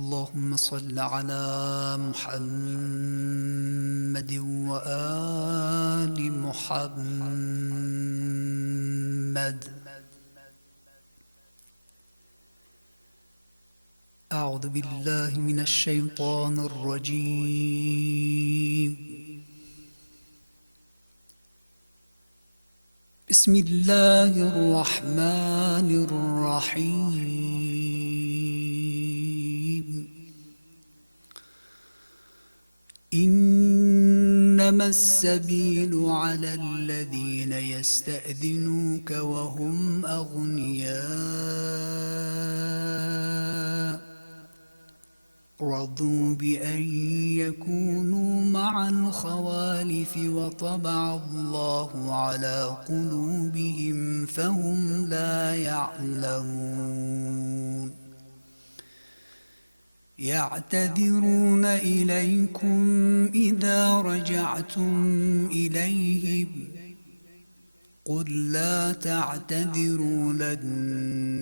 اللهم صل على محمد وآل محمد. أعوذ بالله من الشيطان الرجيم. بسم الله الرحمن الرحيم. إنما السبيل على الذين يستأذنوك وهم أغنياء رضوا بأن يكونوا مع الخوالف وطبع الله على قلوبهم فهم لا يعلمون. يعتذرون إليكم إذا رجعتم إليهم قل لا تعتذروا لن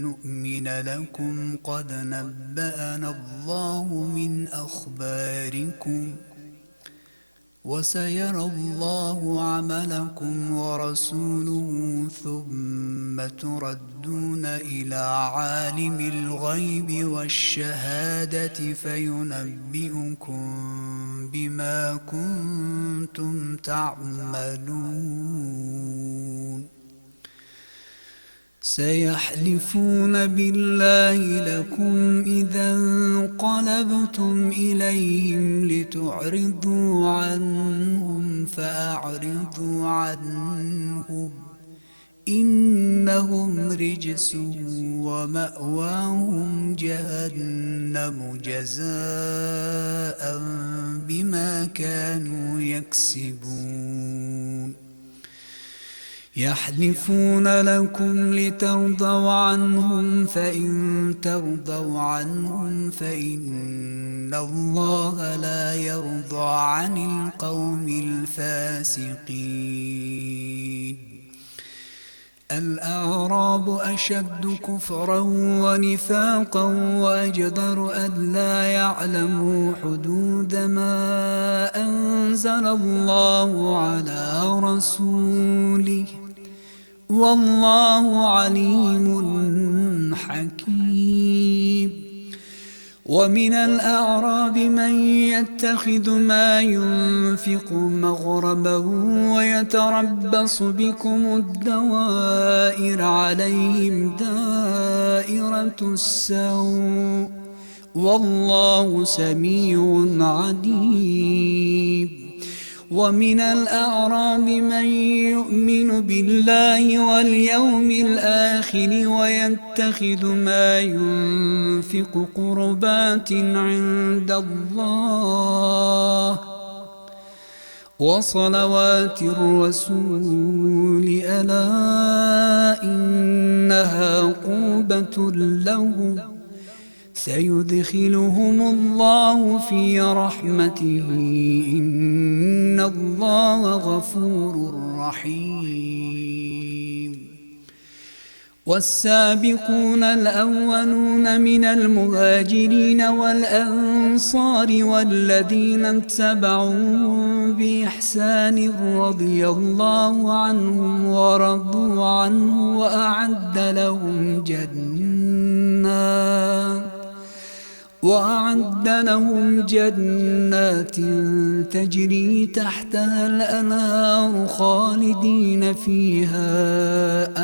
نؤمن لكم قد نبأنا الله من أخباركم وسيرى الله عملكم ورسوله ثم تردون إلى عالم الغيب والشهادة فينبئكم بما كنتم تعملون. سيحلفون بالله لكم إذا انقلبتم إليهم لتعرضوا عنهم فأعرضوا عنهم إنهم رجس ومأواهم جهنم جزاء بما كانوا يكسبون. يحلفون لكم لترضوا عنهم فإن ترضوا عنهم فإن الله لا يرضى عن القوم الفاسقين. الأعراب أشد كفرا ونفاقا وأجدر ألا يعلموا حدود ما أنزل الله على رسوله والله عليم حكيم. ومن الأعراب من يتخذ ما ينفق مغرما ويتربص بكم الدوائر عليهم دائرة السوء والله سميع عليم. ومن الأعراب من يؤمن بالله واليوم الآخر ويتخذ ما ينفق قربات عند الله وصلوات الرسول ألا إنها قربة لهم سيدخلهم الله في رحمته إن الله غفور رحيم. والسابقون الأولون من المهاجرين والأنصار والذين اتبعوهم بإحسان رضي الله عنهم ورضوا عنه وأعد لهم جنات تجري تحتها الأنهار خالدين فيها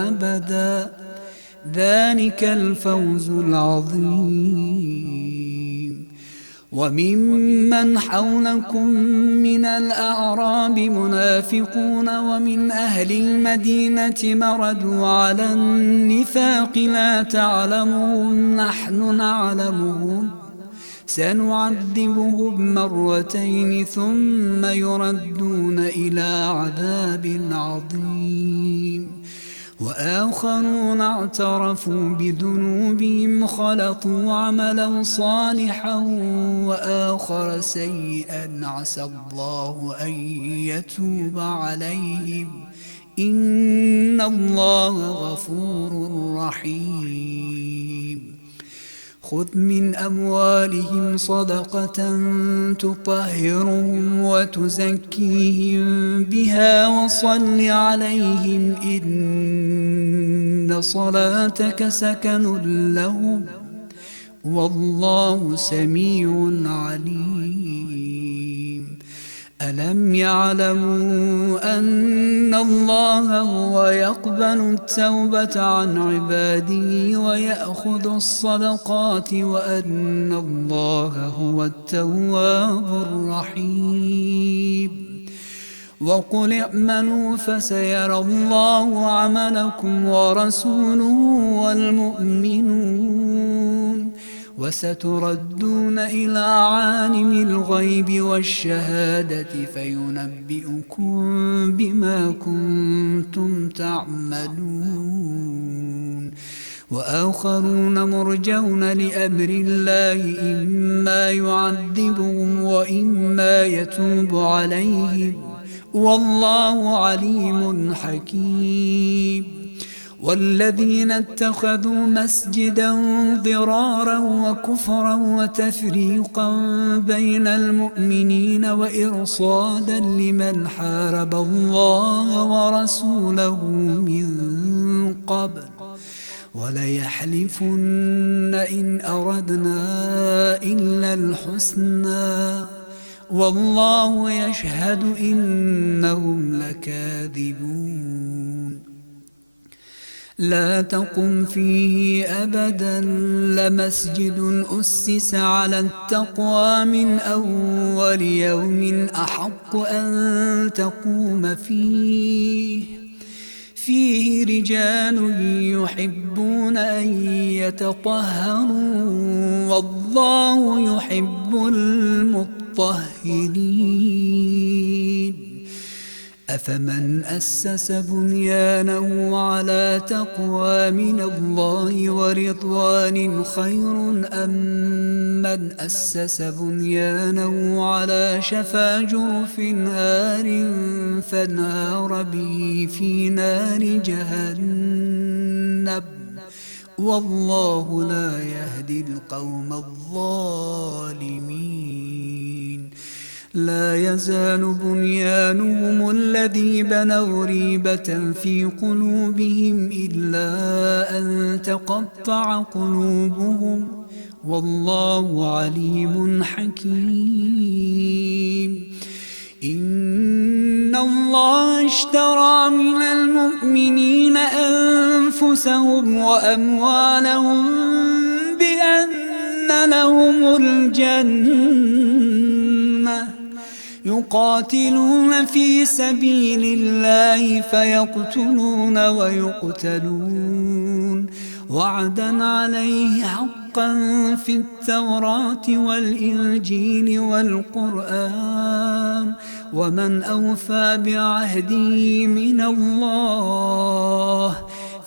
أبدا ذلك الفوز العظيم. وممن حولكم من الأعراب منافقون ومن أهل المدينة مردوا على النفاق لا تعلمهم نحن نعلمهم سنعذبهم مرتين ثم يردون إلى عذاب عظيم. وآخرون اعترفوا بذنوبهم خلطوا عملا صالحا وآخر سيئا عسى الله أن يتوب عليهم إن الله غفور رحيم. خذ من أموالهم صدقة تطهرهم وتزكيهم بها وصل عليهم إن صلاتك سكن لهم والله سميع عليم. ألم يعلموا أن الله هو يقبل التوبة عن عباده ويأخذ الصدقات وأن الله هو التواب الرحيم. وقل اعملوا فسيرى الله عملكم ورسوله والمؤمنون وستردون إلى عالم الغيب والشهادة فينبئكم بما كنتم تعملون. وآخرون مرجون لأمر الله إما يعذبهم وإما يتوب عليهم والله عليم حكيم. والذين اتخذوا مسجدا ضرارا وكفرا وتفريقا بين المؤمنين وإرصادا لمن حارب الله ورسوله من قبل وليحلفن إن أردنا إلا الحسنى والله يشهد إنهم لكاذبون. لا تقم فيه أبدا لمسجد أسس على التقوى من أول يوم أحق أن تقوم فيه رجال يحبون أن يتطهروا والله يحب المطهرين. أفمن أسس بنيانه على تقوى من الله ورضوان خير أم من أسس بنيانه على شفا جرف هار فانهار به في نار جهنم والله لا يهدي القوم الظالمين. لا يزال بنيانهم الذي بنوا ريبة في قلوبهم إلا أن تقطع قلوبهم والله عليم حكيم. إن الله اشترى من المؤمنين أنفسهم وأموالهم بأن لهم الجنة يقاتلون في سبيل الله فيقتلون ويقتلون وعدا عليه حقا في التوراة والإنجيل والقرآن ومن أوفى بعهده من الله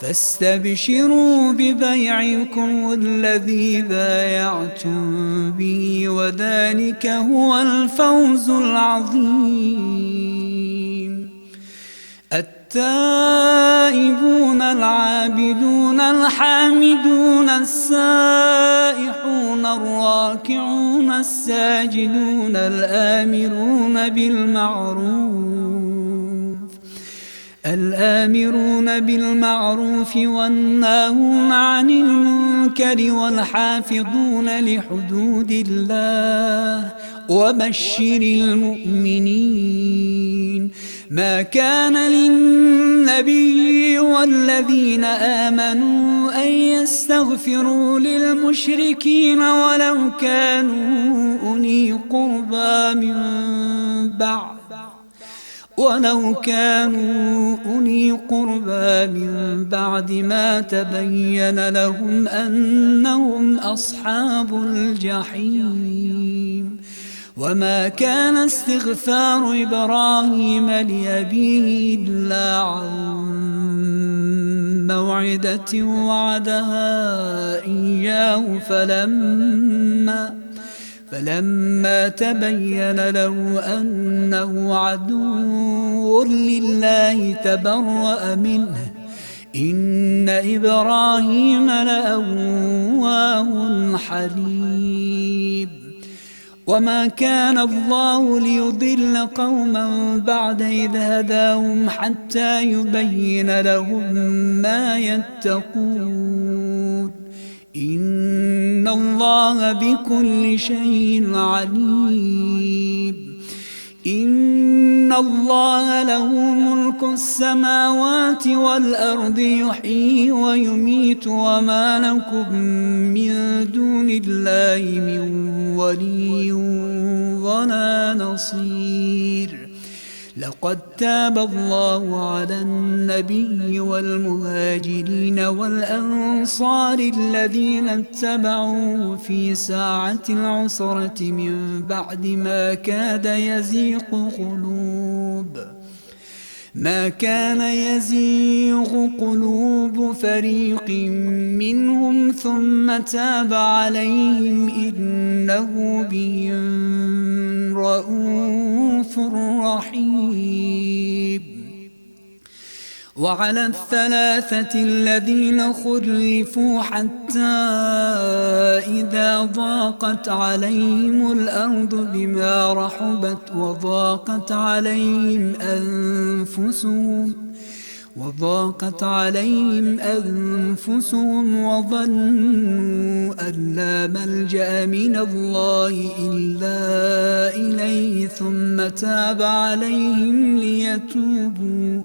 فاستبشروا ببيعكم الذي بايعتم به وذلك هو الفوز العظيم. التائبون العابدون الحامدون السائحون الراكعون الساجدون الآمرون بالمعروف والناهون عن المنكر والحافظون لحدود الله وبشر المؤمنين. ما كان للنبي والذين آمنوا أن يستغفروا للمشركين ولو كانوا أولي قربى من بعد ما تبين لهم أنهم أصحاب الجحيم. وما كان استغفار إبراهيم لأبيه إلا عن موعدة وعدها إياه فلما تبين له أنه عدو لله تبرأ منه إن إبراهيم لأواه حليم وما كان الله ليضل قوما بعد إذ هداهم حتى يبين لهم ما يتقون إن الله بكل شيء عليم إن الله له ملك السماوات والأرض يحيي ويميت وما لكم من دون الله من ولي ولا نصير لقد تاب الله على النبي والمهاجرين والأنصار الذين اتبعوه في ساعة العسرة من بعد ما كاد يزيغ قلوب فريق منهم ثم تاب عليهم إنه بهم رؤوف رحيم وعلى الثلاثة الذين خلفوا حتى إذا ضاقت عليهم الأرض بما رحبت وضاقت عليهم أنفسهم وظنوا أن لا ملجأ من الله إلا إليه ثم تاب عليهم ليتوبوا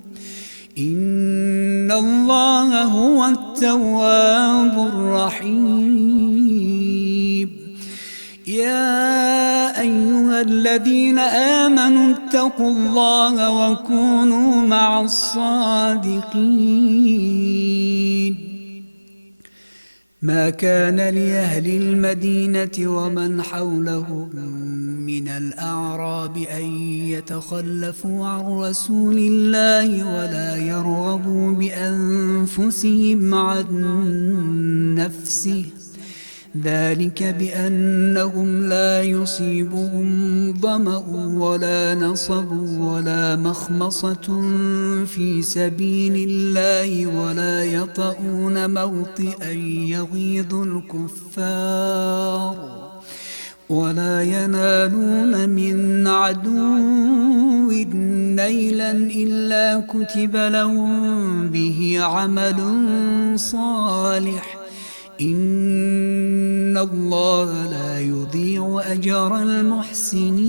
إن الله هو التواب الرحيم يا أيها الذين آمنوا اتقوا الله وكونوا مع الصادقين ما كان لأهل المدينة ومن حولهم من الأعراب أن يتخلفوا عن رسول الله ولا يرغبوا بأنفسهم عن نفسه ذلك بأنهم لا يصيبهم ظمأ ولا نصب ولا مخمصة في سبيل الله ولا يطؤون موطئا يغيظ الكفار ولا ينالون من عدو نيلا إلا كتب لهم به عمل صالح إن الله لا يضيع أجر المحسنين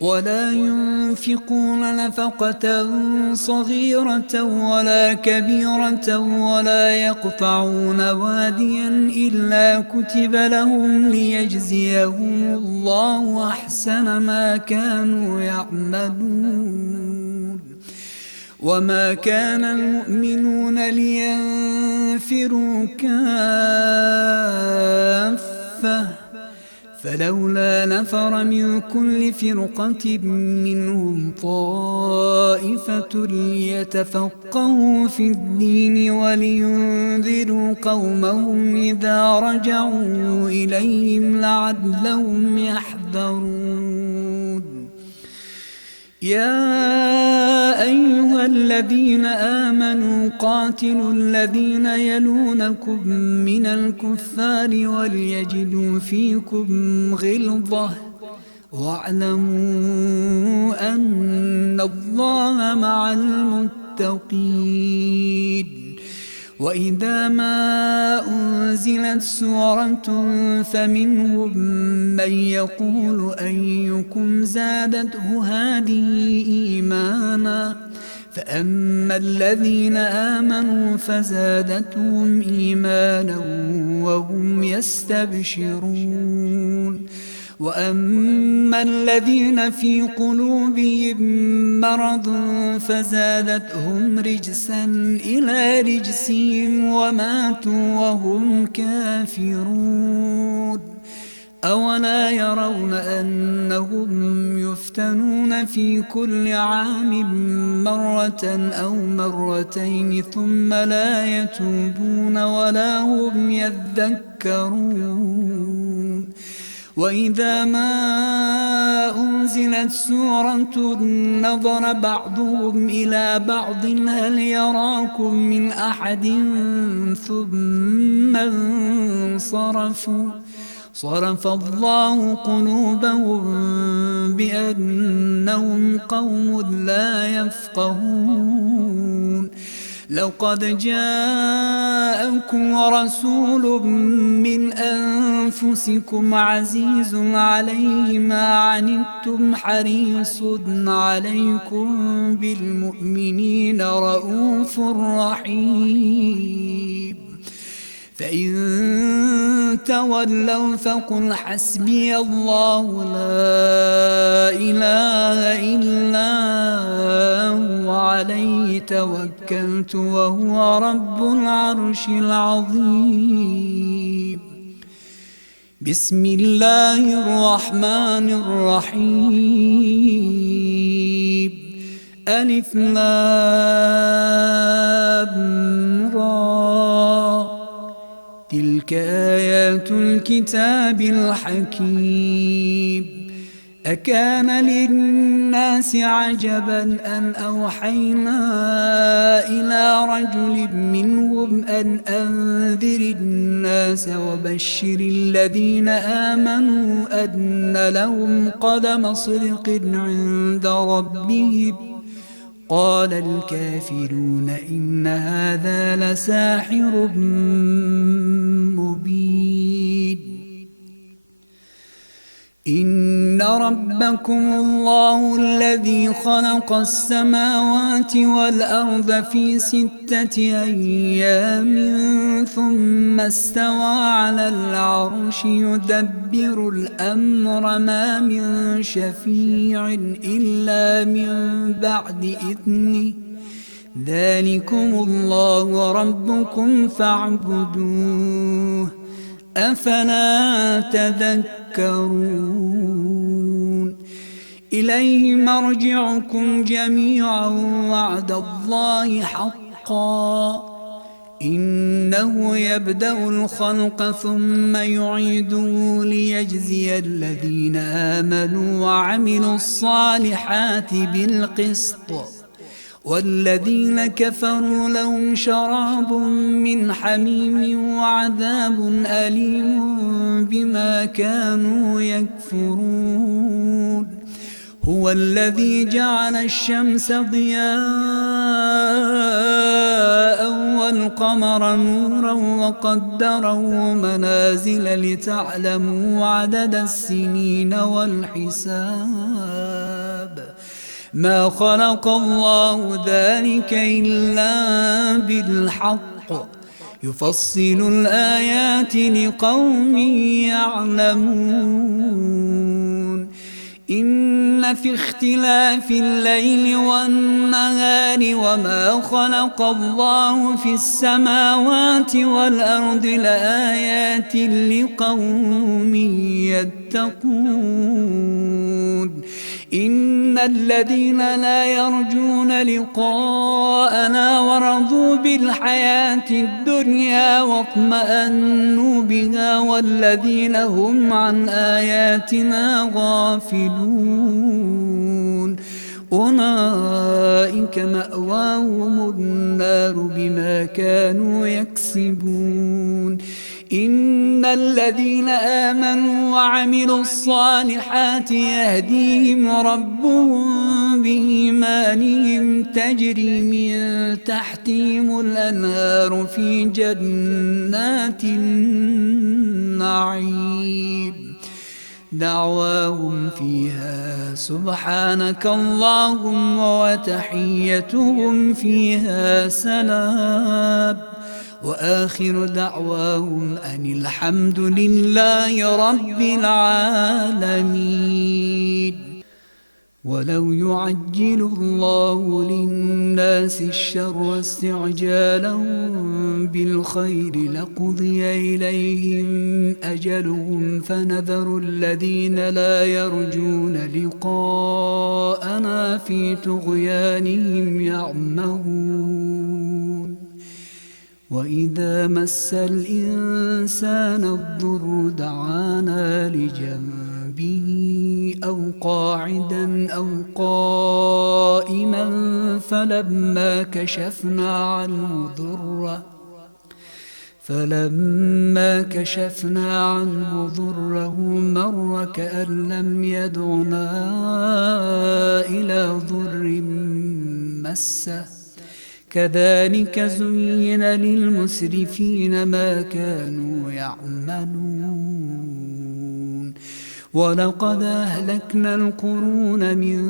ولا ينفقون نفقة صغيرة ولا كبيرة ولا يقطعون واديا إلا كتب لهم ليجزيهم الله أحسن ما كانوا يعملون وما كان المؤمنون لينفروا كافة فلولا نفر من كل فرقة منهم طائفة ليتفقهوا في الدين ولينذروا قومهم إذا رجعوا إليهم لعلهم يحذرون يا أيها الذين آمنوا قاتلوا الذين يلونكم من الكفار وليجدوا فيكم غلظة واعلموا أن الله مع المتقين وإذا ما أنزلت سورة فمنهم من يقول أيكم زادته هذه إيمانا فأما الذين آمنوا فزادتهم إيمانا وهم يستبشرون وأما الذين في قلوبهم مرض فزادتهم رجسا إلى رجسهم وماتوا وهم كافرون أولا يرون أنهم يفتنون في كل عام مرة أو مرتين ثم لا يتوبون ولا هم يذكرون وإذا ما أنزلت سورة نظر بعضهم إلى بعض هل يراكم من أحد ثم انصرفوا صرف الله قلوبهم بأنهم قوم لا يفقهون لقد جاءكم رسول من أنفسكم عزيز عليه ما عنتم حريص عليكم بالمؤمنين رؤوف رحيم فإن تولوا فقل حسبي الله لا إله إلا هو عليه توكلت وهو رب العرش العظيم بسم الله الرحمن الرحيم ألف لام را تلك آيات الكتاب الحكيم أكان للناس عجبا أن أوحينا إلى رجل منهم أن أنذر الناس وبشر الذين آمنوا أن لهم قدم صدق عند ربهم قال الكافرون إن هذا لساحر مبين إن ربكم الله الذي خلق السماوات والأرض في 6 أيام ثم استوى على العرش يدبر الأمر ما من شفيع إلا من بعد إذنه ذلكم الله ربكم فاعبدوه أفلا تذكرون إليه مرجعكم جميعا وعد الله حقا إنه يبدأ الخلق ثم يعيده ليجزي الذين آمنوا وعملوا الصالحات بالقسط والذين كفروا لهم شراب من حميم وعذاب أليم بما كانوا يكفرون هو الذي جعل الشمس ضياء والقمر نورا وقدره منازل لتعلموا عدد السنين والحساب ما خلق الله ذلك إلا بالحق يفصل الآيات لقوم يعلمون إن في اختلاف الليل والنهار وما خلق الله في السماوات والأرض لآيات لقوم يتقون إن الذين لا يرجون لقاءنا ورضوا بالحياة الدنيا واطمأنوا بها والذين هم عن آياتنا غافلون أولئك مأواهم النار بما كانوا يكسبون إن الذين آمنوا وعملوا الصالحات يهديهم ربهم بإيمانهم تجري من تحتهم الأنهار في جنات النعيم دعواهم فيها سبحانك اللهم وتحيتهم فيها سلام وآخر دعواهم أن الحمد لله رب العالمين ولو يعجل الله للناس الشر استعجالهم بالخير لقضي إليهم أجلهم فنذر الذين لا يرجون لقاءنا في طغيانهم يعمهون وإذا مس الإنسان الضر دعانا لجنبه أو قاعدا أو قائما فلما كشفنا عنه ضره مر كأن لم يدعنا إلى ضر مسه كذلك زين للمسرفين ما كانوا يعملون ولقد أهلكنا القرون من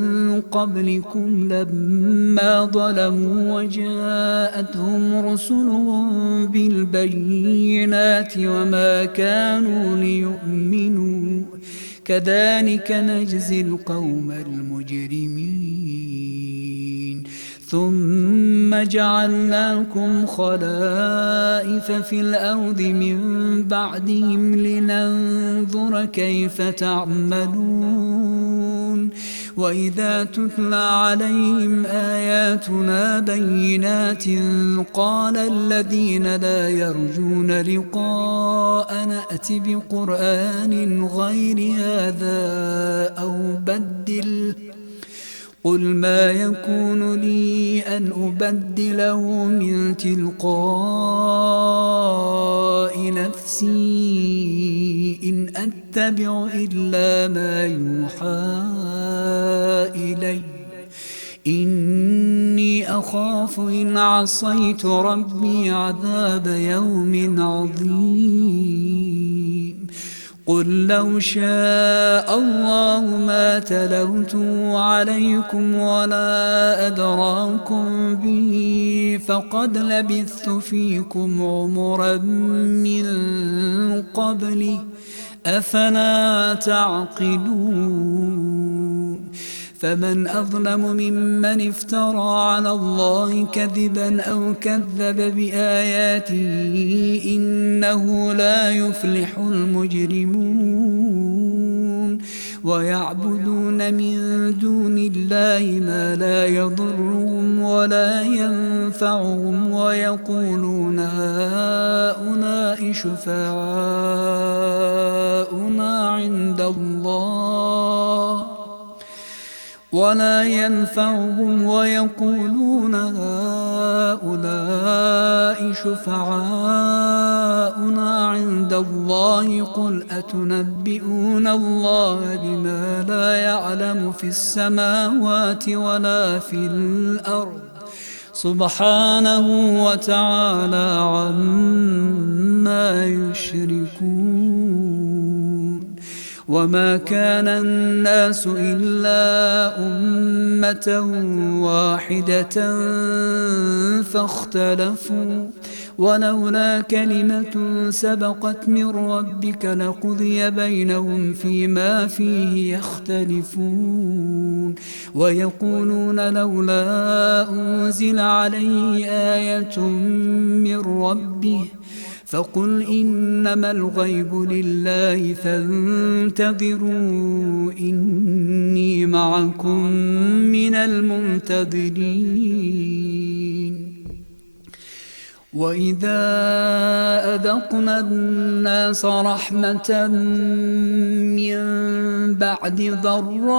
قبلكم لما ظلموا وجاءتهم رسلهم بالبينات وما كانوا ليؤمنوا كذلك نجزي القوم المجرمين ثم جعلناكم خلائف في الأرض من بعدهم لننظر كيف تعملون وإذا تتلى عليهم آياتنا بينات قال الذين لا يرجون لقاءنا ائت بقرآن غير هذا أو بدل قل ما يكون لي أن أبدله من تلقاء نفسي إن أتبع إلا ما يوحى إلي إني أخاف إن عصيت ربي عذاب يوم عظيم قل لو شاء الله ما تلوته عليكم ولا أدراكم به فقد لبثت فيكم عمرا من قبله أفلا تعقلون فمن أظلم ممن افترى على الله كذبا أو كذب بآياته إنه لا يفلح المجرمون ويعبدون من دون الله ما لا يضرهم ولا ينفعهم ويقولون هؤلاء شفعاؤنا عند الله ولا ينفعهم ويقولون هؤلاء شفعاؤنا عند الله قل أتنبئون الله بما لا يعلم في السماوات ولا في الأرض سبحانه وتعالى عما يشركون وما كان الناس إلا أمة واحدة فاختلفوا ولولا كلمة سبقت من ربك لقضي بينهم فيما فيه يختلفون ويقولون لولا أنزل عليه آية من ربه فقل إنما الغيب لله فانتظروا إني معكم من المنتظرين وإذا أذقنا الناس رحمة من بعد ضراء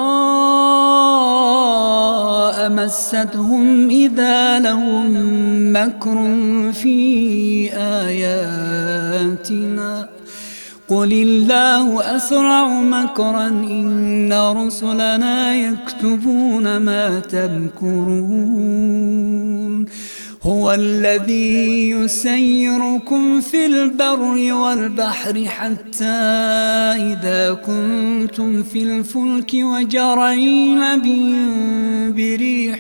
مستهم إذا لهم مكر في آياتنا قل الله أسرع مكرا إن رسلنا يكتبون ما تمكرون هو الذي يسيركم في البر والبحر حتى إذا كنتم في الفلك وجرين بهم بريح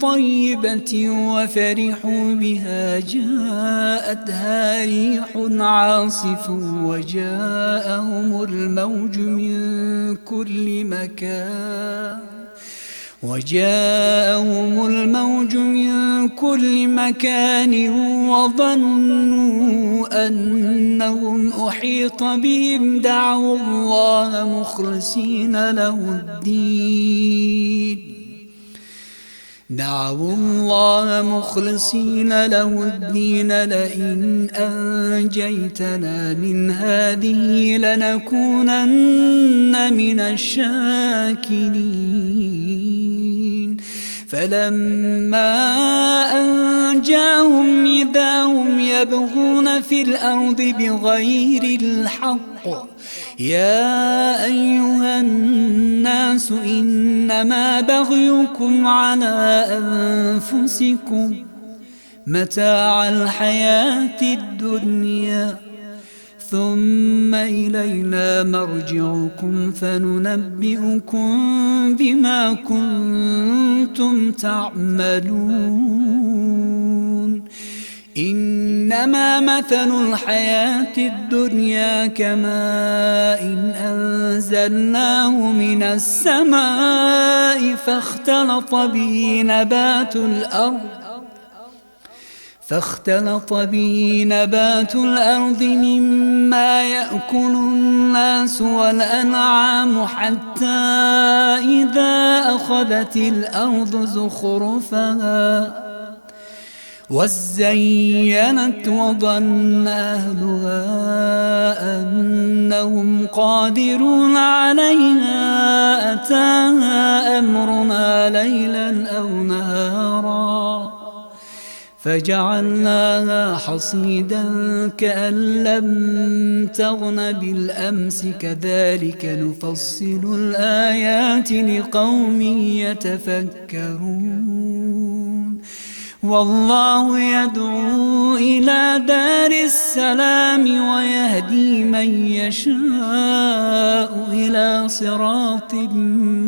طيبة وفرحوا بها جاءتها ريح عاصف وجاءهم الموج من كل مكان وظنوا أنهم أحيط بهم دعوا الله مخلصين له الدين دعوا الله مخلصين له الدين لئن أنجيتنا من هذه لنكونن من الشاكرين فلما أنجاهم إذا هم يبغون في الأرض بغير الحق يا أيها الناس إنما بغيكم على أنفسكم متاع الحياة الدنيا ثم إلينا مرجعكم فننبئكم بما كنتم تعملون إنما مثل الحياة الدنيا كماء إن أنزلناه من السماء فاختلط به نبات الأرض مما يأكل الناس والأنعام حتى إذا أخذت الأرض زخرفها وزينت وظن أهلها أنهم قادرون عليها أتاها أمرنا ليلا أو نهارا فجعلناها حصيدا كأن لم تغن بالأمس كذلك نفصل الآيات لقوم يتفكرون والله يدعو إلى دار السلام ويهدي من يشاء إلى صراط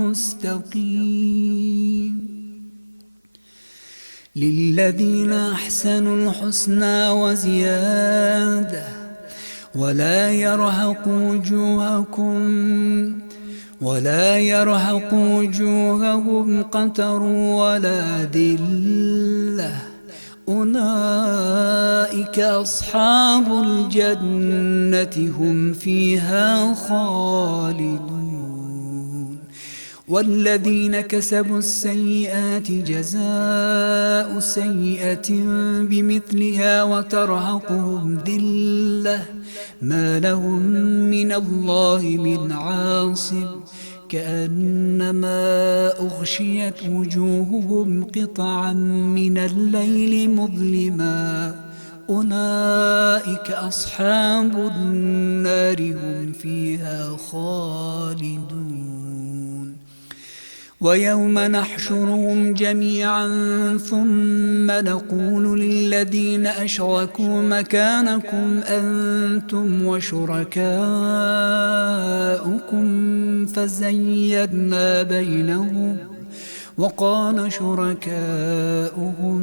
مستقيم للذين أحسنوا الحسنى وزيادة ولا يرهق وجوههم قتر ولا ذلة أولئك أصحاب الجنة هم فيها خالدون والذين كسبوا السيئات جزاء سيئة بمثلها وترهقهم ذلة ما لهم من الله من عاصم كأنما أغشيت وجوههم قطعا من الليل مظلما أولئك أصحاب النار هم فيها خالدون ويوم نحشرهم جميعا ثم نقول للذين أشركوا مكانكم أنتم وشركاؤكم فزيّدنا بينهم وقال شركاؤهم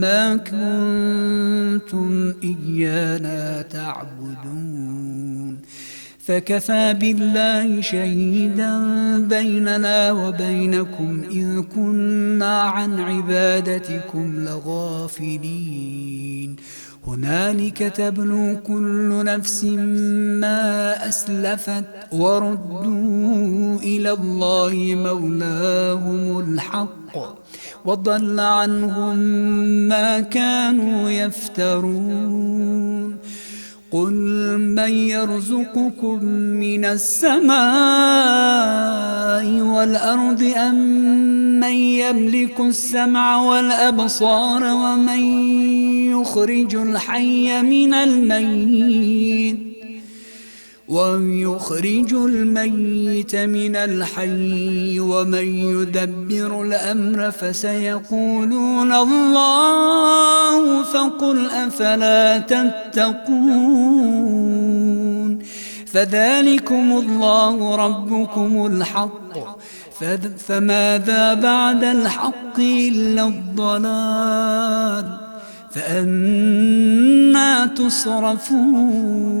ما كنتم إيانا تعبدون فكفى بالله شهيدا بيننا وبينكم إذ كنا عن عبادتكم لغافلين هنالك تبلو كل نفس ما أسلفت وردوا إلى الله مولاهم الحق وضل عنهم ما كانوا يفترون قل من يرزقكم من السماء والأرض أم من يملك السمع والأبصار ومن يخرج الحي من الميت ويخرج الميت من الحي ومن يدبر الأمر فسيقولون الله فقل أفلا تتقون فذلكم الله ربكم الحق فماذا بعد الحق إلا الضلال فأنى تصرفون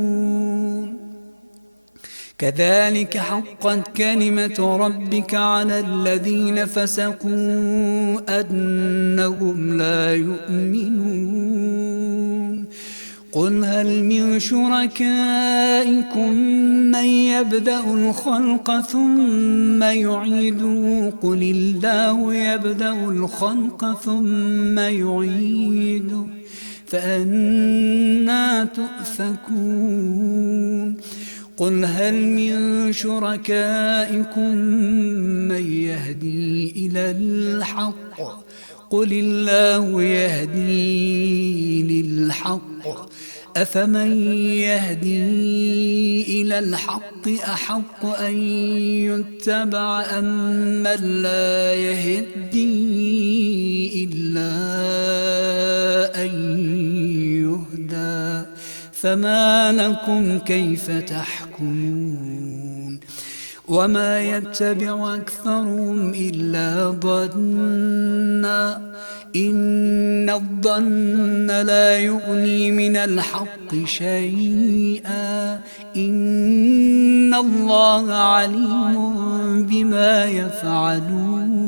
كذلك حقت كلمة ربك على الذين فسقوا أنهم لا يؤمنون قل هل من شركائكم من يبدأ الخلق ثم يعيده قل الله يبدأ الخلق ثم يعيده فأنى تؤفكون قل هل من شركائكم من يهدي إلى الحق قل الله يهدي للحق أفمن يهدي إلى الحق أحق أن يتبع أم من لا يهدي إلا أن يهدى فما لكم كيف تحكمون وما يتبع أكثرهم إلا ظنا إن الظن لا يغني من الحق شيئا إن الله عليم بما يفعلون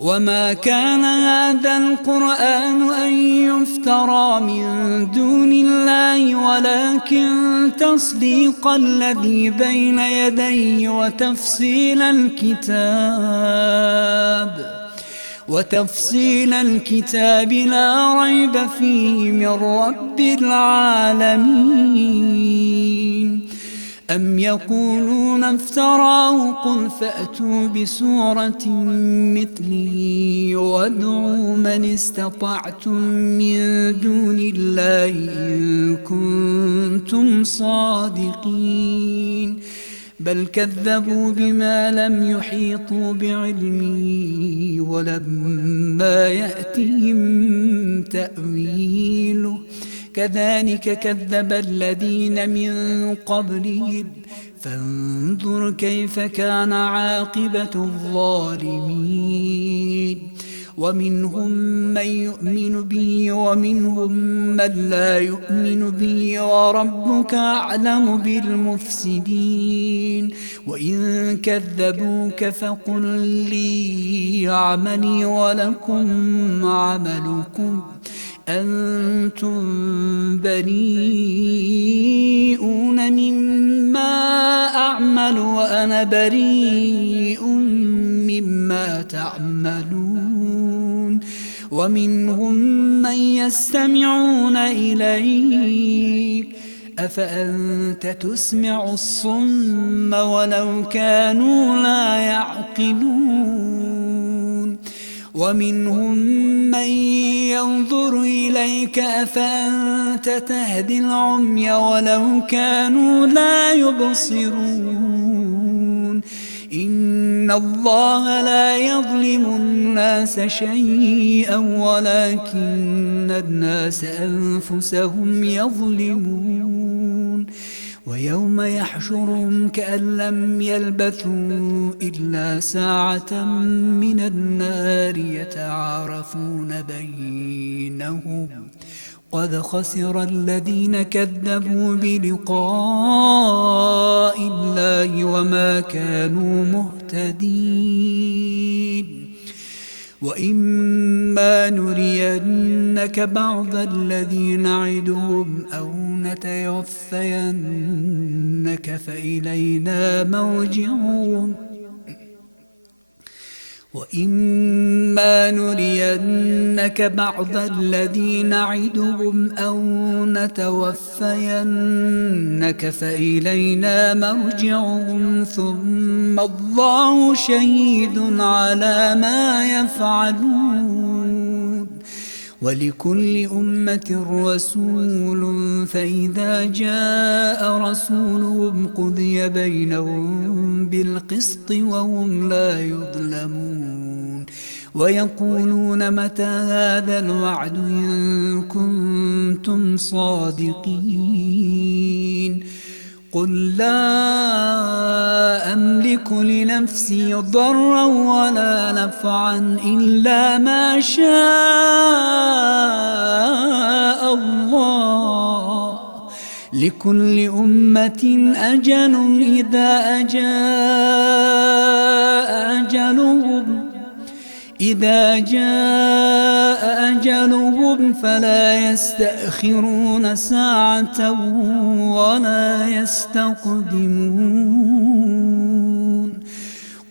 وما كان هذا القرآن أن يفترى من دون الله ولكن تصديق الذي بين يديه وتفصيل الكتاب لا ريب فيه من رب العالمين أم يقولون افتراه قل فأتوا بسورة مثله وادعوا من استطعتم من دون الله إن كنتم صادقين بل كذبوا بما لم يحيطوا بعلمه ولما يأتهم تأويله كذلك كذب الذين من قبلهم فانظر كيف كان عاقبة الظالمين ومنهم من يؤمن به ومنهم من لا يؤمن به وربك أعلم بالمفسدين وإن كذبوك فقل لي عملي ولكم عملكم أنتم بريئون مما أعمل وأنا بريء مما تعملون ومنهم من يستمعون إليك أفأنت تسمع الصم ولو كانوا لا يعقلون ومنهم من ينظر إليك أفأنت تهدي العمي ولو كانوا لا يبصرون إن الله لا يظلم الناس شيئا ولكن الناس أنفسهم يظلمون ويوم يحشرهم كأن لم يلبثوا إلا ساعة من النار يتعارفون بينهم قد خسر الذين كذبوا بلقاء الله وما كانوا مهتدين وإما نرينك بعض الذي نعدهم أو نتوفينك فإلينا مرجعهم وإما نرينك بعض الذي نعدهم أو نتوفينك فإلينا مرجعهم ثم الله شهيد على ما يفعلون ولكل أمة رسول فإذا جاء رسولهم قضي بينهم بالقسط وهم لا يظلمون ويقولون متى هذا الوعد إن كنتم صادقين قل لا أملك لنفسي ضرا ولا نفعا إلا ما شاء الله لكل أمة أجل إذا جاء جاء أجلهم فلا يستأخرون ساعة ولا يستقدمون.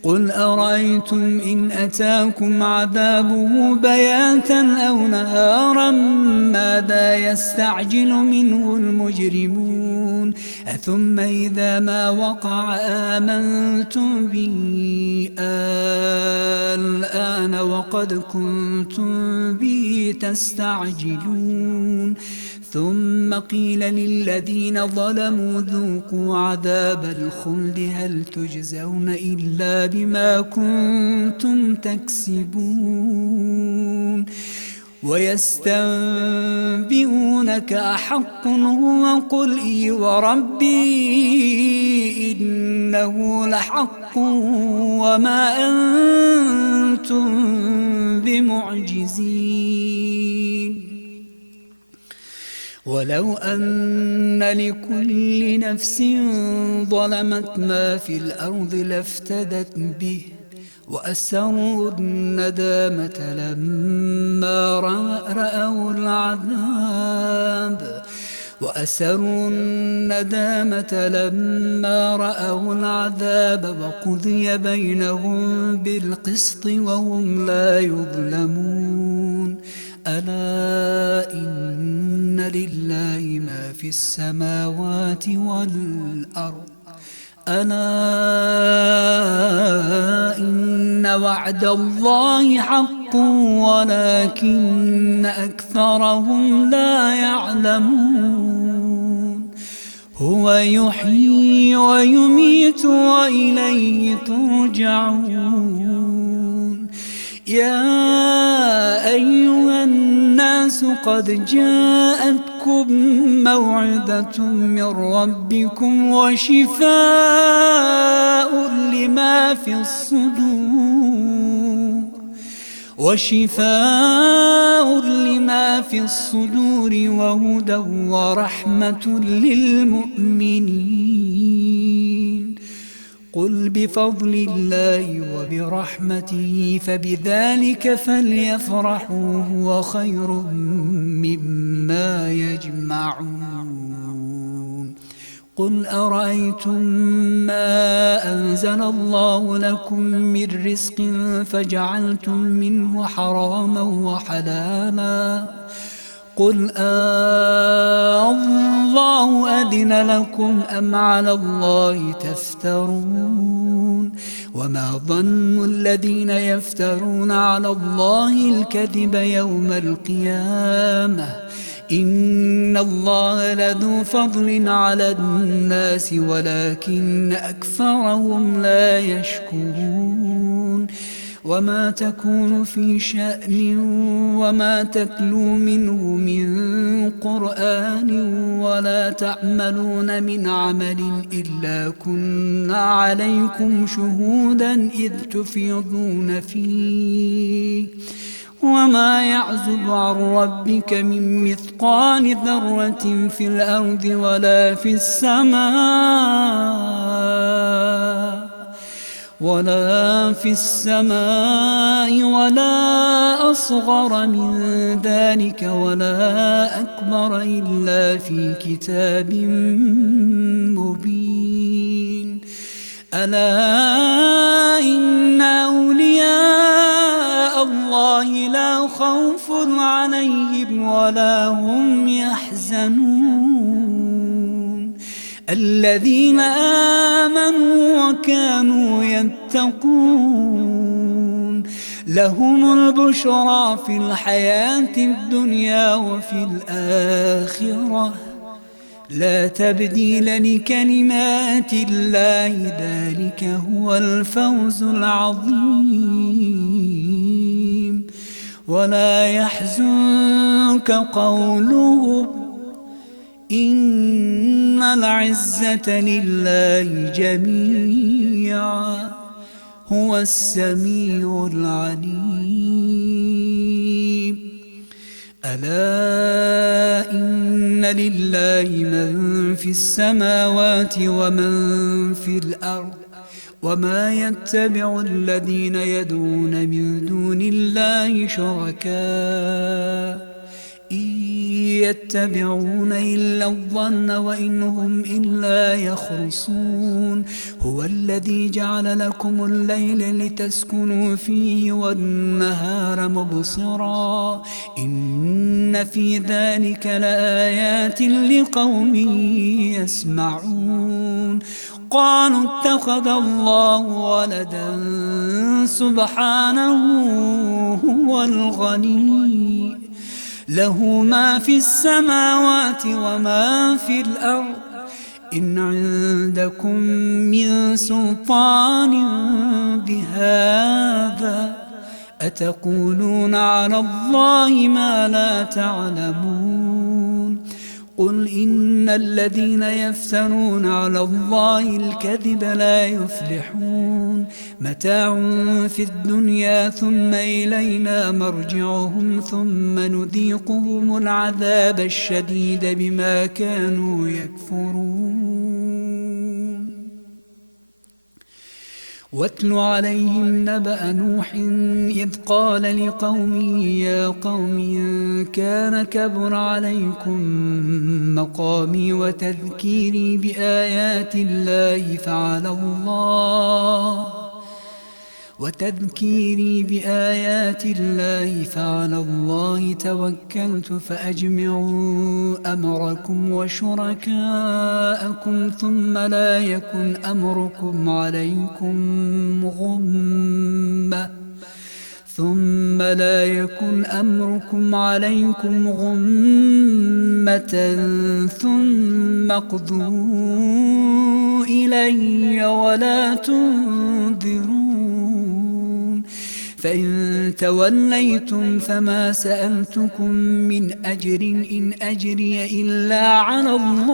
قل أرأيتم إن أتاكم عذابه بياتا أو نهارا ماذا يستعجل منه المجرمون. أثم إذا ما وقع آمنتم به الآن وقد كنتم به تستعجلون. ثم قيل للذين ظلموا ذوقوا عذاب الخلد هل تجزون إلا بما كنتم تكسبون. ويستنبئونك أحق هو قل إي وربي إنه لحق وما أنتم بمعجزين. ولو أن لكل نفس ظلمت ما في الأرض لافتدت به وأسروا الندامة لما رأوا العذاب وقضي بينهم بالقسط وهم لا يظلمون. ألا إن لله ما في السماوات والأرض ألا إن وعد الله حق ولكن أكثرهم لا يعلمون. هو يحيي ويميت وإليه ترجعون. يا أيها الناس قد جاءتكم موعظة من ربكم وشفاء لما في الصدور وهدى ورحمة للمؤمنين. قل بفضل الله وبرحمته فبذلك فليفرحوا هو خير مما يجمعون. قل أرأيتم ما أنزل الله لكم من رزق فجعلتم منه حراما وحلالا قل الله أذن لكم أم على الله تفترون. وما ظن الذين يفترون على الله الكذب يوم القيامة إن الله لذو فضل على الناس ولكن أكثرهم لا يشكرون. وما تكون في شأن وما تتلو منه من قرآن ولا تعملون من عمل إلا كنا عليكم شهودا إذ تفيضون فيه. وما يعزب عن ربك من مثقال ذرة في الأرض ولا في السماء ولا أصغر من ذلك ولا أكبر إلا في كتاب مبين. ألا إن أولياء الله لا خوف عليهم ولا هم يحزنون الذين آمنوا وكانوا يتقون لهم البشرى في الحياة الدنيا وفي الآخرة لا تبديل لكلمات الله ذلك هو الفوز العظيم. ولا يحزنك قولهم إن العزة لله جميعا هو السميع العليم. ألا إن لله من في السماوات ومن في الأرض وما يتبع الذين يدعون من دون الله شركاء إن يتبعون إلا الظن وإن هم إلا يخرصون هو الذي جعل لكم الليل لتسكنوا فيه والنهار مبصرا إن في ذلك لآيات لقوم يسمعون قالوا اتخذ الله ولدا سبحانه هو الغني له ما في السماوات وما في الأرض إن عندكم من سلطان بهذا أتقولون على الله ما لا تعلمون قل إن الذين يفترون على الله الكذب لا يفلحون متاع في الدنيا ثم إلينا مرجعهم ثم نذيقهم العذاب الشديد بما كانوا يكفرون واتل عليهم نبأ نوح إذ قال لقومه يا قوم إن كان كبر عليكم مقامي وتذكيري بآيات الله فعلى الله توكلت فأجمعوا أمركم وشركاءكم ثم لا يكن أمركم عليكم غمة ثم اقضوا إلي ولا تنذرون فإن توليتم فما سألتكم من أجر إن أجري إلا على الله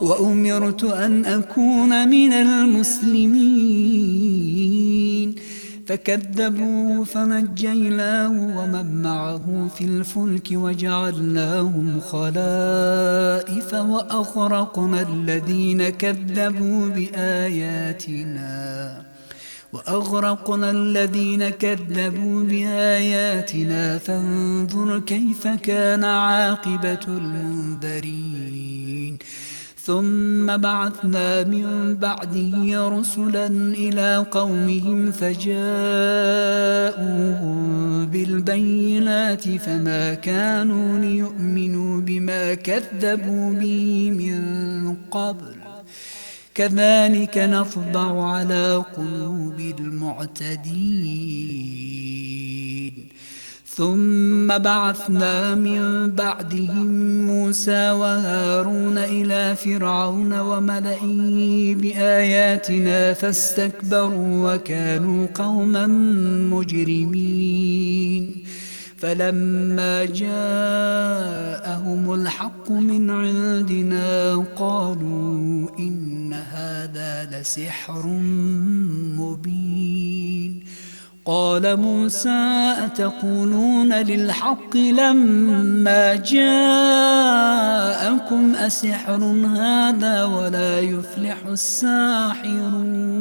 وأمرت أن أكون من المسلمين فكذبوه فنجيناه ومن معه في الفلك وجعلناهم خلائف وأغرقنا الذين كذبوا بآياتنا فانظر كيف كان عاقبة المنذرين ثم بعثنا من بعده رسلا إلى قومهم فجاءوهم بالبينات فما كانوا ليؤمنوا بما كذبوا به من قبل كذلك نطبع على قلوب المعتدين ثم بعثنا من بعدهم موسى وهارون إلى فرعون وملئه بآياتنا فاستكبروا وكانوا قوما مجرمين فلما جاءهم الحق من عندنا قالوا إن هذا لسحر مبين قال موسى أتقولون للحق لما جاءكم أسحر هذا ولا يفلح الساحرون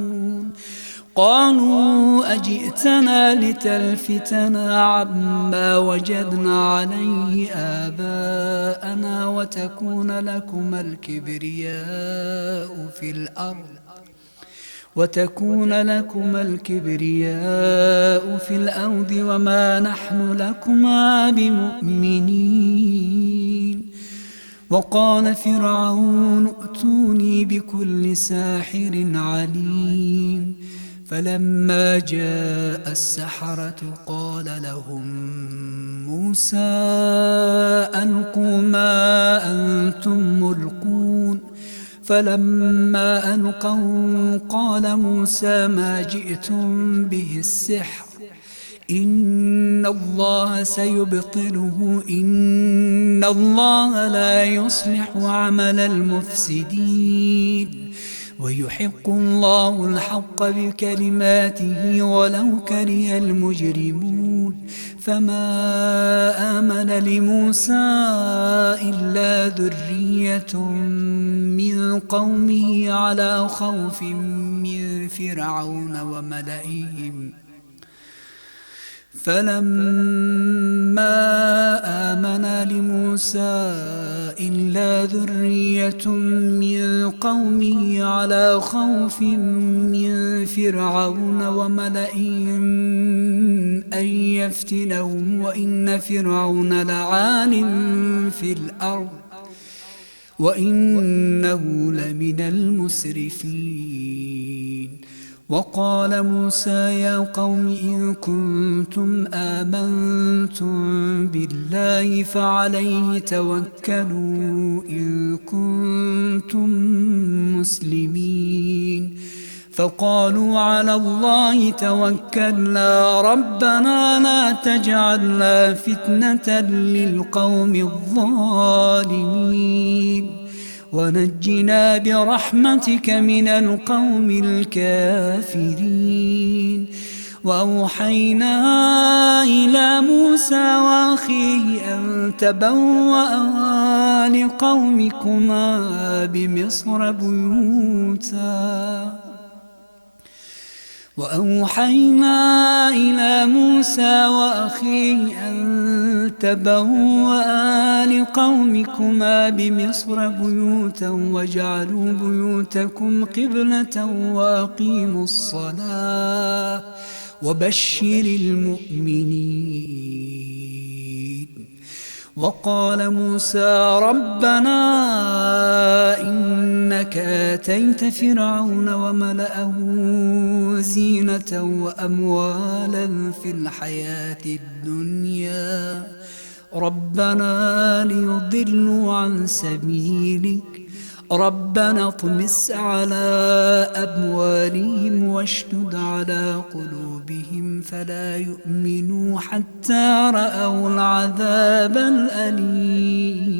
قالوا أجئتنا لتلفتنا عما وجدنا عليه آباءنا وتكون لكم الكبرياء في الأرض وما نحن لكما بمؤمنين وقال فرعون ائتوني بكل ساحر عليم فلما جاء السحرة قال لهم موسى ألقوا ما أنتم ملقون فلما ألقوا قال موسى ما جئتم به السحر إن الله سيبطله إن الله لا يصلح عمل المفسدين ويحق الله الحق بكلماته ولو كره المجرمون فما آمن لموسى إلا ذرية من قومه على خوف من فرعون وملئهم فلما آمن لموسى إلا ذرية من قومه على خوف من فرعون وملئهم أن يفتنهم وإن فرعون لعال في الأرض وإنه لمن المسرفين. وقال موسى يا قوم إن كنتم آمنتم بالله فعليه توكلوا إن كنتم مسلمين. فقالوا على الله توكلنا ربنا لا تجعلنا فتنة للقوم الظالمين ونجنا برحمتك من القوم الكافرين. وأوحينا إلى موسى وأخيه أن تبوأ لقومكما بمصر بيوتا وأوحينا إلى موسى وأخيه أن تبوأ لقومكما بمصر بيوتا واجعلوا بيوتكم قبلة وأقيموا الصلاة وبشر المؤمنين. وقال موسى ربنا إنك آتيت فرعون وملأه زينة وأموالا في الحياة الدنيا ربنا ليضلوا عن سبيلك ربنا اطمس على أموالهم واشدد على قلوبهم فلا يؤمنوا حتى رأوا العذاب الأليم.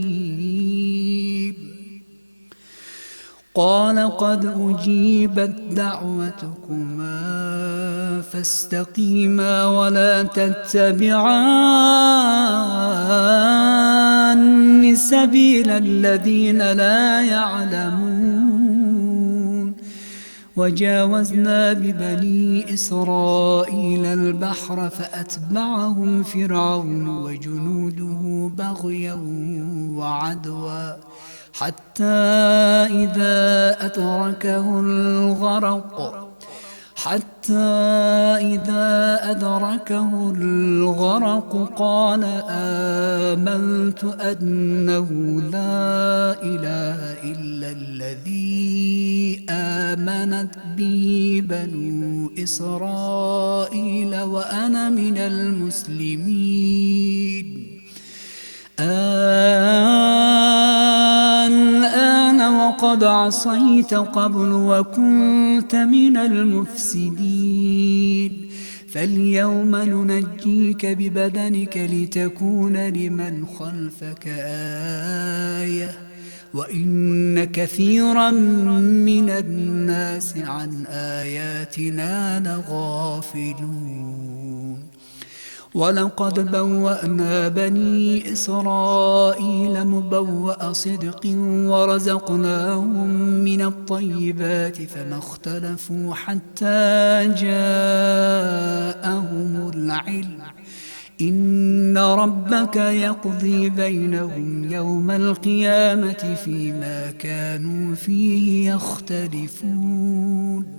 قال قد أجيبت دعوتكما فاستقيما ولا تتبعان سبيل الذين لا يعلمون. وجاوزنا ببني إسرائيل البحر فأتبعهم فرعون وجنوده بغيا وعدوا حتى إذا أدركه الغرق قال آمنت أنه لا إله إلا الذي آمنت به بنو إسرائيل وأنا من المسلمين. الآن وقد عصيت قبل وكنت من المفسدين فاليوم ننجيك ببدنك لتكون لمن خلفك آية وإن كثيرا من الناس عن آياتنا لغافلون. ولقد بوأنا بني إسرائيل مبوأ صدق ورزقناهم من الطيبات فما اختلفوا حتى جاءهم العلم إن ربك يقضي بينهم يوم القيامة فيما كانوا فيه يختلفون.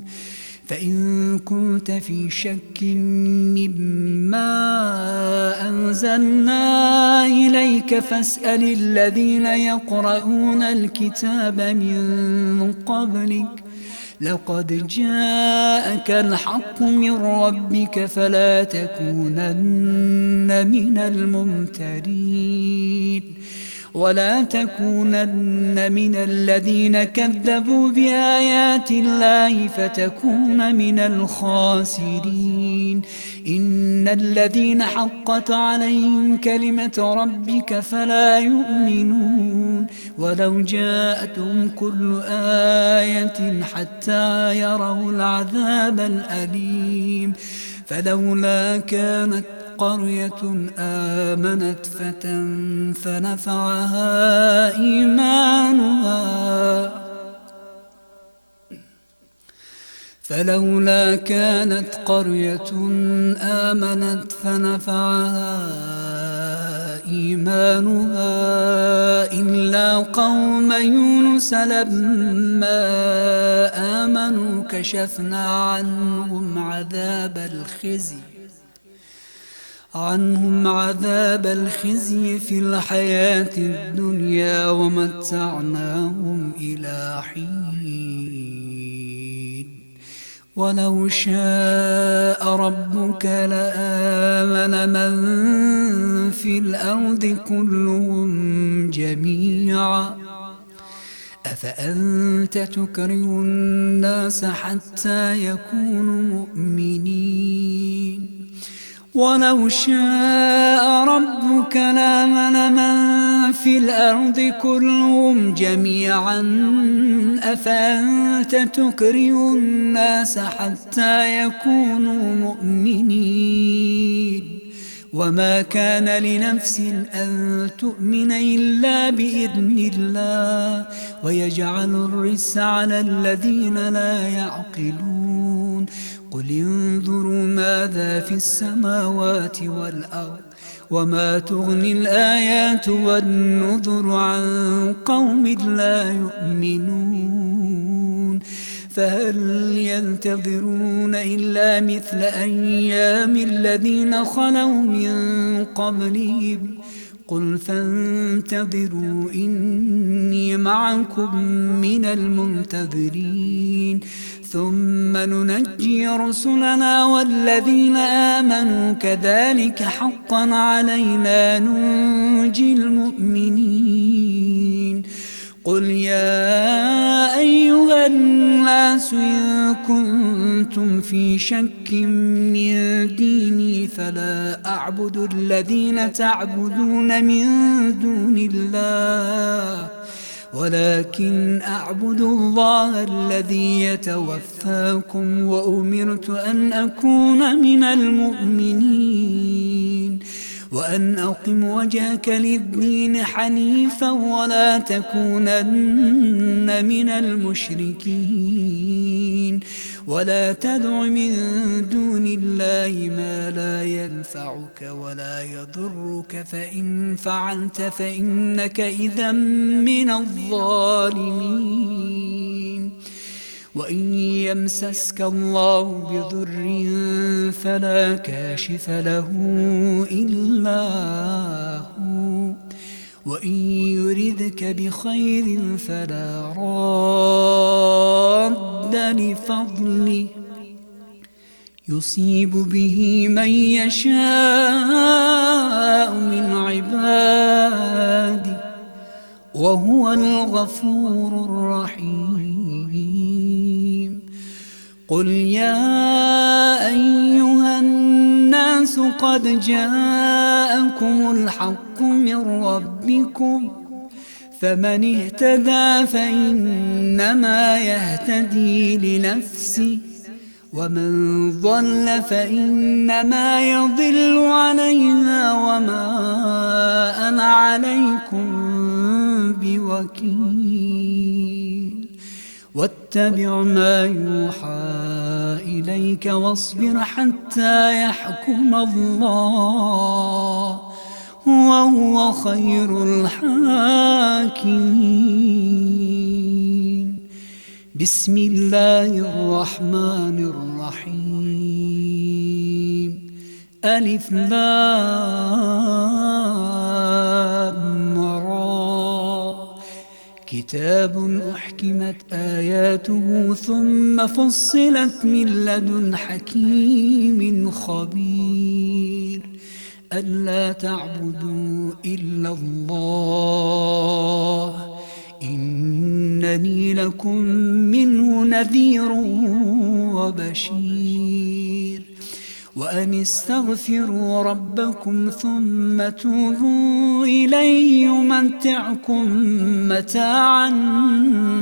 فإن كنت في شك مما أنزلنا إليك فاسأل الذين يقرؤون الكتاب من قبلك لقد جاءك الحق من ربك فلا تكونن من الممترين ولا تكونن من الذين كذبوا بآيات الله فتكون من الخاسرين. إن الذين حقت عليهم كلمة ربك فلا يؤمنون ولو جاءتهم كل آية حتى يروا العذاب الأليم فلولا كانت قرية آمنت فنفعها إيمانها فلولا كانت قرية آمنت فنفعها إيمانها إلا قوم يونس لما آمنوا كشفنا عنهم عذاب الخزي في الحياة الدنيا ومتعناهم إلى حين ولو شاء ربك لآمن من في الأرض كلهم جميعا أفأنت تكره الناس حتى يكونوا مؤمنين ولو شاء ربك لآمن من في الأرض كلهم جميعا أفأنت تكره الناس حتى يكونوا مؤمنين وما كان لنفس أن تؤمن إلا بإذن الله ويجعل الرجس على الذين لا يعقلون قل انظروا ماذا في السماوات والأرض وما تغني الآيات والنذر عن قوم لا يؤمنون فهل ينتظرون إلا مثل أيام الذين خلوا من قبلهم قل فانتظروا إني معكم من المنتظرين ثم ننجي رسلنا والذين آمنوا كذلك حقا علينا ننجي المؤمنين قل يا أيها الناس إن كنتم في شك من ديني فلا أعبد الذين تعبدون من دون الله ولكن أعبد الله الذي يتوفاكم وأمرت أن أكون من المؤمنين وأن أقم وجهك للدين حنيفا ولا تكونن من المشركين ولا تدع من دون الله ما لا ينفعك ولا يضرك فإن فعلت فإنك إذا من الظالمين وإن يمسسك الله بضر فلا كاشف له إلا هو وإن يردك بخير فلا راد لفضله يصيب به من يشاء من عباده وهو الغفور الرحيم قل يا أيها الناس قد جاءكم الحق من ربكم فمن اهتدى فإنما يهتدي لنفسه ومن ضل فإنما يضل عليها وما أنا عليكم بوكيل واتبع ما يوحى إليك واصبر حتى يحكم الله وهو خير الحاكمين بسم الله الرحمن الرحيم ألف لام را كتاب أحكمت آياته ثم فصلت من لدن حكيم خبير ألا تعبدوا إلا الله إنني لكم منه نذير وبشير وأن استغفروا ربكم ثم توبوا إليه يمتعكم متاعا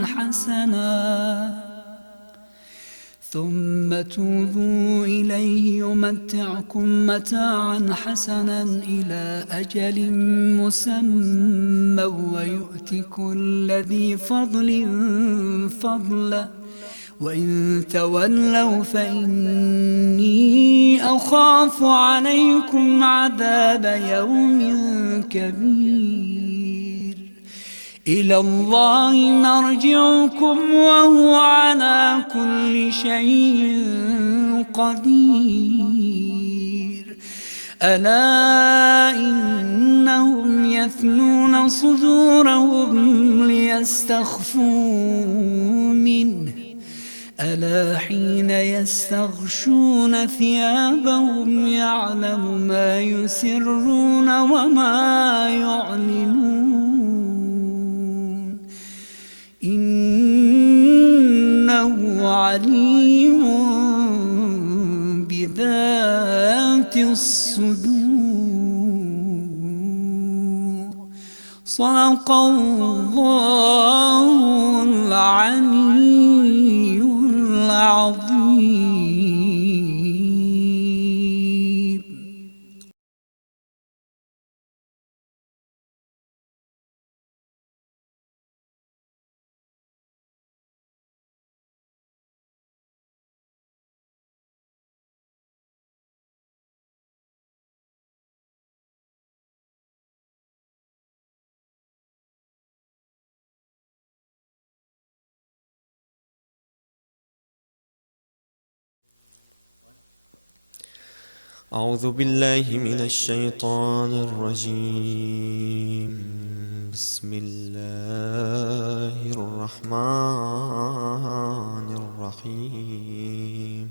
حسنا ثم توبوا إليه يمتعكم متاعا حسنا إلى أجل مسمى ويؤت كل ذي فضل فضلا وإن تولوا فإني أخاف عليكم عذاب يوم كبير. إلى الله مرجعكم وهو على كل شيء قدير. ألا إنهم يثنون صدورهم ليستخفوا منه ألا حين يستغشون ثيابهم يعلم ما يسرون وما يعلنون إنه عليم بذات الصدور. صدق الله العلي العظيم. أعوذ بالله من الشيطان الرجيم. بسم الله الرحمن الرحيم.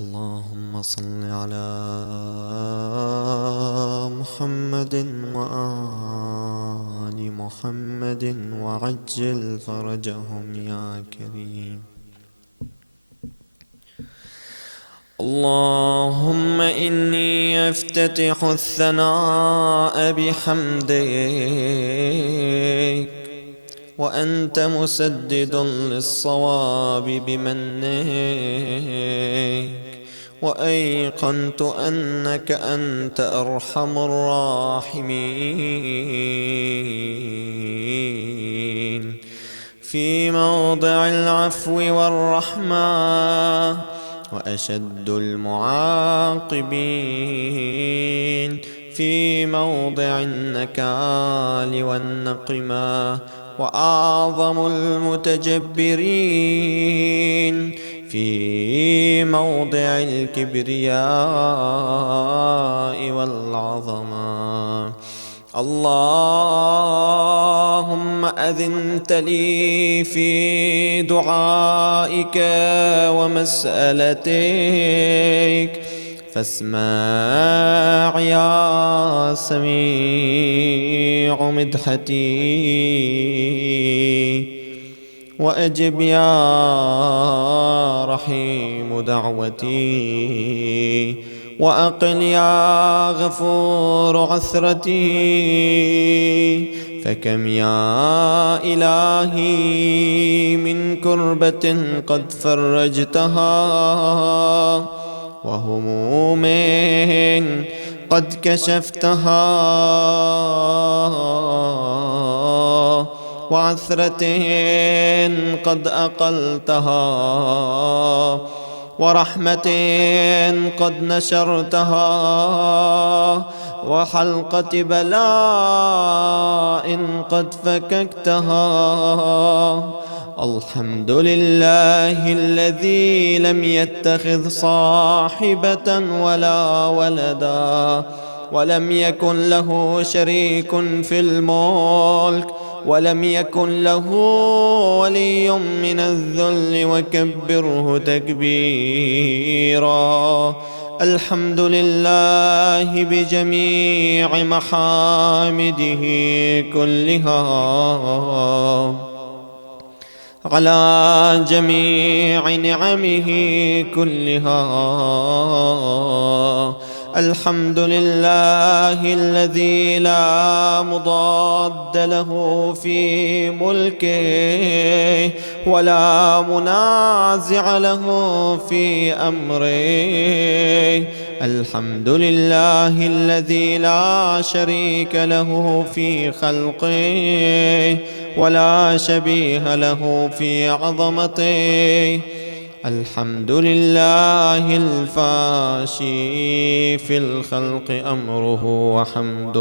اللهم صل على محمد وآل محمد وعجل فرجهم يا كريم. اللهم إني أفتتح الثناء بحمدك وأنت مسدد للصواب بمنك وأيقنت أنك أنت أرحم الراحمين في موضع العفو والرحمة وأشد المعاقبين في موضع النكال والنقمة وأعظم المتجبرين في موضع الكبرياء والعظمة. اللهم أذنت لي في دعائك ومسألتك فاسمع يا سميع مدحتي وأجب يا رحيم دعوتي وأقل يا غفور عثرتي. فكم يا إلهي من كربة قد فرجتها وهموم قد كشفتها وعثرة قد أقلتها ورحمة قد نشرتها وحلقة بلاء قد فككتها. الحمد لله الذي لم يتخذ صاحبة ولا ولدا ولم يكن له شريك في الملك ولم يكن له ولي من الذل وكبره تكبيرا. الحمد لله بجميع محامده كلها على جميع نعمه كلها. الحمد لله الذي لا مضاد له في ملكه ولا منازع له في أمره. الحمد لله الذي لا شريك له في خلقه ولا شبيه له في عظمته. الحمد لله الفاشي في الخلق أمره وحمده،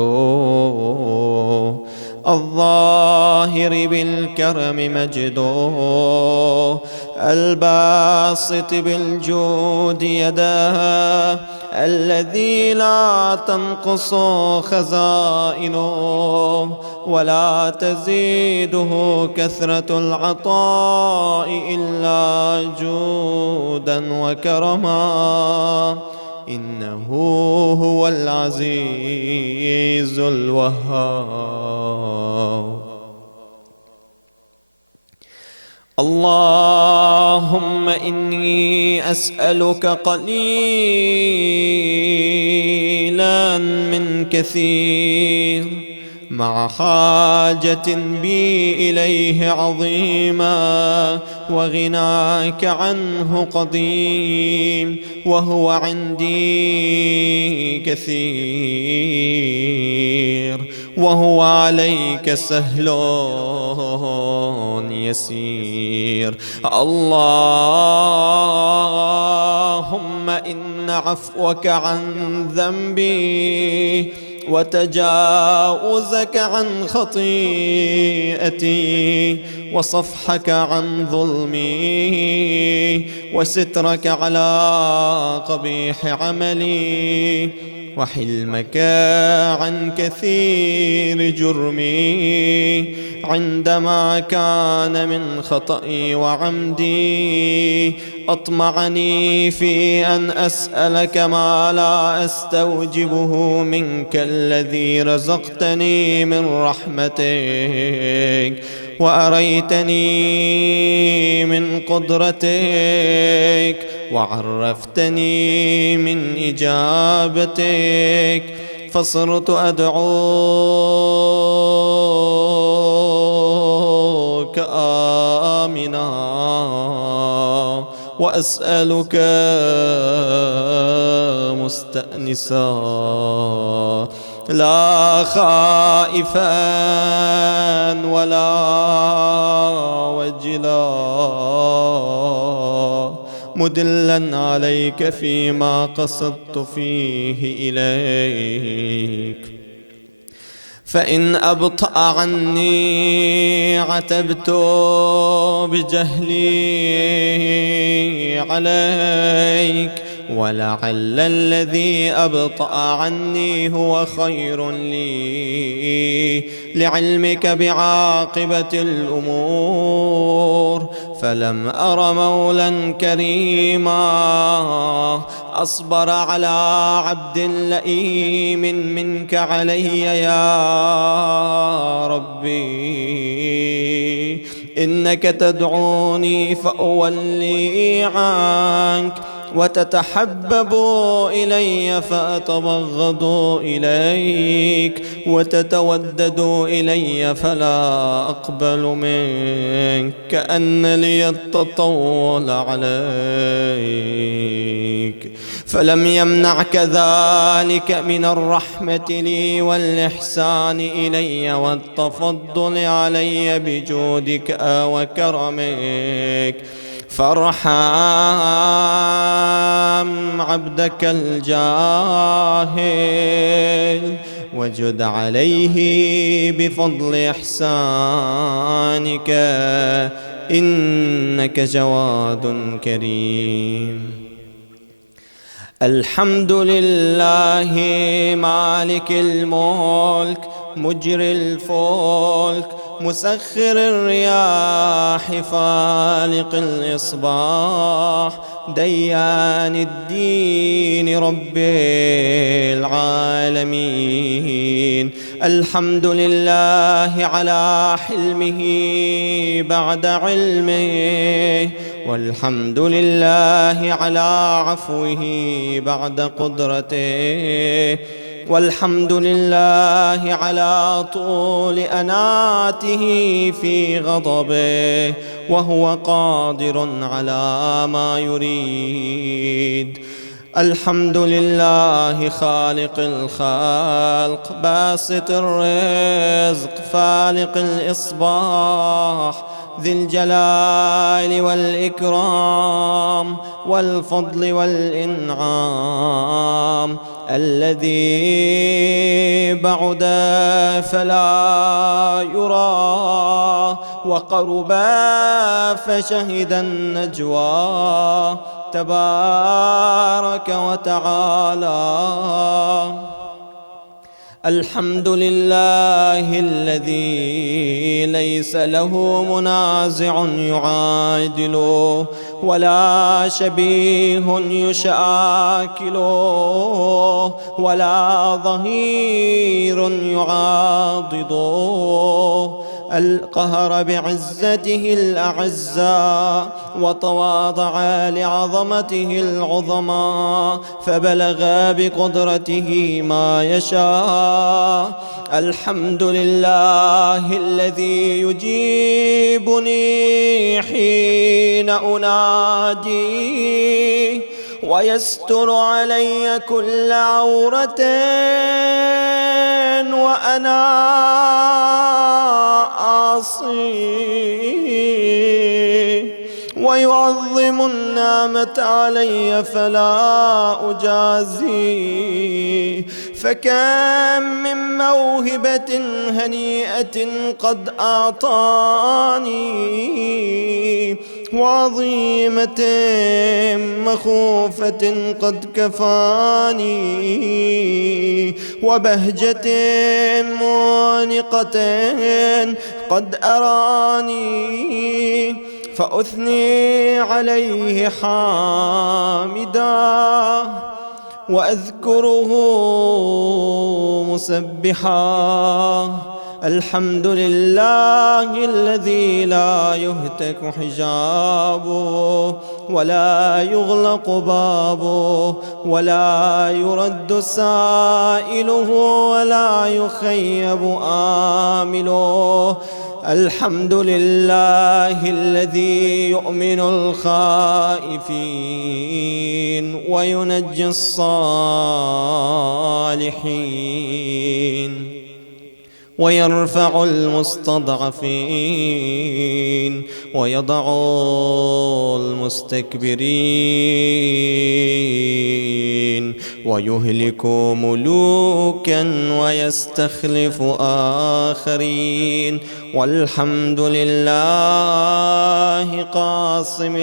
الظاهر بالكرم مجده، الباسط بالجود يده، الذي لا تنقص خزائنه ولا تزيده كثرة العطاء إلا جودا وكرما. إنه هو العزيز الوهاب. اللهم إني أسألك قليلا من كثير مع حاجة بي إليه عظيمة وغناك عنه قديم، وهو عندي كثير وهو عليك سهل يسير. اللهم إن عفوك عن ذنبي وتجاوزك عن خطيئتي وصفحك عن ظلمي وسترك على قبيح عملي وحلمك عن كثير جرمي عندما كان من خطئي وعمدي أطمعني في أن أسألك ما لا أستوجبه منك الذي رزقتني من رحمتك وأريتني من قدرتك وعرفتني من إجابتك، فصرت أدعوك آمنا وأسألك مستأنسا لا خائفا ولا وجلا مدلا عليك فيما قصدت فيه إليك. فإن أبطأ عني عتبت بجهلي عليك، ولعل الذي أبطأ عني هو خير لي لعلمك بعاقبة الأمور. فلم أر مولا كريما أصبر على عبد لئيم منك علي يا ربي. إنك تدعوني فأولي عنك وتتحبب إلي فأتبغض إليك وتتودد إلي فلا أقبل منك، كأن لي التطول عليك. فلم يمنعك ذلك من الرحمة لي والإحسان إلي والتفضل علي بجودك وكرمك، فارحم عبدك الجاهل وجد عليه بفضل إحسانك، إنك جواد كريم. الحمد لله مالك الملك مجري الفلك مسخر الرياح فالق الإصباح ديان الدين رب العالمين. الحمد لله على حلمه بعد علمه والحمد لله على عفوه بعد قدرته، والحمد لله على طول أناته في غضبه وهو قادر على ما يريد. الحمد لله خالق الخلق باسط الرزق فالق الإصباح ذي الجلال والإكرام والفضل والإنعام، الذي بعد فلا يرى وقرب فشهد النجوى تبارك وتعالى. الحمد لله الذي ليس له منازع يعادله ولا شبيه يشاكله ولا ظهير يعاضده، القهر بعزته الأعزاء وتواضع لعظمته العظمى فبلغ بقدرته ما يشاء. الحمد لله الذي يجيبني حين أنادي ويستر علي كل عورة وأنا عاصي، ويعظم النعمة علي فلا أجازي. فكم من موهبة هنيئة قد أعطاني، وعظيمة مخوفة قد كفاني، وبهجة مونقة قد أراني، فأثني عليه حامدا وأذكره مسبحا. الحمد لله الذي لا يهتك حجابه ولا يغلق بابه ولا يرد سائله ولا يخيب آمله. الحمد لله الذي يؤمن الخائفين وينجي الصالحين ويرفع المستضعفين ويضع المستكبرين ويهلك ملوكا ويستخلف آخرين. والحمد لله قاصم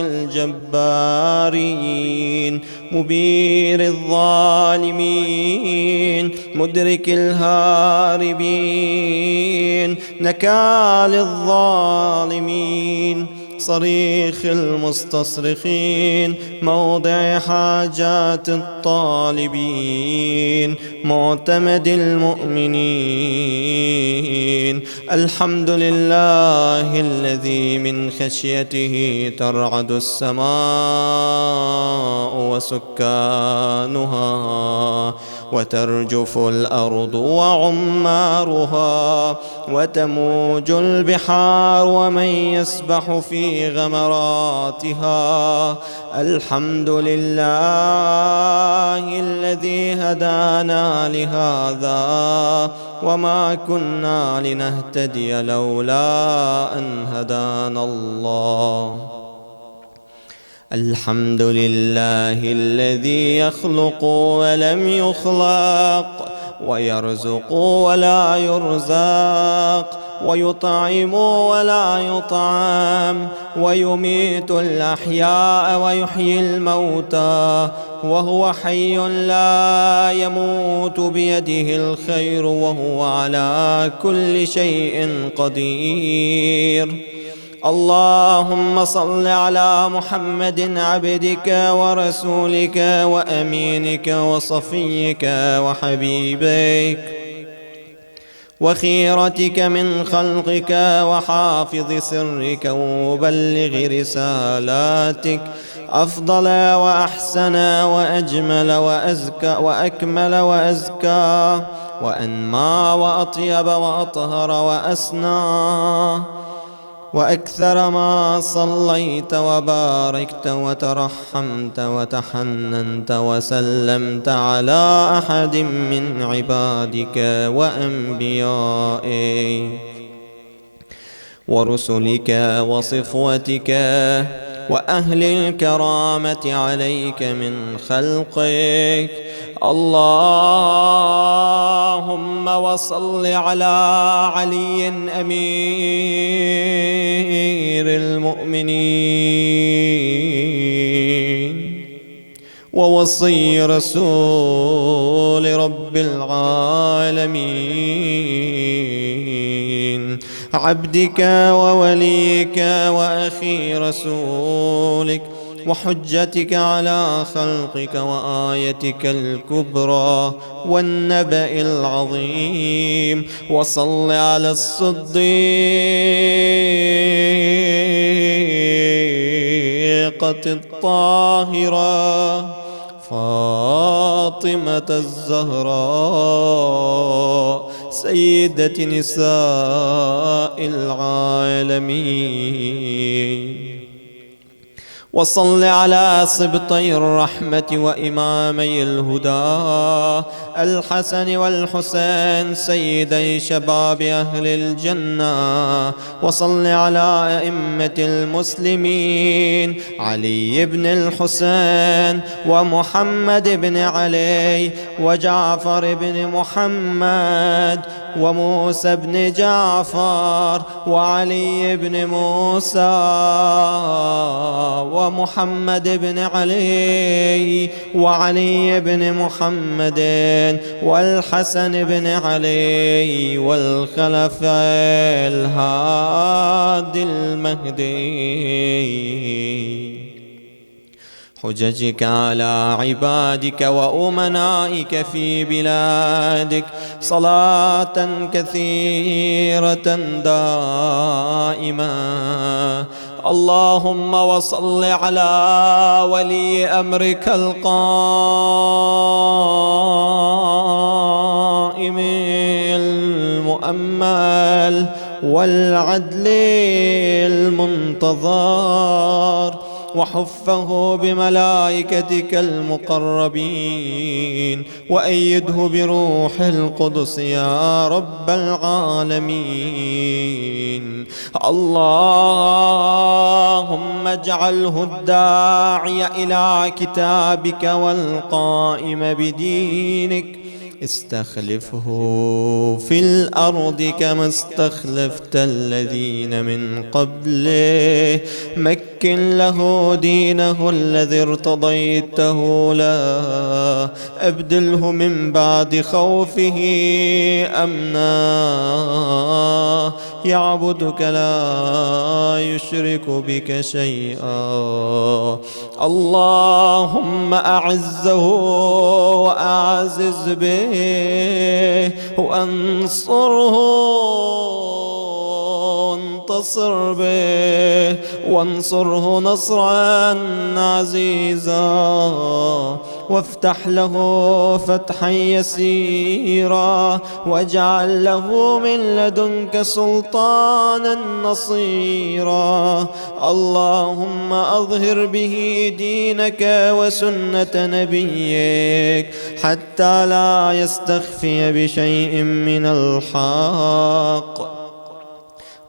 الجبارين مبير الظالمين مدرك الهاربين نكال الظالمين صريخ المستصرخين موضع حاجات الطالبين معتمد المؤمنين. الحمد لله الذي من خشيته ترعد السماء وسكانها وترجف الأرض وعمارها وتموج البحار ومن يسبح في غمراتها. الحمد لله الذي هدانا لهذا وما كنا لنهتدي لولا أن هدانا الله. الحمد لله الذي يخلق ولم يخلق ويرزق ولا يرزق ويطعم ولا يطعم ويميت الأحياء ويحيي الموتى وهو حي لا يموت بيده الخير وهو على كل شيء قدير. اللهم صل على محمد عبدك ورسولك وأمينك وصفيك وحبيبك وخيرتك من خلقك وحافظ سرك ومبلغ رسالاتك أفضل وأحسن وأجمل وأزكى وأكمل وأزكى وأنمى وأطيب وأطهر وأسنى وأكثر ما صليت وباركت وترحمت وتحننت وسلمت على أحد من عبادك وأنبيائك ورسلك وصفوتك وأهل الكرامة عليك من خلقك. اللهم وصل على علي أمير المؤمنين ووصي رسول رب العالمين، عبدك ووليك وأخي رسولك وحجتك على خلقك وآيتك الكبرى والنبأ العظيم. وصل على الصديقة الطاهرة فاطمة الزهراء سيدة نساء العالمين. وصل على سبطي الرحمة وإمامي الهدى الحسن والحسين سيدي شباب أهل الجنة. وصل على أئمة المسلمين علي بن الحسين ومحمد بن علي وجعفر بن محمد وموسى بن جعفر وعلي بن موسى ومحمد بن علي وعلي بن محمد والحسن بن علي والخلفاء الهادي المهدي. حججك على عبادك وأمنائك في بلادك صلاة كثيرة دائمة. اللهم وصل على ولي أمرك القائم المؤمل والعدل المنتظر وحفه بملائكتك المقربين وأيده بروح القدس يا رب العالمين. اللهم اجعله الداعي إلى كتابك والقائم بدينك. استخلفه في الأرض كما استخلفت الذين من قبله. مكن له دينه الذي ارتضيته له. أبدله من بعد خوفه أمنا يعبدك لا يشرك بك شيئا. اللهم أعزه وأعزز به وانصره وانتصر به وانصره نصرا عزيزا وافتح له فتحا يسيرا واجعل له من لدنك سلطانا نصيرا. اللهم أظهر به دينك وسنة نبيك حتى لا يستخفي بشيء من الحق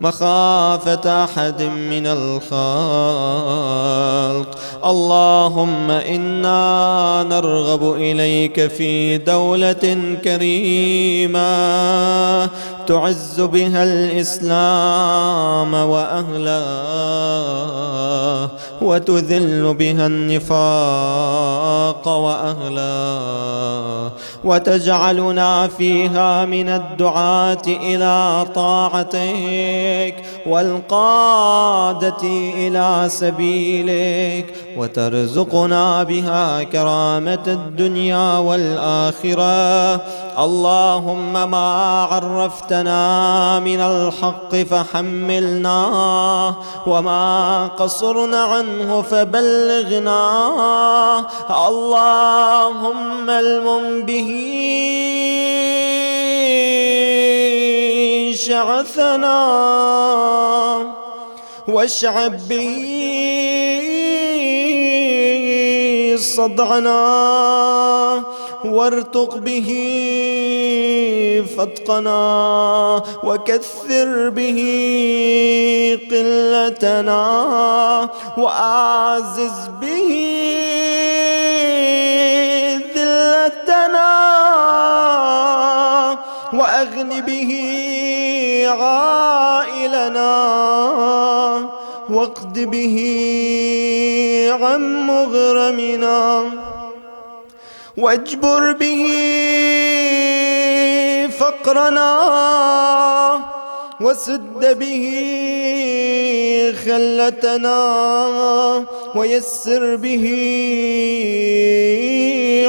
مخافة أحد من الخلق. اللهم إنا نرغب إليك في دولة كريمة تعز بها الإسلام وأهله وتذل بها النفاق وأهله وتجعلنا فيها من الدعاة إلى طاعتك والقادة إلى سبيلك وترزقنا بها كرامة الدنيا والآخرة. اللهم ما عرفتنا من الحق فحملنا، وما قصرنا عنه فبلغنا. اللهم المم به شعثنا، واشعب به صدعنا، وارتق به فتقنا، وكثر به قلتنا، وأعزز به ذلتنا، وأغن به عائلنا، واقض به عن مغرمنا، واجبر به فقرنا، وسد به خلتنا، ويسر به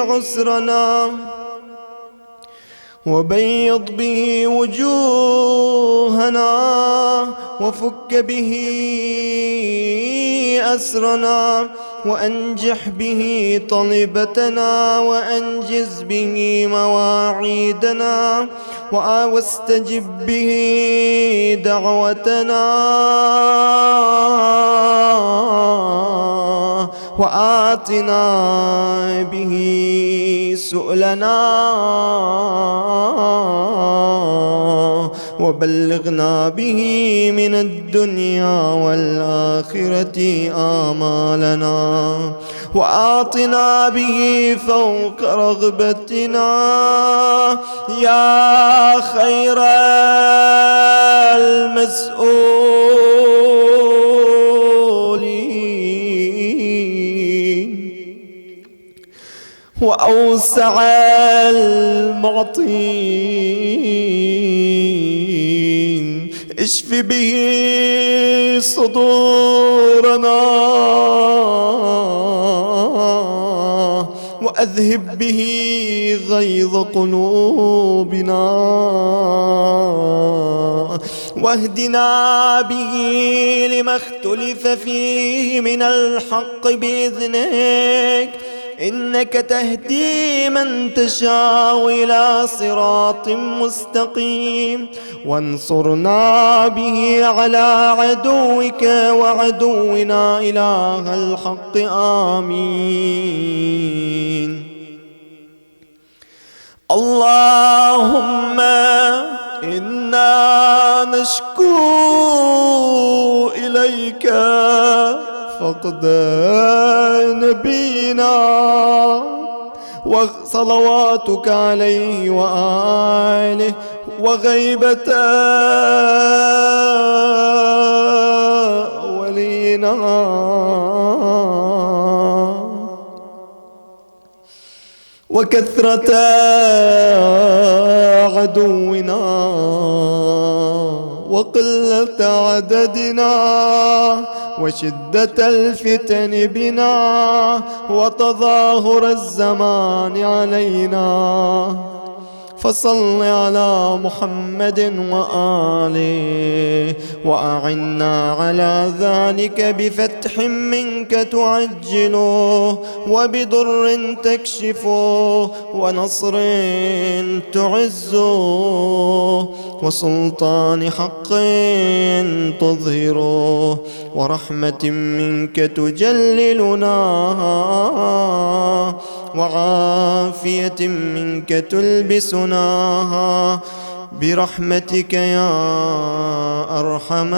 عسرنا، وبيض به وجوهنا، وفك به أسرنا، وأنجح به طلبتنا، وأنجز به مواعيدنا، واستجب به دعوتنا، وآتنا به سؤلنا، وبلغنا به من الدنيا والآخرة آمالنا، وآتنا به فوق رغبتنا، يا خير المسؤولين وأوسع المعطين. اشف به صدورنا، وأذهب به غيظ قلوبنا، واهدنا به لما اختلف فيه من الحق بإذنك، إنك تهدي من تشاء إلى صراط مستقيم. وانصرنا به على عدوك وعدونا إله الحق. آمين. اللهم إنا نشكو إليك فقد نبينا وصلواتك عليه وآله، وغيبة ولينا، وكثرة عدونا، وقلة عددنا، وشدة الفتن بنا، وتظاهر الزمان علينا. فصل على محمد وآله، وأعنا على ذلك بفتح منك تعجله، وبضر تكشفه، ونصر تعزه، وسلطان حق تظهره، ورحمة منك تجللنا، وعافية منك تلبسناها، برحمتك يا أرحم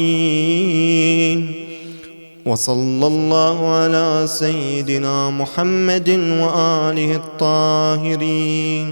الراحمين. وصلى الله على سيدنا محمد وآله الطاهرين.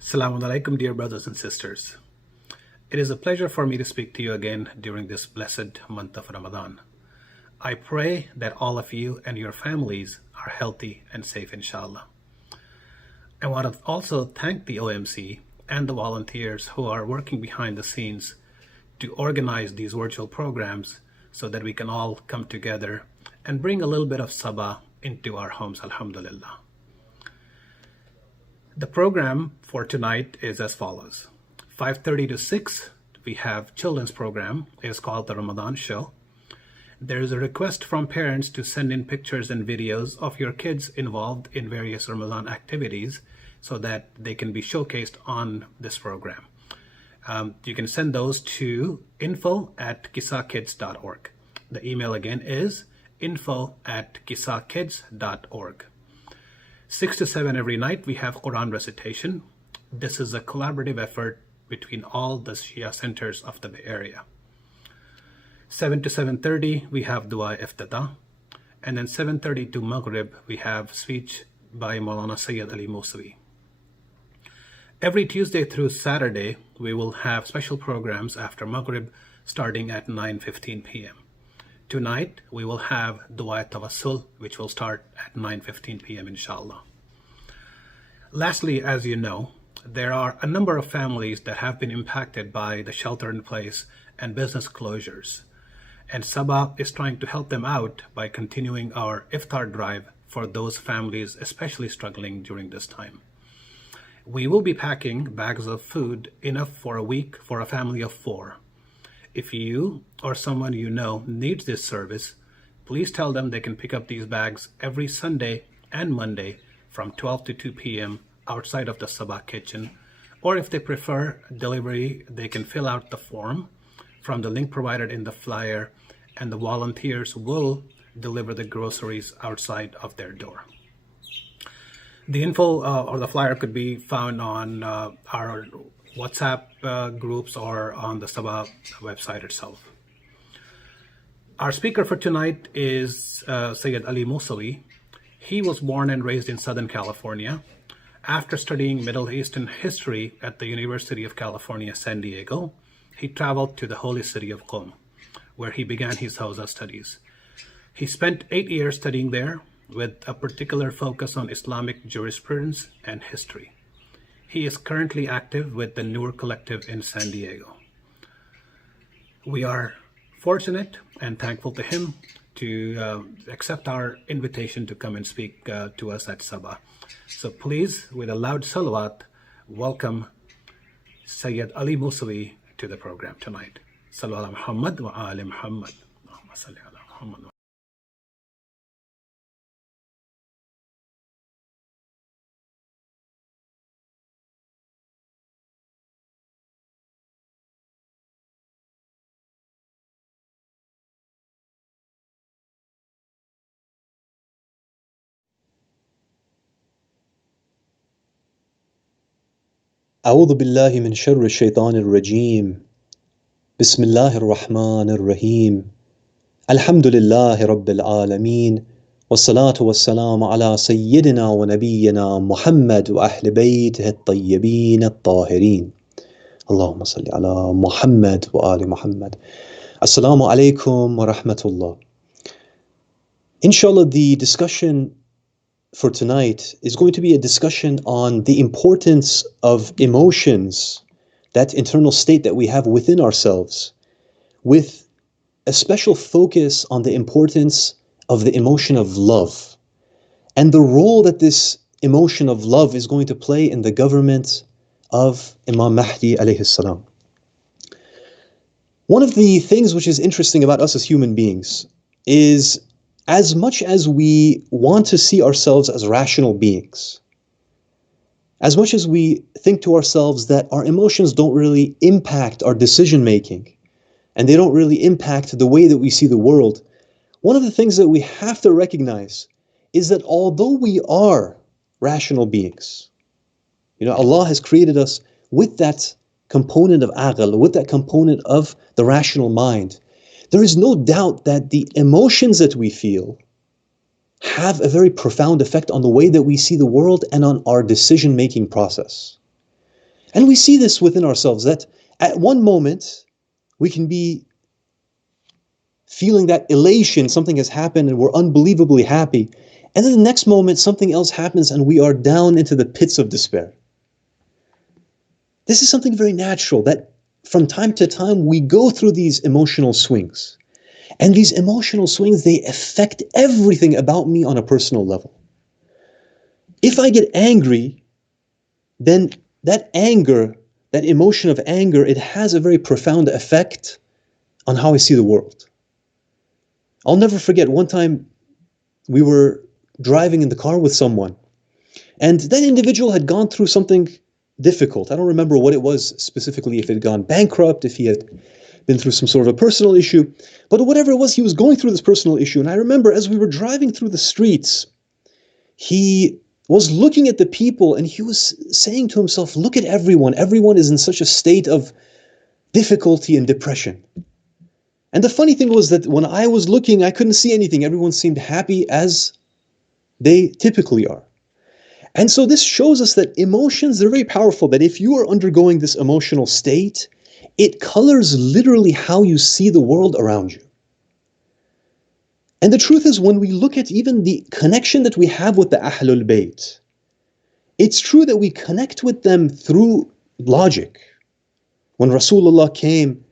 Assalamu alaikum, dear brothers and sisters. It is a pleasure for me to speak to you again during this blessed month of Ramadan. I pray that all of you and your families are healthy and safe, inshallah. I want to also thank the OMC and the volunteers who are working behind the scenes to organize these virtual programs so that we can all come together and bring a little bit of Saba into our homes, alhamdulillah. The program for tonight is as follows. 5:30 to 6, we have children's program. It is called the Ramadan Show. There is a request from parents to send in pictures and videos of your kids involved in various Ramadan activities so that they can be showcased on this program. You can send those to info@kisakids.org. The email again is info@kisakids.org. 6 to 7 every night, we have Quran recitation. This is a collaborative effort between all the Shia centers of the Bay Area. 7 to 7:30, we have Dua Iftitah. And then 7:30 to Maghrib, we have speech by Maulana Seyed Ali Musawi. Every Tuesday through Saturday, we will have special programs after Maghrib starting at 9:15 p.m. Tonight, we will have Dua Tawassul, which will start at 9:15 p.m. inshallah. Lastly, as you know, there are a number of families that have been impacted by the shelter-in-place and business closures. And Saba is trying to help them out by continuing our iftar drive for those families especially struggling during this time. We will be packing bags of food enough for a week for a family of 4. If you or someone you know needs this service, please tell them they can pick up these bags every Sunday and Monday from 12 to 2 p.m. outside of the Saba kitchen. Or if they prefer delivery, they can fill out the form from the link provided in the flyer, and the volunteers will deliver the groceries outside of their door. The info or the flyer could be found on our WhatsApp groups or on the Saba website itself. Our speaker for tonight is Seyed Ali Musawi. He was born and raised in Southern California. After studying Middle Eastern history at the University of California, San Diego, he traveled to the holy city of Qom, where he began his Hausa studies. He spent 8 years studying there with a particular focus on Islamic jurisprudence and history. He is currently active with the Noor Collective in San Diego. We are fortunate and thankful to him to accept our invitation to come and speak to us at Saba. So please, with a loud salawat, welcome Sayyid Ali Musawi to the program tonight. Sallu ala Muhammad wa ali Muhammad. Allahumma salli ala Muhammad. أعوذ بالله من شر الشيطان الرجيم بسم الله الرحمن الرحيم الحمد لله رب العالمين والصلاة والسلام على سيدنا ونبينا محمد وأهل بيته الطيبين الطاهرين اللهم صل على محمد وآل محمد. Assalamu alaikum wa rahmatullah. Inshallah, the discussion for tonight is going to be a discussion on the importance of emotions, that internal state that we have within ourselves, with a special focus on the importance of the emotion of love and the role that this emotion of love is going to play in the government of Imam Mahdi alayhi salam. One of the things which is interesting about us as human beings is, as much as we want to see ourselves as rational beings, as much as we think to ourselves that our emotions don't really impact our decision making and they don't really impact the way that we see the world, one of the things that we have to recognize is that although we are rational beings, Allah has created us with that component of aql, with that component of the rational mind, there is no doubt that the emotions that we feel have a very profound effect on the way that we see the world and on our decision-making process. And we see this within ourselves, that at one moment we can be feeling that elation, something has happened and we're unbelievably happy. And then the next moment something else happens and we are down into the pits of despair. This is something very natural, that from time to time we go through these emotional swings. And these emotional swings, they affect everything about me on a personal level. If I get angry, then that anger, that emotion of anger, it has a very profound effect on how I see the world. I'll never forget one time we were driving in the car with someone, and that individual had gone through something difficult. I don't remember what it was specifically, if it had gone bankrupt, if he had been through some sort of a personal issue, but whatever it was, he was going through this personal issue. And I remember as we were driving through the streets, he was looking at the people and he was saying to himself, look at everyone. Everyone is in such a state of difficulty and depression. And the funny thing was that when I was looking, I couldn't see anything. Everyone seemed happy as they typically are. And so this shows us that emotions, they're very powerful, that if you are undergoing this emotional state, it colors literally how you see the world around you. And the truth is, when we look at even the connection that we have with the Ahlul Bayt, it's true that we connect with them through logic. When Rasulullah came,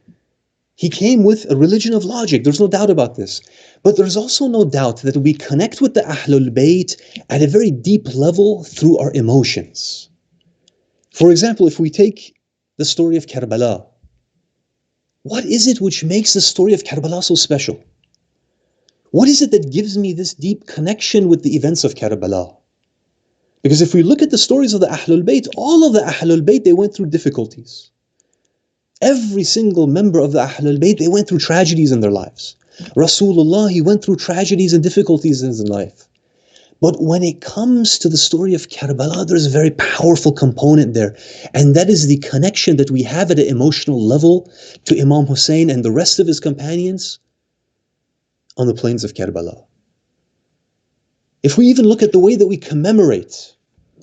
he came with a religion of logic. There's no doubt about this. But there's also no doubt that we connect with the Ahlul Bayt at a very deep level through our emotions. For example, if we take the story of Karbala, what is it which makes the story of Karbala so special? What is it that gives me this deep connection with the events of Karbala? Because if we look at the stories of the Ahlul Bayt, all of the Ahlul Bayt, they went through difficulties. Every single member of the Ahlul Bayt, they went through tragedies in their lives. Rasulullah, he went through tragedies and difficulties in his life. But when it comes to the story of Karbala, there's a very powerful component there. And that is the connection that we have at an emotional level to Imam Hussein and the rest of his companions on the plains of Karbala. If we even look at the way that we commemorate,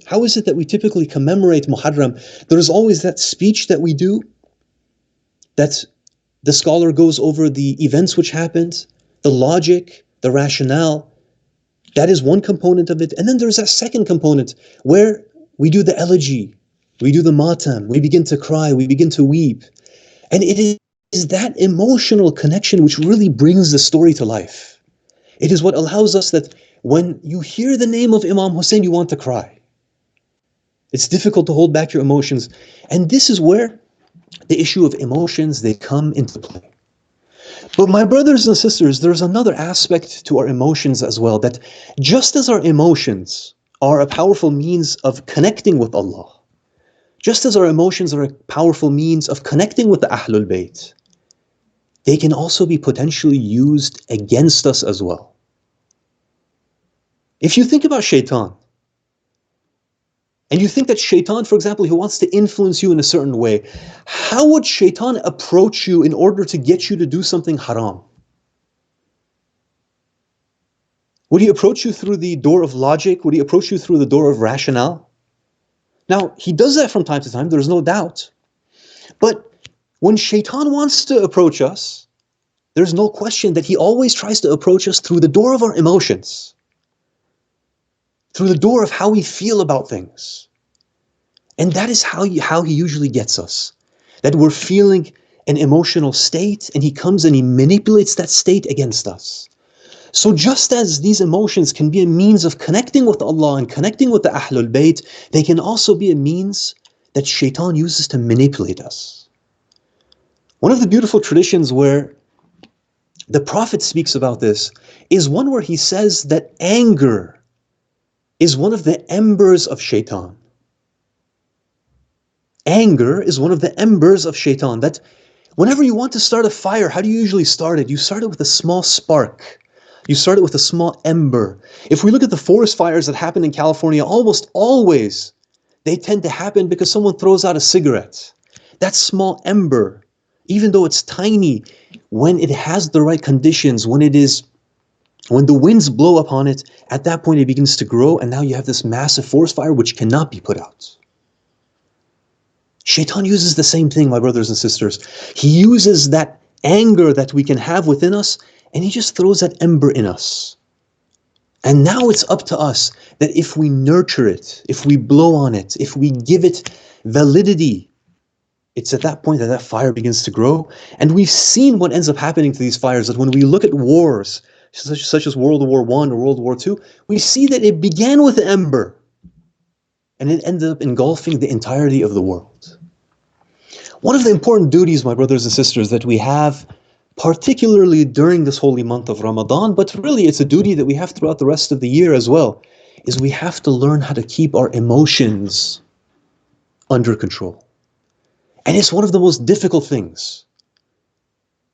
how is it that we typically commemorate Muharram? There is always that speech that we do, that the scholar goes over the events which happened, the logic, the rationale. That is one component of it. And then there's that second component where we do the elegy, we do the matam, we begin to cry, we begin to weep. And it is that emotional connection which really brings the story to life. It is what allows us that when you hear the name of Imam Hussein, you want to cry. It's difficult to hold back your emotions. And this is where the issue of emotions, they come into play. But my brothers and sisters, there's another aspect to our emotions as well, that just as our emotions are a powerful means of connecting with Allah, just as our emotions are a powerful means of connecting with the Ahlul Bayt, they can also be potentially used against us as well. If you think about shaitan, and you think that shaitan, for example, he wants to influence you in a certain way, how would shaitan approach you in order to get you to do something haram? Would he approach you through the door of logic? Would he approach you through the door of rationale? Now, he does that from time to time, there's no doubt. But when shaitan wants to approach us, there's no question that he always tries to approach us through the door of our emotions, through the door of how we feel about things. And that is how he usually gets us. That we're feeling an emotional state, and he comes and he manipulates that state against us. So just as these emotions can be a means of connecting with Allah and connecting with the Ahlul Bayt, they can also be a means that shaitan uses to manipulate us. One of the beautiful traditions where the Prophet speaks about this is one where he says that anger is one of the embers of shaitan. Anger is one of the embers of shaitan. That whenever you want to start a fire, how do you usually start it? You start it with a small spark. You start it with a small ember. If we look at the forest fires that happen in California, almost always they tend to happen because someone throws out a cigarette. That small ember, even though it's tiny, when it has the right conditions, when the winds blow upon it, at that point it begins to grow, and now you have this massive forest fire which cannot be put out. Shaitan uses the same thing, my brothers and sisters. He uses that anger that we can have within us, and he just throws that ember in us. And now it's up to us that if we nurture it, if we blow on it, if we give it validity, it's at that point that that fire begins to grow. And we've seen what ends up happening to these fires, that when we look at wars, such as World War I or World War II, we see that it began with ember, and it ended up engulfing the entirety of the world. One of the important duties, my brothers and sisters, that we have, particularly during this holy month of Ramadan, but really it's a duty that we have throughout the rest of the year as well, is we have to learn how to keep our emotions under control. And it's one of the most difficult things.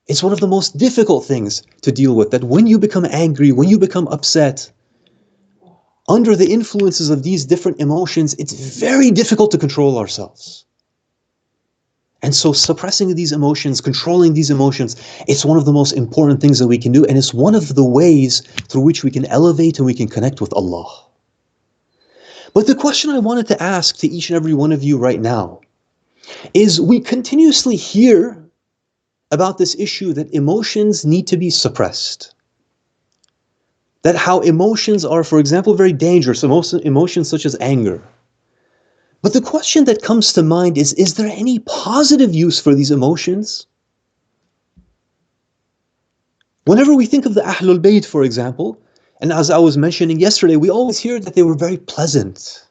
It's one of the most difficult things to deal with, that when you become angry, when you become upset, under the influences of these different emotions, it's very difficult to control ourselves. And so suppressing these emotions, controlling these emotions, it's one of the most important things that we can do, and it's one of the ways through which we can elevate and we can connect with Allah. But the question I wanted to ask to each and every one of you right now is, we continuously hear about this issue that emotions need to be suppressed. That how emotions are, for example, very dangerous, emotions such as anger. But the question that comes to mind is there any positive use for these emotions? Whenever we think of the Ahlul Bayt, for example, and as I was mentioning yesterday, we always hear that they were very pleasant,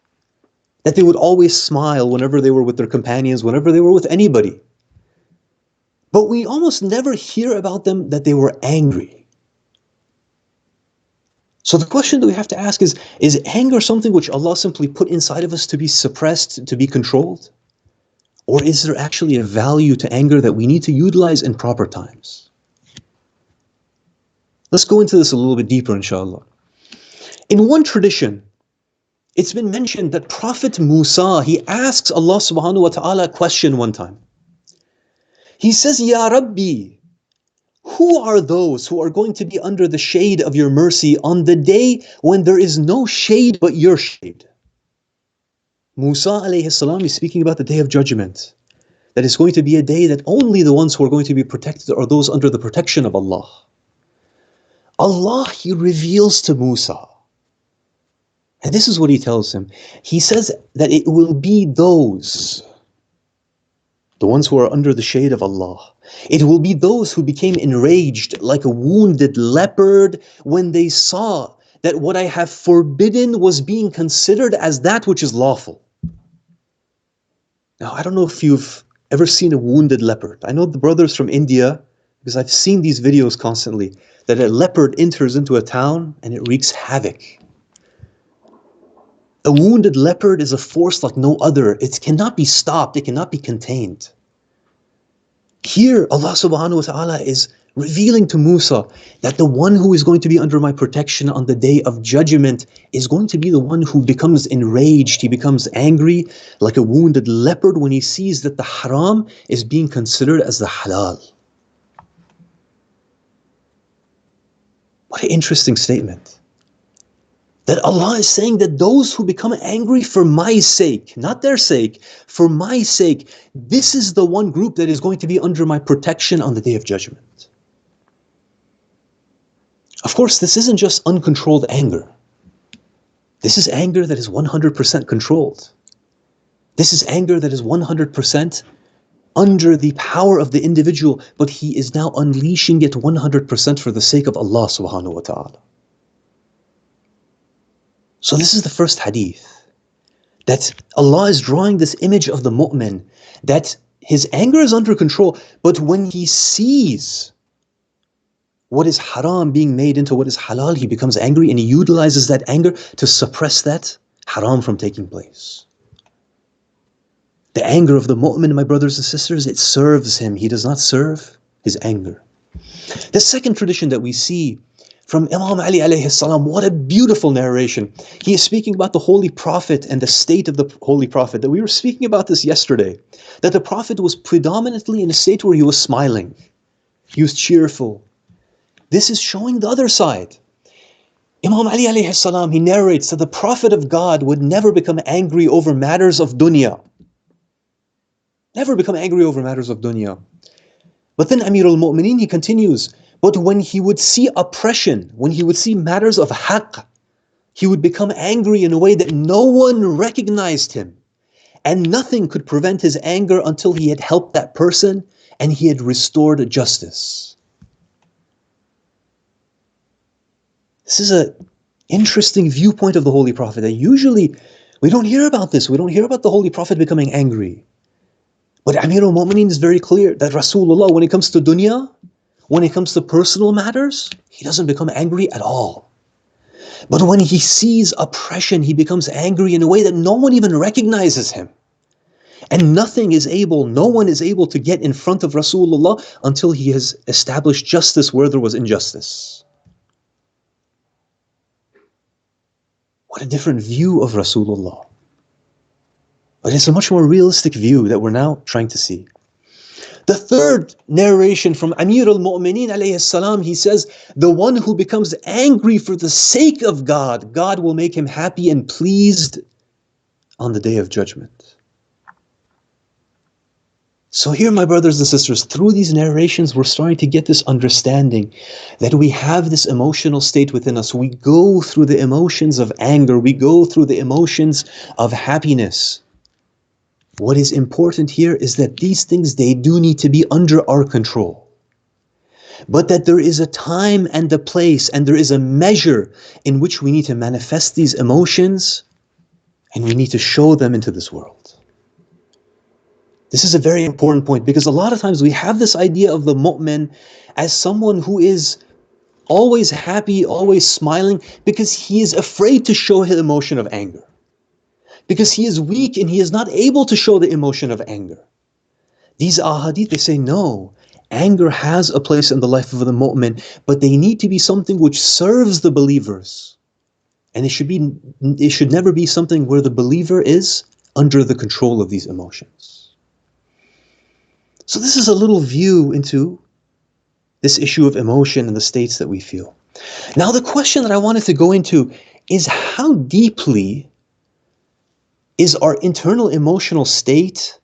that they would always smile whenever they were with their companions, whenever they were with anybody. But we almost never hear about them that they were angry. So the question that we have to ask is anger something which Allah simply put inside of us to be suppressed, to be controlled? Or is there actually a value to anger that we need to utilize in proper times? Let's go into this a little bit deeper, inshallah. In one tradition, it's been mentioned that Prophet Musa, he asks Allah subhanahu wa ta'ala a question one time. He says, Ya Rabbi, who are those who are going to be under the shade of your mercy on the day when there is no shade but your shade? Musa alayhi salam is speaking about the day of judgment. That is going to be a day that only the ones who are going to be protected are those under the protection of Allah. Allah, he reveals to Musa. And this is what he tells him. He says that it will be those, the ones who are under the shade of Allah. It will be those who became enraged like a wounded leopard when they saw that what I have forbidden was being considered as that which is lawful. Now, I don't know if you've ever seen a wounded leopard. I know the brothers from India, because I've seen these videos constantly, that a leopard enters into a town and it wreaks havoc. A wounded leopard is a force like no other. It cannot be stopped. It cannot be contained. Here, Allah subhanahu wa ta'ala is revealing to Musa that the one who is going to be under my protection on the day of judgment is going to be the one who becomes enraged. He becomes angry like a wounded leopard when he sees that the haram is being considered as the halal. What an interesting statement. That Allah is saying that those who become angry for my sake, not their sake, for my sake, this is the one group that is going to be under my protection on the day of judgment. Of course, this isn't just uncontrolled anger. This is anger that is 100% controlled. This is anger that is 100% under the power of the individual, but he is now unleashing it 100% for the sake of Allah subhanahu wa ta'ala. So this is the first hadith, that Allah is drawing this image of the mu'min, that his anger is under control, but when he sees what is haram being made into what is halal, he becomes angry and he utilizes that anger to suppress that haram from taking place. The anger of the mu'min, my brothers and sisters, it serves him. He does not serve his anger. The second tradition that we see from Imam Ali alayhi salam, what a beautiful narration. He is speaking about the Holy Prophet and the state of the Holy Prophet. That we were speaking about this yesterday. That the Prophet was predominantly in a state where he was smiling. He was cheerful. This is showing the other side. Imam Ali alayhi salam, he narrates that the Prophet of God would never become angry over matters of dunya. Never become angry over matters of dunya. But then Amir al-Mu'mineen, he continues, but when he would see oppression, when he would see matters of haqq, he would become angry in a way that no one recognized him. And nothing could prevent his anger until he had helped that person and he had restored justice. This is an interesting viewpoint of the Holy Prophet that usually we don't hear about this. We don't hear about the Holy Prophet becoming angry. But Amir al-Mu'mineen is very clear that Rasulullah, when it comes to dunya, when it comes to personal matters, he doesn't become angry at all. But when he sees oppression, he becomes angry in a way that no one even recognizes him. And no one is able to get in front of Rasulullah until he has established justice where there was injustice. What a different view of Rasulullah. But it's a much more realistic view that we're now trying to see. The third narration from Amir al-Mu'mineen alayhi salam, he says, the one who becomes angry for the sake of God, God will make him happy and pleased on the day of judgment. So here, my brothers and sisters, through these narrations, we're starting to get this understanding that we have this emotional state within us. We go through the emotions of anger. We go through the emotions of happiness. What is important here is that these things, they do need to be under our control. But that there is a time and a place and there is a measure in which we need to manifest these emotions and we need to show them into this world. This is a very important point because a lot of times we have this idea of the mu'min as someone who is always happy, always smiling, because he is afraid to show his emotion of anger. Because he is weak and he is not able to show the emotion of anger. These ahadith, they say, no, anger has a place in the life of the mu'min, but they need to be something which serves the believers. And it should never be something where the believer is under the control of these emotions. So this is a little view into this issue of emotion and the states that we feel. Now the question that I wanted to go into is how deeply is our internal emotional state,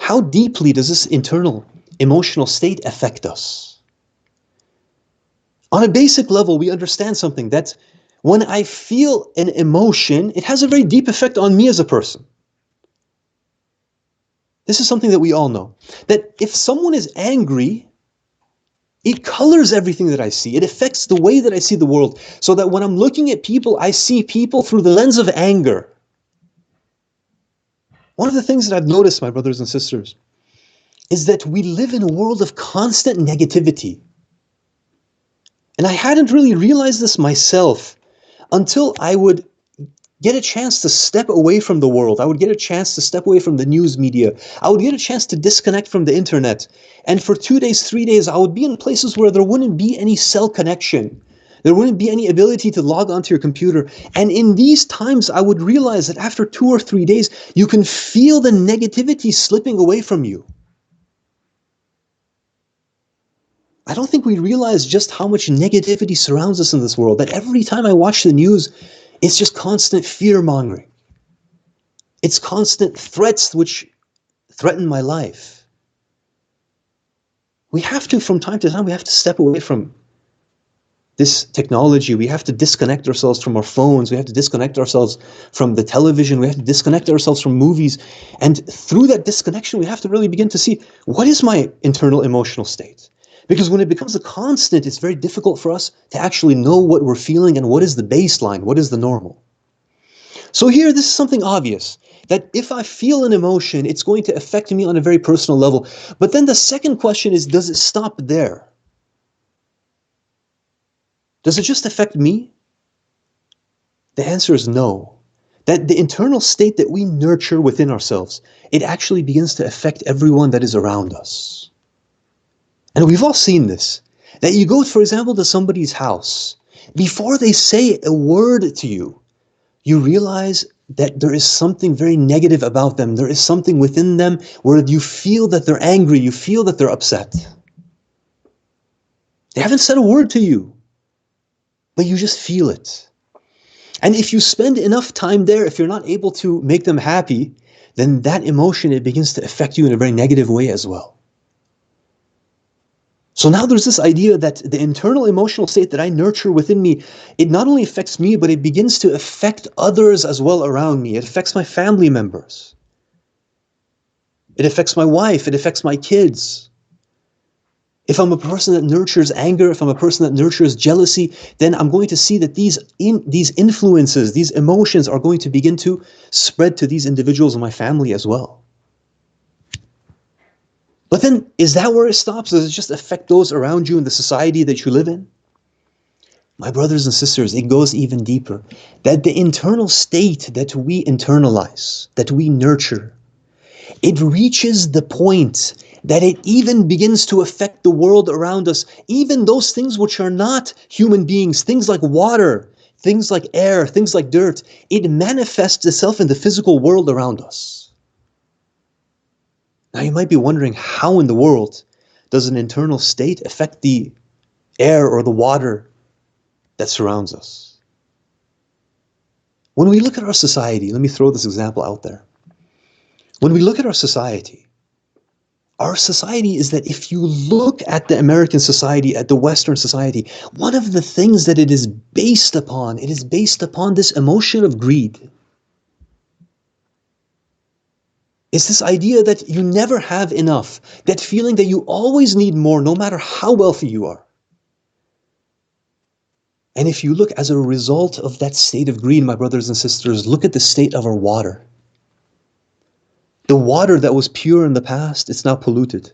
how deeply does this internal emotional state affect us? On a basic level, we understand something, that when I feel an emotion, it has a very deep effect on me as a person. This is something that we all know. That if someone is angry, it colors everything that I see. It affects the way that I see the world. So that when I'm looking at people, I see people through the lens of anger. One of the things that I've noticed, my brothers and sisters, is that we live in a world of constant negativity. And I hadn't really realized this myself until I would get a chance to step away from the world. I would get a chance to step away from the news media. I would get a chance to disconnect from the internet. And for 2 days, 3 days, I would be in places where there wouldn't be any cell connection. There wouldn't be any ability to log onto your computer. And in these times, I would realize that after 2 or 3 days, you can feel the negativity slipping away from you. I don't think we realize just how much negativity surrounds us in this world, that every time I watch the news, it's just constant fear-mongering. It's constant threats which threaten my life. We have to, from time to time, we have to step away from this technology. We have to disconnect ourselves from our phones. We have to disconnect ourselves from the television. We have to disconnect ourselves from movies. And through that disconnection, we have to really begin to see, what is my internal emotional state? Because when it becomes a constant, it's very difficult for us to actually know what we're feeling and what is the baseline, what is the normal. So here, this is something obvious, that if I feel an emotion, it's going to affect me on a very personal level. But then the second question is, does it stop there? Does it just affect me? The answer is no. That the internal state that we nurture within ourselves, it actually begins to affect everyone that is around us. And we've all seen this. That you go, for example, to somebody's house. Before they say a word to you, you realize that there is something very negative about them. There is something within them where you feel that they're angry. You feel that they're upset. They haven't said a word to you, but you just feel it. And if you spend enough time there, if you're not able to make them happy, then that emotion, it begins to affect you in a very negative way as well. So now there's this idea that the internal emotional state that I nurture within me, it not only affects me, but it begins to affect others as well around me. It affects my family members. It affects my wife. It affects my kids. If I'm a person that nurtures anger, if I'm a person that nurtures jealousy, then I'm going to see that these influences, these emotions are going to begin to spread to these individuals in my family as well. But then, is that where it stops? Does it just affect those around you in the society that you live in? My brothers and sisters, it goes even deeper. That the internal state that we internalize, that we nurture, it reaches the point that it even begins to affect the world around us, even those things which are not human beings, things like water, things like air, things like dirt. It manifests itself in the physical world around us. Now you might be wondering, how in the world does an internal state affect the air or the water that surrounds us? When we look at our society, let me throw this example out there. When we look at our society is that if you look at the American society, at the Western society, one of the things that it is based upon this emotion of greed. It's this idea that you never have enough, that feeling that you always need more no matter how wealthy you are. And if you look as a result of that state of greed, my brothers and sisters, look at the state of our water. The water that was pure in the past, it's now polluted.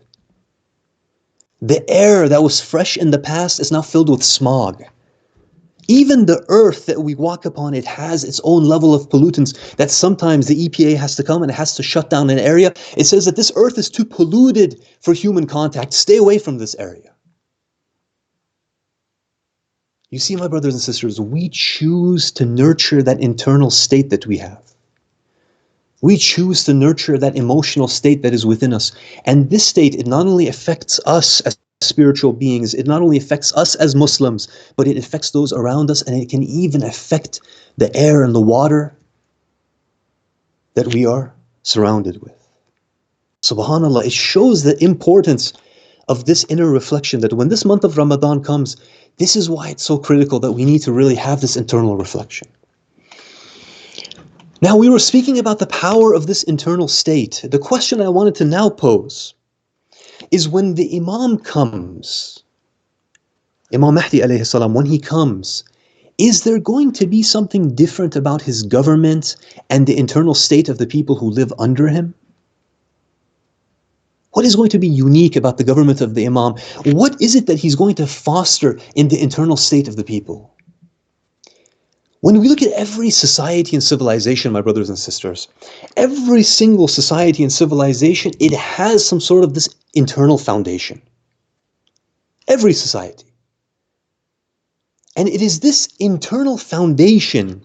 The air that was fresh in the past is now filled with smog. Even the earth that we walk upon, it has its own level of pollutants that sometimes the EPA has to come and it has to shut down an area. It says that this earth is too polluted for human contact. Stay away from this area. You see, my brothers and sisters, we choose to nurture that internal state that we have. We choose to nurture that emotional state that is within us. And this state, it not only affects us as spiritual beings, it not only affects us as Muslims, but it affects those around us, and it can even affect the air and the water that we are surrounded with. SubhanAllah, it shows the importance of this inner reflection, that when this month of Ramadan comes, this is why it's so critical that we need to really have this internal reflection. Now, we were speaking about the power of this internal state. The question I wanted to now pose is, when the Imam comes, Imam Mahdi alayhi salam, when he comes, is there going to be something different about his government and the internal state of the people who live under him? What is going to be unique about the government of the Imam? What is it that he's going to foster in the internal state of the people? When we look at every society and civilization, my brothers and sisters, every single society and civilization, it has some sort of this internal foundation. Every society. And it is this internal foundation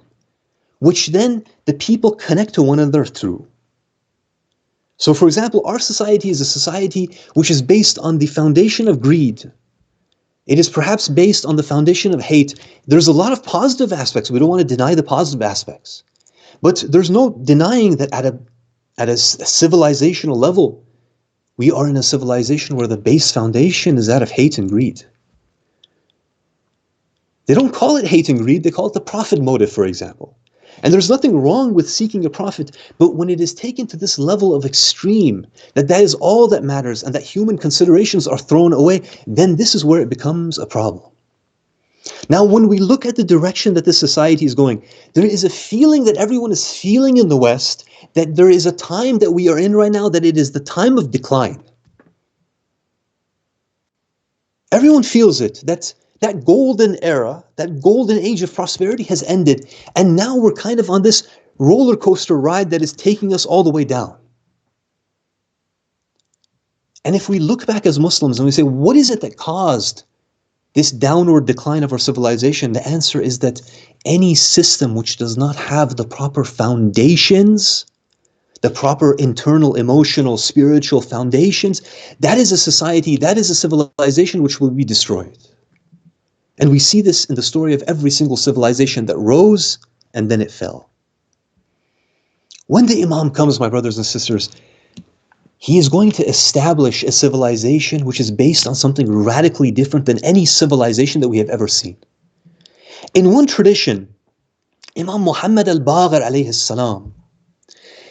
which then the people connect to one another through. So for example, our society is a society which is based on the foundation of greed. It is perhaps based on the foundation of hate. There's a lot of positive aspects. We don't want to deny the positive aspects. But there's no denying that at a civilizational level, we are in a civilization where the base foundation is that of hate and greed. They don't call it hate and greed, they call it the profit motive, for example. And there's nothing wrong with seeking a profit, but when it is taken to this level of extreme, that is all that matters and that human considerations are thrown away, then this is where it becomes a problem. Now, when we look at the direction that this society is going, there is a feeling that everyone is feeling in the West, that there is a time that we are in right now, that it is the time of decline. Everyone feels it, that golden era, that golden age of prosperity has ended, and now we're kind of on this roller coaster ride that is taking us all the way down. And if we look back as Muslims and we say, what is it that caused this downward decline of our civilization? The answer is that any system which does not have the proper foundations, the proper internal, emotional, spiritual foundations, that is a society, that is a civilization which will be destroyed. And we see this in the story of every single civilization that rose and then it fell. When the Imam comes, my brothers and sisters, he is going to establish a civilization which is based on something radically different than any civilization that we have ever seen. In one tradition, Imam Muhammad al-Baqir alayhi salam,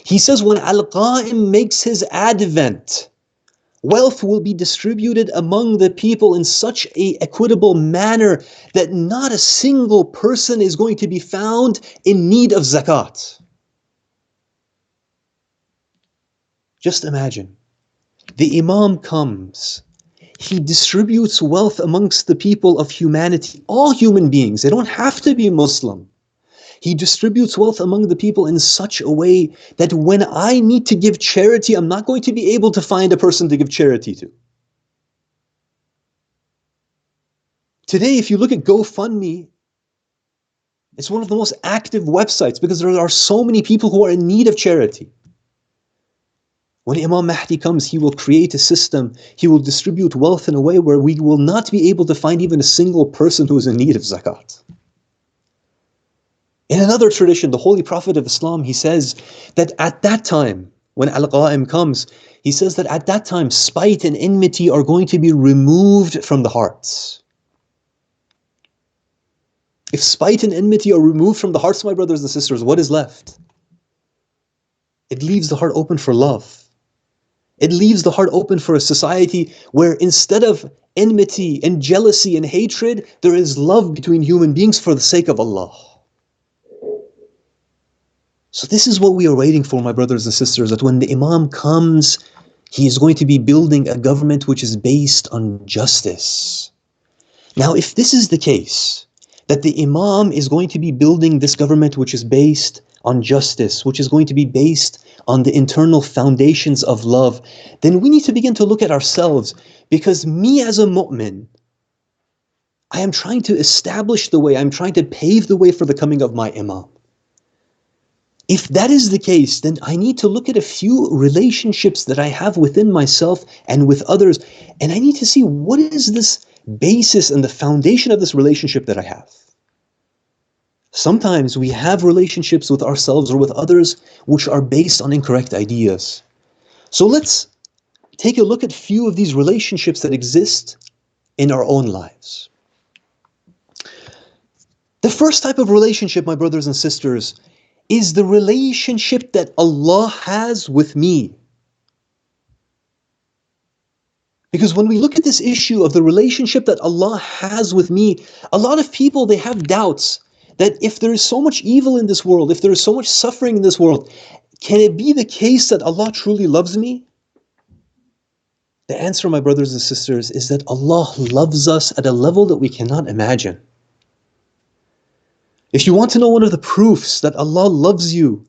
he says when Al-Qa'im makes his advent, wealth will be distributed among the people in such an equitable manner that not a single person is going to be found in need of zakat. Just imagine, the Imam comes, he distributes wealth amongst the people of humanity, all human beings, they don't have to be Muslim. He distributes wealth among the people in such a way that when I need to give charity, I'm not going to be able to find a person to give charity to. Today, if you look at GoFundMe, it's one of the most active websites because there are so many people who are in need of charity. When Imam Mahdi comes, he will create a system, he will distribute wealth in a way where we will not be able to find even a single person who is in need of zakat. In another tradition, the Holy Prophet of Islam, he says that at that time, when Al-Qa'im comes, he says that at that time, spite and enmity are going to be removed from the hearts. If spite and enmity are removed from the hearts, my brothers and sisters, what is left? It leaves the heart open for love. It leaves the heart open for a society where instead of enmity and jealousy and hatred, there is love between human beings for the sake of Allah. So this is what we are waiting for, my brothers and sisters, that when the Imam comes, he is going to be building a government which is based on justice. Now, if this is the case, that the Imam is going to be building this government which is based on justice, which is going to be based on the internal foundations of love, then we need to begin to look at ourselves, because me as a mu'min, I am trying to establish the way, I'm trying to pave the way for the coming of my Imam. If that is the case, then I need to look at a few relationships that I have within myself and with others, and I need to see what is this basis and the foundation of this relationship that I have. Sometimes we have relationships with ourselves or with others which are based on incorrect ideas. So let's take a look at a few of these relationships that exist in our own lives. The first type of relationship, my brothers and sisters, is the relationship that Allah has with me. Because when we look at this issue of the relationship that Allah has with me, a lot of people, they have doubts that if there is so much evil in this world, if there is so much suffering in this world, can it be the case that Allah truly loves me? The answer, my brothers and sisters, is that Allah loves us at a level that we cannot imagine. If you want to know one of the proofs that Allah loves you,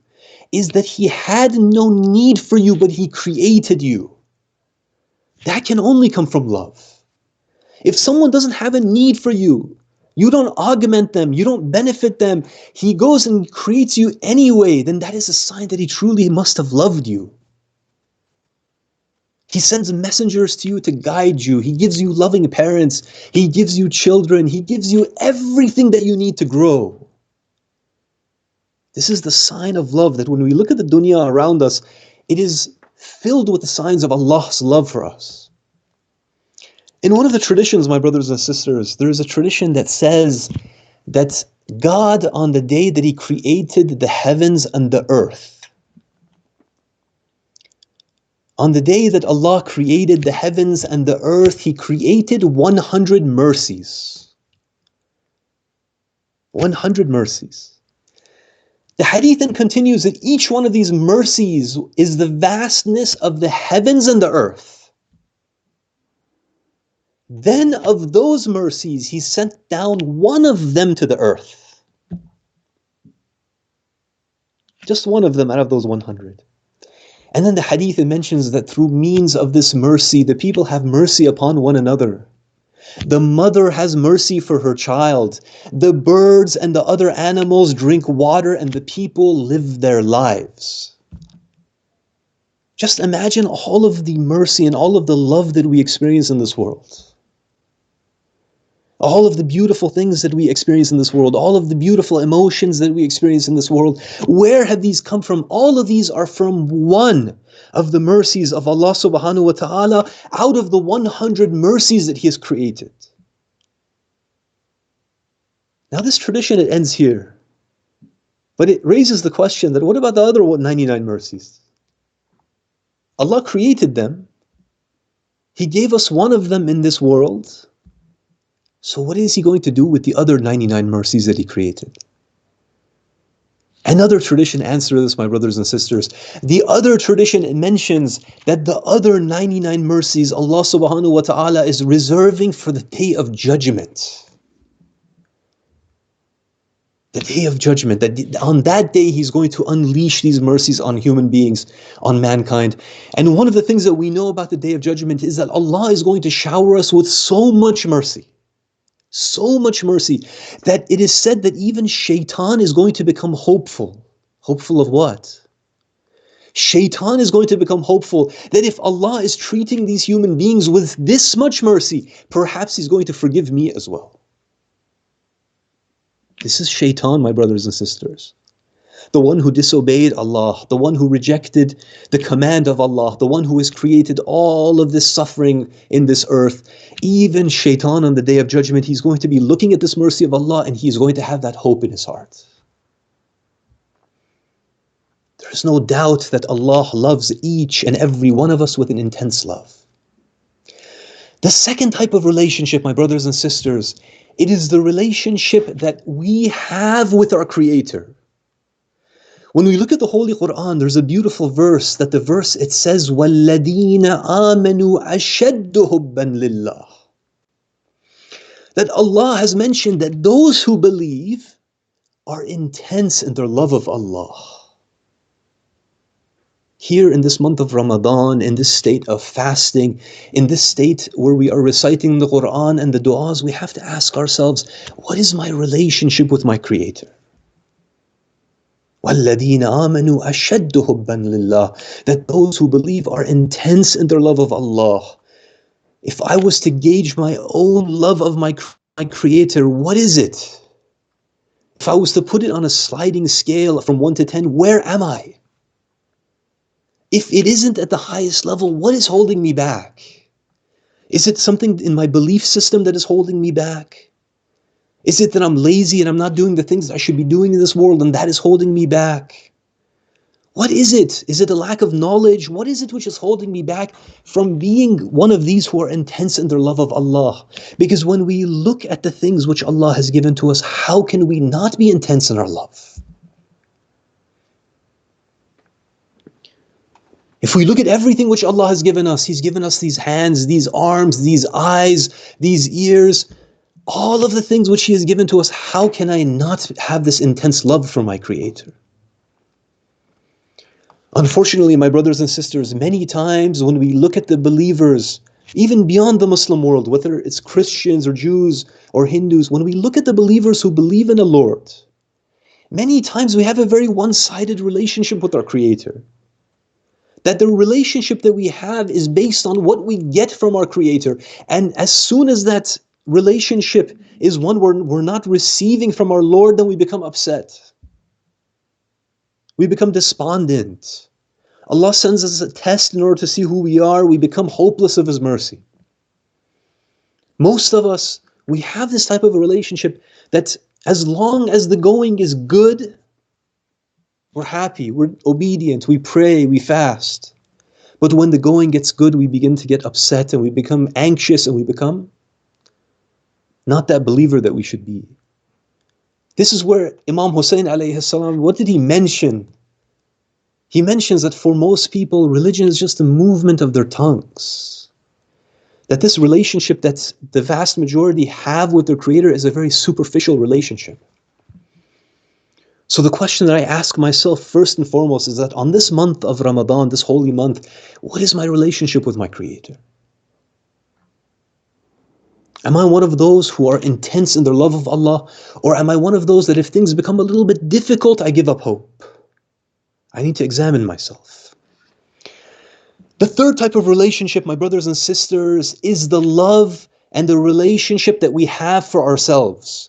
is that He had no need for you, but He created you. That can only come from love. If someone doesn't have a need for you, you don't augment them, you don't benefit them, He goes and creates you anyway, then that is a sign that He truly must have loved you. He sends messengers to you to guide you. He gives you loving parents. He gives you children. He gives you everything that you need to grow. This is the sign of love, that when we look at the dunya around us, it is filled with the signs of Allah's love for us. In one of the traditions, my brothers and sisters, there is a tradition that says that God, on the day that He created the heavens and the earth, on the day that Allah created the heavens and the earth, He created 100 mercies. 100 mercies. The hadith then continues that each one of these mercies is the vastness of the heavens and the earth. Then of those mercies, He sent down one of them to the earth. Just one of them out of those 100. And then the hadith mentions that through means of this mercy, the people have mercy upon one another. The mother has mercy for her child. The birds and the other animals drink water, and the people live their lives. Just imagine all of the mercy and all of the love that we experience in this world. All of the beautiful things that we experience in this world, all of the beautiful emotions that we experience in this world, where have these come from? All of these are from one of the mercies of Allah subhanahu wa ta'ala out of the 100 mercies that He has created. Now this tradition, it ends here. But it raises the question that what about the other 99 mercies? Allah created them. He gave us one of them in this world. So what is He going to do with the other 99 mercies that He created? Another tradition answers this, my brothers and sisters. The other tradition mentions that the other 99 mercies Allah subhanahu wa ta'ala is reserving for the day of judgment. The day of judgment, that on that day He's going to unleash these mercies on human beings, on mankind. And one of the things that we know about the day of judgment is that Allah is going to shower us with so much mercy that it is said that even shaitan is going to become hopeful. Hopeful of what? Shaitan is going to become hopeful that if Allah is treating these human beings with this much mercy, perhaps He's going to forgive me as well. This is shaitan, my brothers and sisters. The one who disobeyed Allah, the one who rejected the command of Allah, the one who has created all of this suffering in this earth. Even shaitan on the day of judgment, he's going to be looking at this mercy of Allah and he's going to have that hope in his heart. There is no doubt that Allah loves each and every one of us with an intense love. The second type of relationship, my brothers and sisters, it is the relationship that we have with our Creator. When we look at the Holy Quran, there's a beautiful verse, that the verse, it says, وَالَّذِينَ آمَنُوا أَشَدُّ حُبًّا لِلَّهِ. That Allah has mentioned that those who believe are intense in their love of Allah. Here in this month of Ramadan, in this state of fasting, in this state where we are reciting the Quran and the du'as, we have to ask ourselves, what is my relationship with my Creator? وَالَّذِينَ آمَنُوا أَشَدُّ حُبًّا لِلَّهِ. That those who believe are intense in their love of Allah. If I was to gauge my own love of my Creator, what is it? If I was to put it on a sliding scale from 1 to 10, where am I? If it isn't at the highest level, what is holding me back? Is it something in my belief system that is holding me back? Is it that I'm lazy and I'm not doing the things I should be doing in this world and that is holding me back? What is it? Is it a lack of knowledge? What is it which is holding me back from being one of these who are intense in their love of Allah? Because when we look at the things which Allah has given to us, how can we not be intense in our love? If we look at everything which Allah has given us, He's given us these hands, these arms, these eyes, these ears, all of the things which He has given to us, how can I not have this intense love for my Creator? Unfortunately, my brothers and sisters, many times when we look at the believers, even beyond the Muslim world, whether it's Christians or Jews or Hindus, when we look at the believers who believe in a Lord, many times we have a very one-sided relationship with our Creator. That the relationship that we have is based on what we get from our Creator. And as soon as that relationship is one where we're not receiving from our Lord, then we become upset. We become despondent. Allah sends us a test in order to see who we are. We become hopeless of His mercy. Most of us, we have this type of a relationship that as long as the going is good, we're happy, we're obedient, we pray, we fast. But when the going gets good, we begin to get upset and we become anxious and we become not that believer that we should be. This is where Imam Hussein alayhi salam, what did he mention? He mentions that for most people, religion is just a movement of their tongues. That this relationship that the vast majority have with their Creator is a very superficial relationship. So the question that I ask myself first and foremost is that on this month of Ramadan, this holy month, what is my relationship with my Creator? Am I one of those who are intense in their love of Allah? Or am I one of those that if things become a little bit difficult, I give up hope? I need to examine myself. The third type of relationship, my brothers and sisters, is the love and the relationship that we have for ourselves.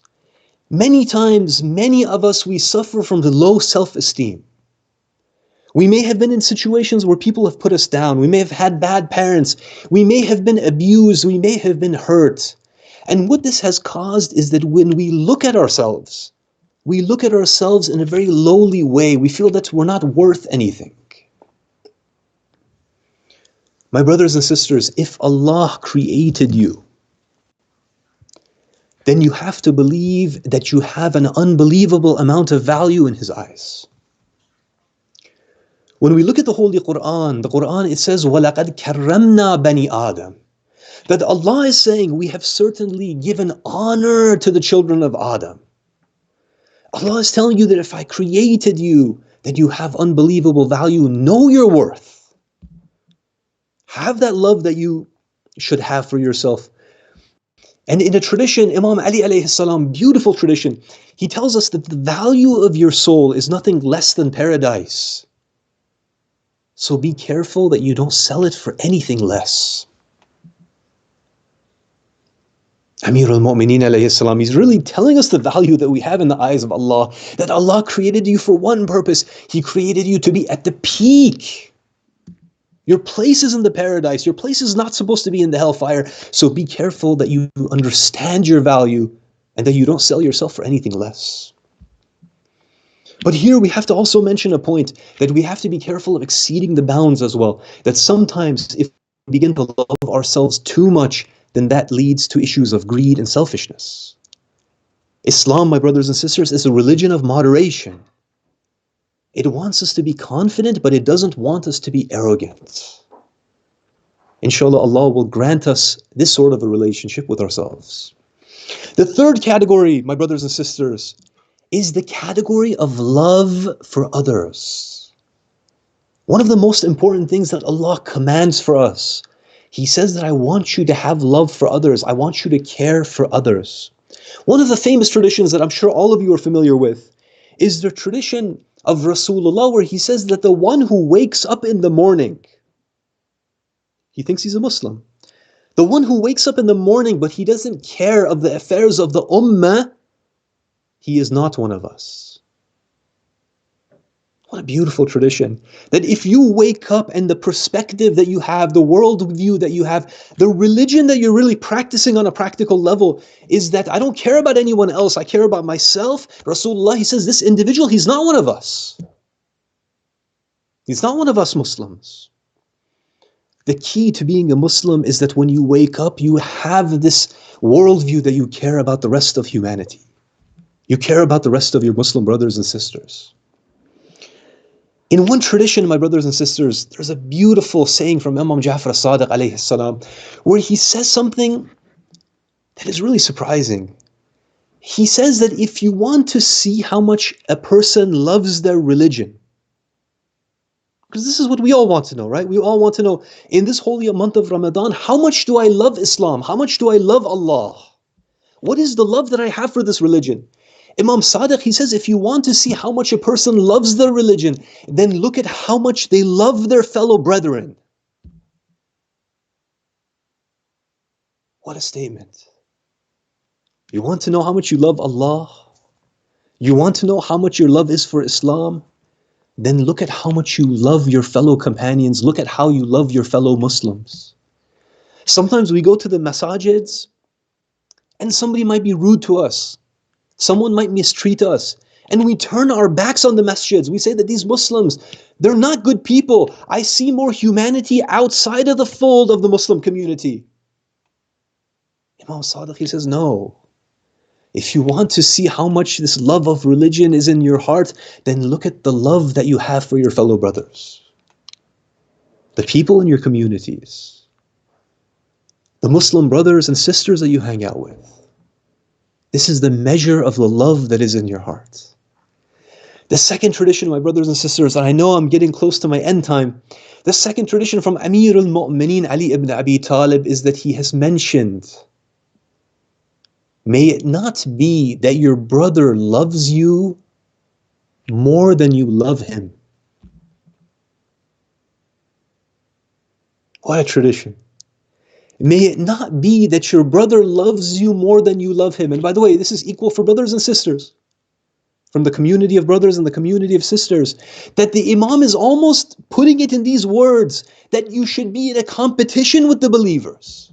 Many times, many of us, we suffer from the low self-esteem. We may have been in situations where people have put us down. We may have had bad parents. We may have been abused. We may have been hurt. And what this has caused is that when we look at ourselves in a very lowly way. We feel that we're not worth anything. My brothers and sisters, if Allah created you, then you have to believe that you have an unbelievable amount of value in His eyes. When we look at the Holy Quran, it says, وَلَقَدْ كَرَّمْنَا بَنِي آدَمَ. That Allah is saying, we have certainly given honor to the children of Adam. Allah is telling you that if I created you, that you have unbelievable value. Know your worth. Have that love that you should have for yourself. And in a tradition, Imam Ali alayhi salam, beautiful tradition, he tells us that the value of your soul is nothing less than paradise. So be careful that you don't sell it for anything less. Amir al-Mu'mineen alayhi salam, he's really telling us the value that we have in the eyes of Allah, that Allah created you for one purpose. He created you to be at the peak. Your place is in the paradise. Your place is not supposed to be in the hellfire. So be careful that you understand your value and that you don't sell yourself for anything less. But here we have to also mention a point that we have to be careful of exceeding the bounds as well. That sometimes if we begin to love ourselves too much, then that leads to issues of greed and selfishness. Islam, my brothers and sisters, is a religion of moderation. It wants us to be confident, but it doesn't want us to be arrogant. Inshallah, Allah will grant us this sort of a relationship with ourselves. The third category, my brothers and sisters, is the category of love for others. One of the most important things that Allah commands for us, He says that I want you to have love for others. I want you to care for others. One of the famous traditions that I'm sure all of you are familiar with is the tradition of Rasulullah, where he says that the one who wakes up in the morning, he thinks he's a Muslim. The one who wakes up in the morning but he doesn't care of the affairs of the ummah, he is not one of us. What a beautiful tradition. That if you wake up and the perspective that you have, the worldview that you have, the religion that you're really practicing on a practical level is that I don't care about anyone else, I care about myself. Rasulullah, he says this individual, he's not one of us. He's not one of us Muslims. The key to being a Muslim is that when you wake up, you have this worldview that you care about the rest of humanity. You care about the rest of your Muslim brothers and sisters. In one tradition, my brothers and sisters, there's a beautiful saying from Imam Ja'far as-Sadiq alayhi salam, where he says something that is really surprising. He says that if you want to see how much a person loves their religion, because this is what we all want to know, right? We all want to know, in this holy month of Ramadan, how much do I love Islam? How much do I love Allah? What is the love that I have for this religion? Imam Sadiq, he says, if you want to see how much a person loves their religion, then look at how much they love their fellow brethren. What a statement. You want to know how much you love Allah? You want to know how much your love is for Islam? Then look at how much you love your fellow companions. Look at how you love your fellow Muslims. Sometimes we go to the masajids and somebody might be rude to us. Someone might mistreat us. And we turn our backs on the masjids. We say that these Muslims, they're not good people. I see more humanity outside of the fold of the Muslim community. Imam Sadiq, he says, no. If you want to see how much this love of religion is in your heart, then look at the love that you have for your fellow brothers. The people in your communities. The Muslim brothers and sisters that you hang out with. This is the measure of the love that is in your heart. The second tradition, my brothers and sisters, and I know I'm getting close to my end time, the second tradition from Amir al-Mu'mineen Ali ibn Abi Talib is that he has mentioned, may it not be that your brother loves you more than you love him. What a tradition. May it not be that your brother loves you more than you love him. And by the way, this is equal for brothers and sisters, from the community of brothers and the community of sisters, that the Imam is almost putting it in these words, that you should be in a competition with the believers.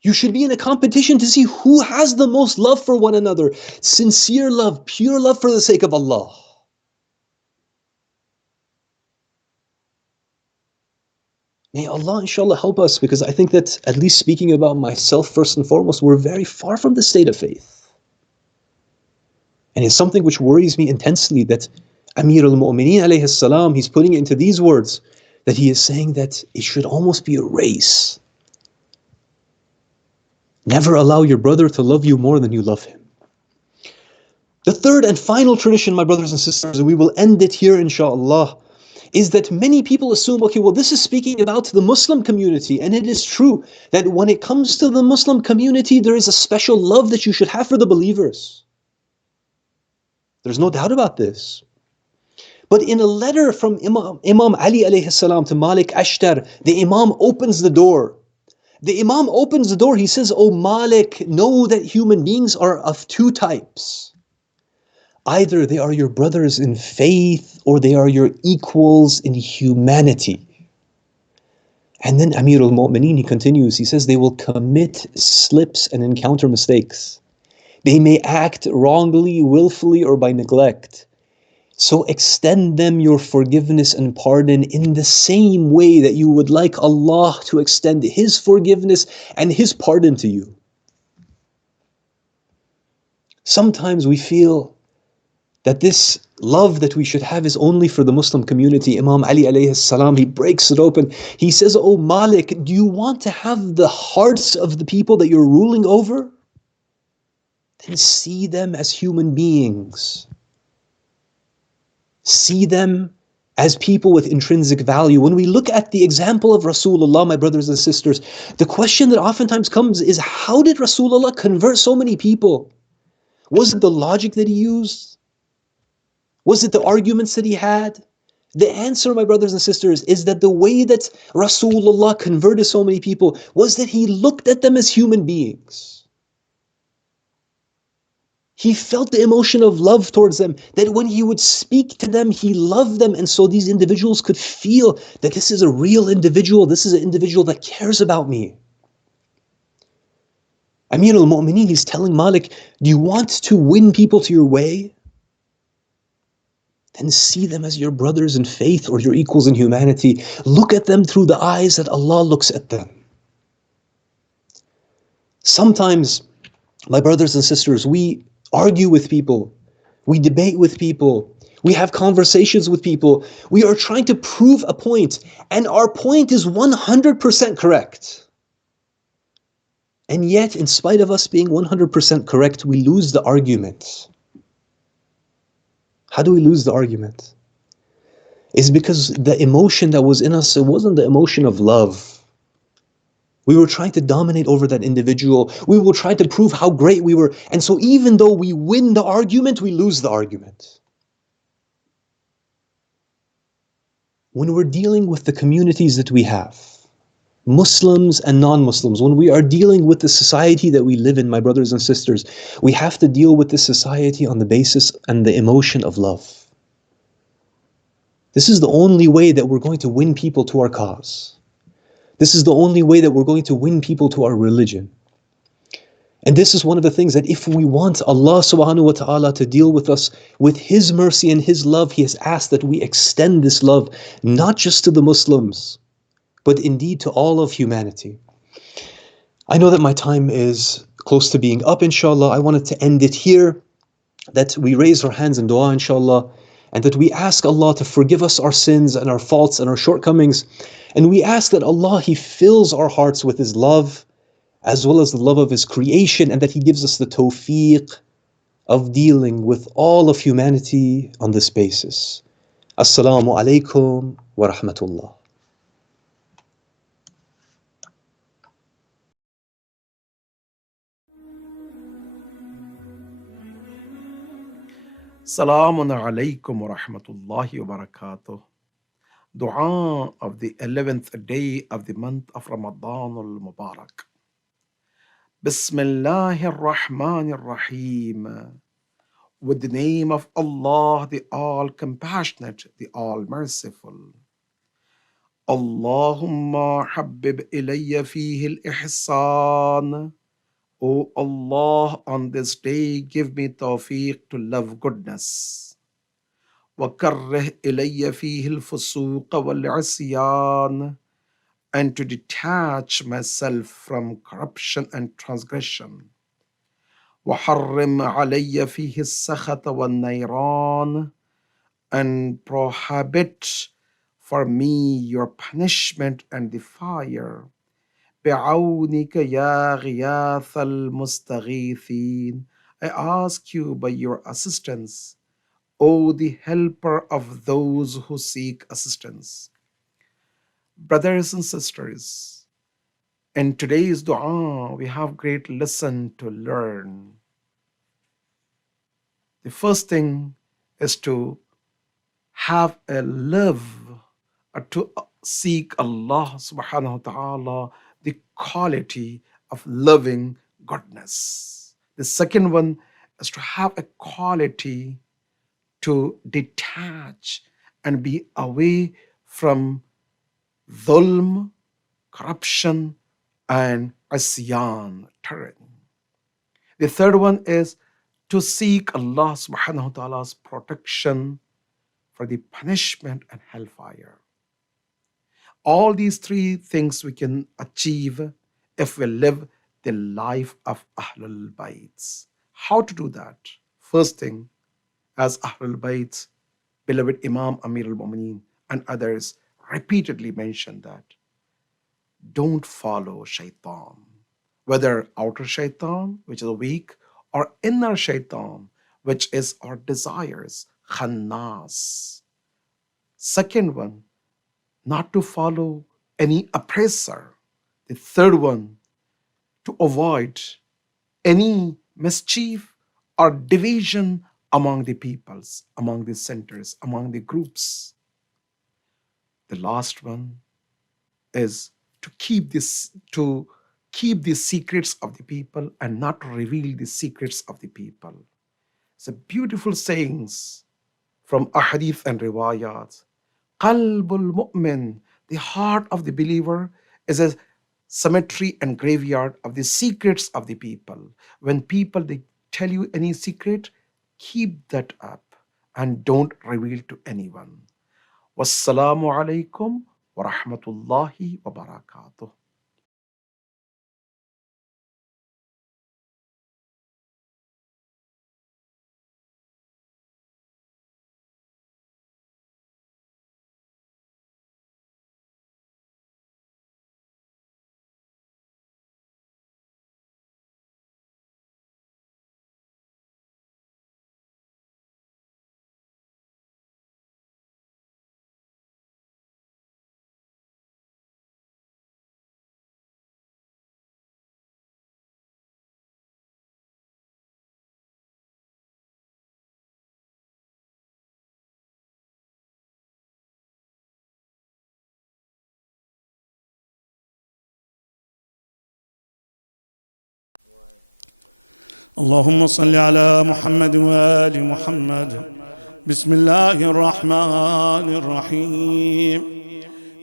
You should be in a competition to see who has the most love for one another, sincere love, pure love for the sake of Allah. May Allah inshallah help us, because I think that, at least speaking about myself first and foremost, we're very far from the state of faith. And it's something which worries me intensely, that Amir al-Mu'mineen alayhi salam, he's putting it into these words, that he is saying that it should almost be a race. Never allow your brother to love you more than you love him. The third and final tradition, my brothers and sisters, and we will end it here inshallah, is that many people assume, okay, well, this is speaking about the Muslim community, and it is true that when it comes to the Muslim community, there is a special love that you should have for the believers. There's no doubt about this. But in a letter from Imam Ali alayhi salam to Malik Ashtar, the Imam opens the door. The Imam opens the door, he says, "O Malik, know that human beings are of two types. Either they are your brothers in faith, or they are your equals in humanity." And then Amir al-Mu'mineen, he continues, he says, they will commit slips and encounter mistakes. They may act wrongly, willfully, or by neglect. So extend them your forgiveness and pardon in the same way that you would like Allah to extend His forgiveness and His pardon to you. Sometimes we feel that this love that we should have is only for the Muslim community. Imam Ali alayhi salam, he breaks it open. He says, "O Malik, do you want to have the hearts of the people that you're ruling over? Then see them as human beings. See them as people with intrinsic value." When we look at the example of Rasulullah, my brothers and sisters, the question that oftentimes comes is, how did Rasulullah convert so many people? Was it the logic that he used? Was it the arguments that he had? The answer, my brothers and sisters, is that the way that Rasulullah converted so many people was that he looked at them as human beings. He felt the emotion of love towards them, that when he would speak to them, he loved them. And so these individuals could feel that this is a real individual, this is an individual that cares about me. Amir al-Mu'mineen, he's telling Malik, do you want to win people to your way? Then see them as your brothers in faith or your equals in humanity. Look at them through the eyes that Allah looks at them. Sometimes, my brothers and sisters, we argue with people, we debate with people, we have conversations with people, we are trying to prove a point, and our point is 100% correct. And yet, in spite of us being 100% correct, we lose the argument. How do we lose the argument? It's because the emotion that was in us, it wasn't the emotion of love. We were trying to dominate over that individual. We were trying to prove how great we were. And so even though we win the argument, we lose the argument. When we're dealing with the communities that we have, Muslims and non-Muslims, when we are dealing with the society that we live in, my brothers and sisters, we have to deal with this society on the basis and the emotion of love. This is the only way that we're going to win people to our cause. This is the only way that we're going to win people to our religion. And this is one of the things that if we want Allah subhanahu wa ta'ala to deal with us with His mercy and His love, He has asked that we extend this love not just to the Muslims, but indeed to all of humanity. I know that my time is close to being up, inshallah. I wanted to end it here, that we raise our hands in dua, inshallah, and that we ask Allah to forgive us our sins and our faults and our shortcomings. And we ask that Allah, He fills our hearts with His love, as well as the love of His creation, and that He gives us the tawfiq of dealing with all of humanity on this basis. Assalamu alaikum wa rahmatullah. Assalamu alaikum wa rahmatullahi wa barakatuh. Dua of the 11th day of the month of Ramadan al-Mubarak. Bismillahir Rahmanir Rahim. With the name of Allah, the All-Compassionate, the All-Merciful. Allahumma habbib ilayya fihi al-ihsan. O Allah, on this day, give me tawfiq to love goodness. وَكَرِّهْ إِلَيَّ فِيهِ الْفُسُوقَ وَالْعِصْيَانَ, and to detach myself from corruption and transgression. وَحَرِّمْ عَلَيَّ فِيهِ السَّخَطَ وَالنَّيْرَانَ, and prohibit for me your punishment and the fire. بِعَوْنِكَ يَا غِيَاثَ الْمُسْتَغِيثِينَ, I ask you by your assistance, O the helper of those who seek assistance. Brothers and sisters, in today's dua, we have great lesson to learn. The first thing is to have a love, to seek Allah subhanahu wa ta'ala, the quality of loving goodness. The second one is to have a quality to detach and be away from dhulm, corruption, and asyan, tyranny. The third one is to seek Allah subhanahu wa ta'ala's protection for the punishment and hellfire. All these three things we can achieve if we live the life of Ahlul Bayt. How to do that? First thing, as Ahlul Bayt, beloved Imam Amir al-Mu'mineen and others repeatedly mentioned that don't follow shaitan, whether outer shaitan, which is weak, or inner shaitan, which is our desires, khannas. Second one, not to follow any oppressor. The third one, to avoid any mischief or division among the peoples, among the centers, among the groups. The last one is to keep the secrets of the people and not reveal the secrets of the people. It's a beautiful sayings from ahadith and riwayat. Qalbul mu'min, the heart of the believer, is a cemetery and graveyard of the secrets of the people. When people they tell you any secret, keep that up and don't reveal to anyone. Wassalamu alaikum wa rahmatullahi wa barakatuh. اللهم صل على محمد وآل محمد. بسم الله الرحمن الرحيم.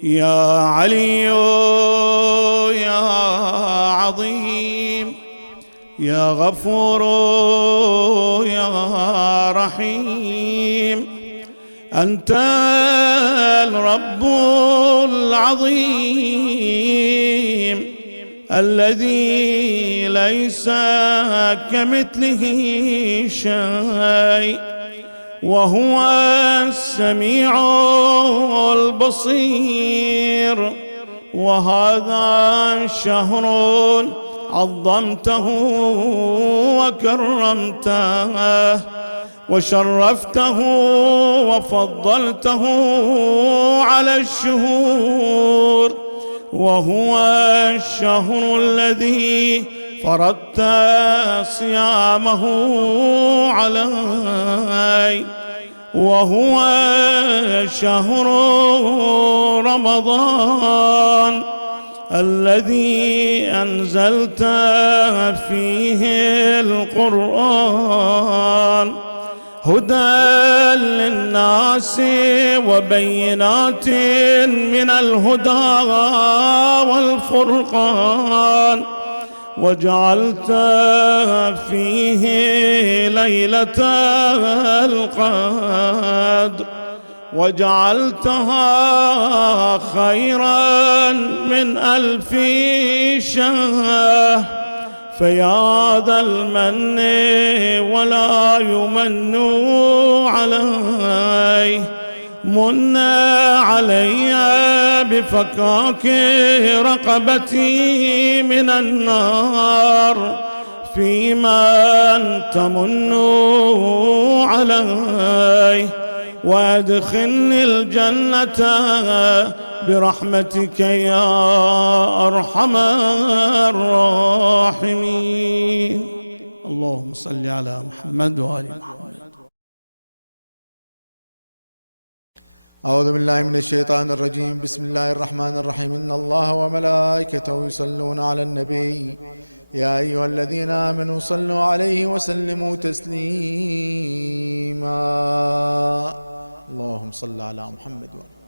يا علي يا عظيم يا غفور يا رحيم، أنت الرب العظيم الذي ليس كمثله شيء، وهو السميع البصير. وهذا شهر عظمته وكرمته وشرفته وفضلته على الشهور، وهو الشهر الذي فرضت صيامه علي، وهو شهر رمضان الذي أنزلت فيه القرآن هدى للناس وبينات من الهدى والفرقان وجعلت فيه ليلة القدر وجعلتها خيرا من 1000 شهر فيا ذا المن ولا يمن علي من علي بفكاك رقبتي من النار فيمن تمن علي وادخلني الجنة برحمتك يا أرحم الراحمين. اللهم صل على محمد وآل محمد. أعوذ بالله من الشيطان الرجيم. بسم الله الرحمن الرحيم. إن الله وملائكته يصلون على النبي يا أيها الذين آمنوا صلوا عليه وسلموا تسليما. اللهم صل على محمد وآله.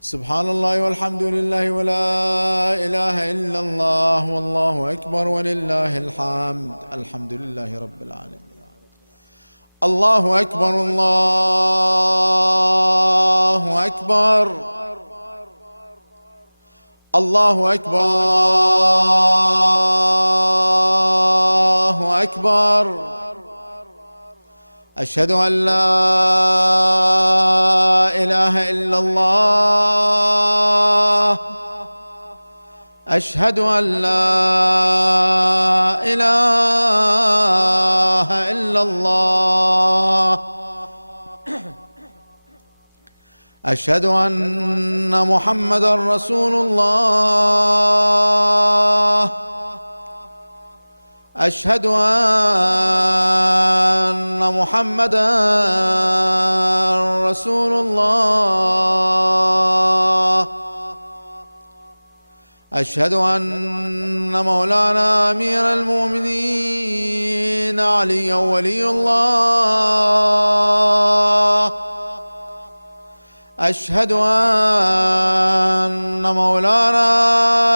سبحان الله والحمد لله ولا إله إلا الله والله أكبر ولله الحمد. الحمد لله رب العالمين. الله أكبر الله أكبر الله أكبر الله أكبر. أشهد أن لا إله إلا الله. أشهد أن لا إله إلا الله. أشهد أن محمدا رسول الله. أشهد أن محمدا رسول الله. أشهد أن مولانا أمير المؤمنين علي ولي الله. أشهد أن مولانا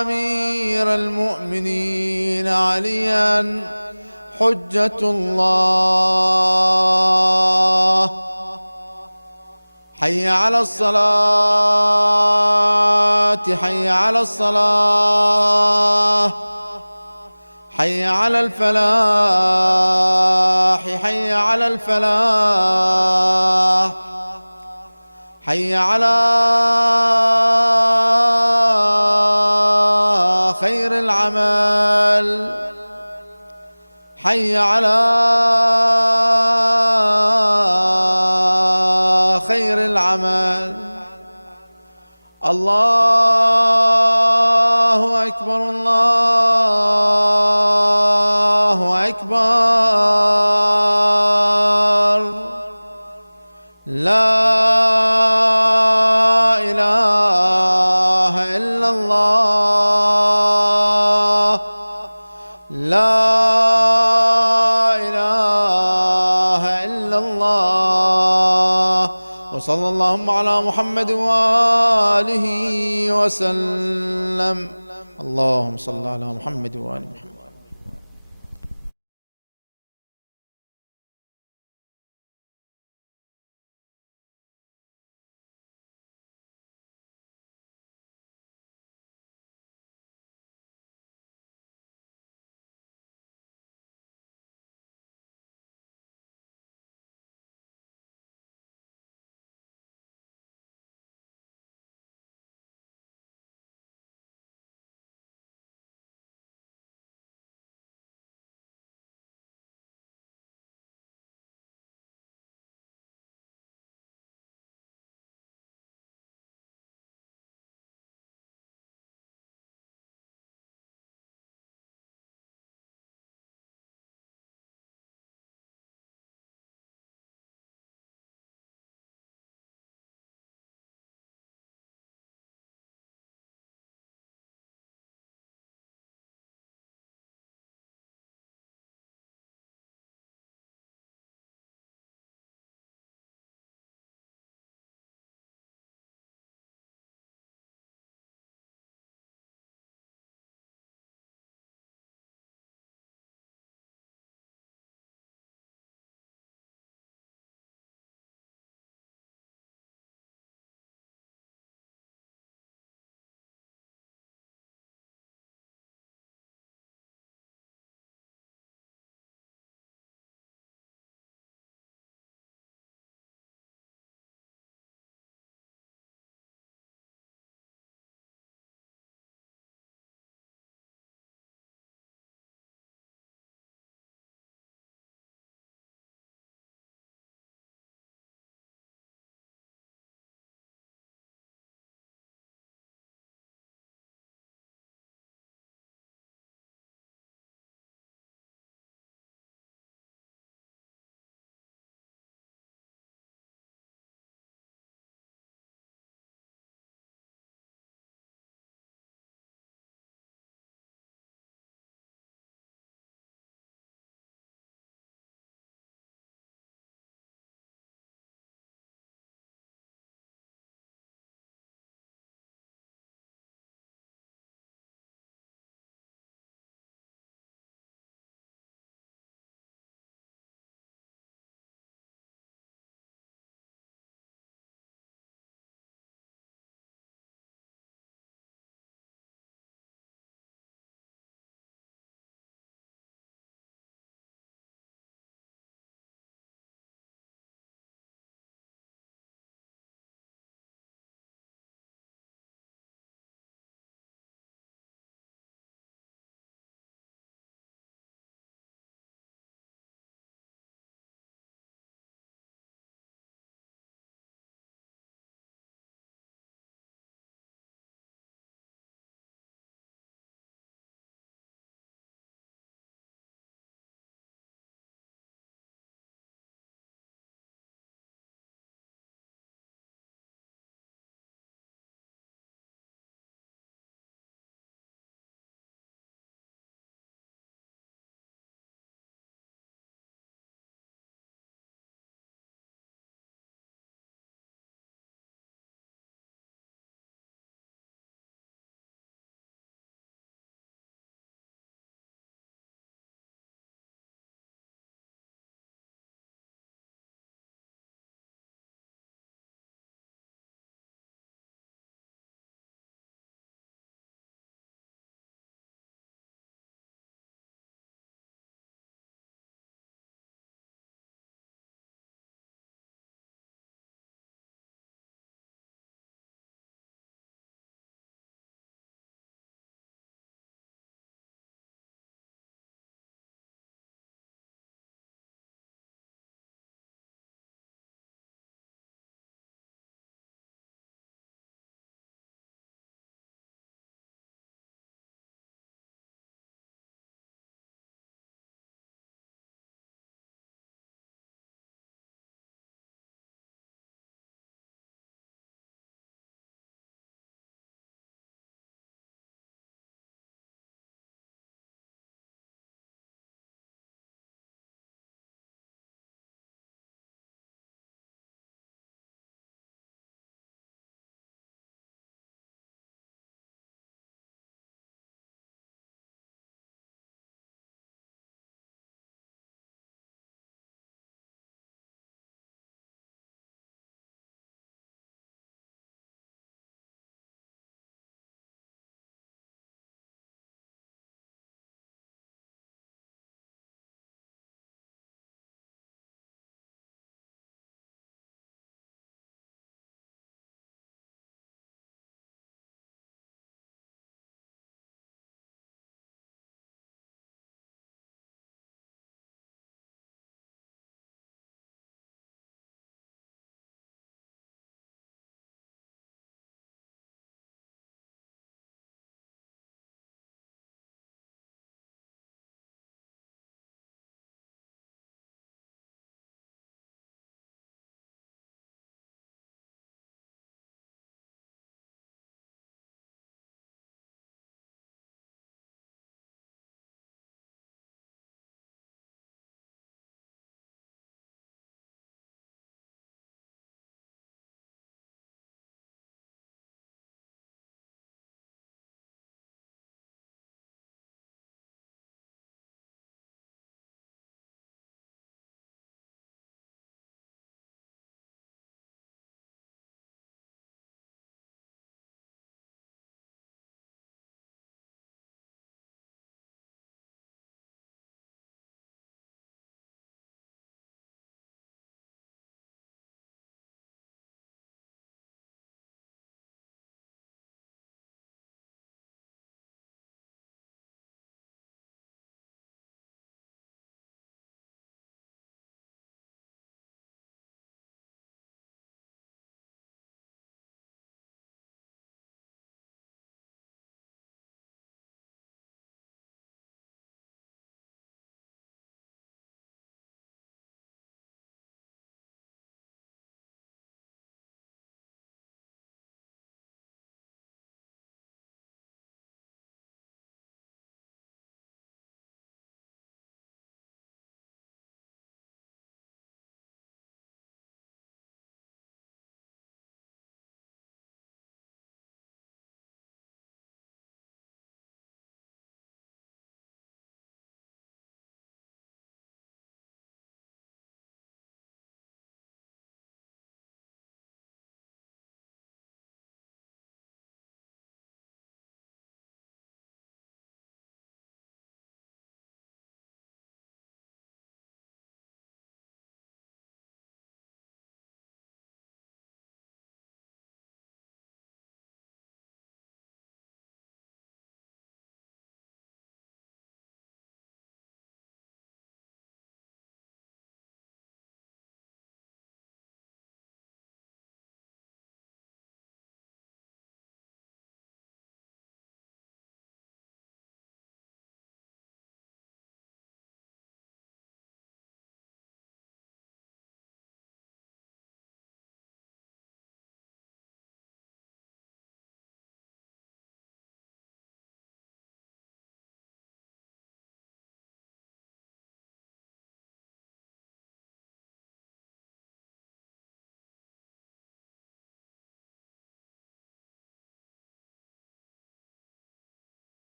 أمير المؤمنين عليا حجة الله. حي على الصلاة حي على الصلاة حي على الفلاح حي على الفلاح حي على خير العمل حي على خير العمل. الله أكبر الله أكبر. لا إله إلا الله. لا إله إلا الله. وصلى اللهم على محمد وآله وسلم. اللهم صل على محمد وآل محمد.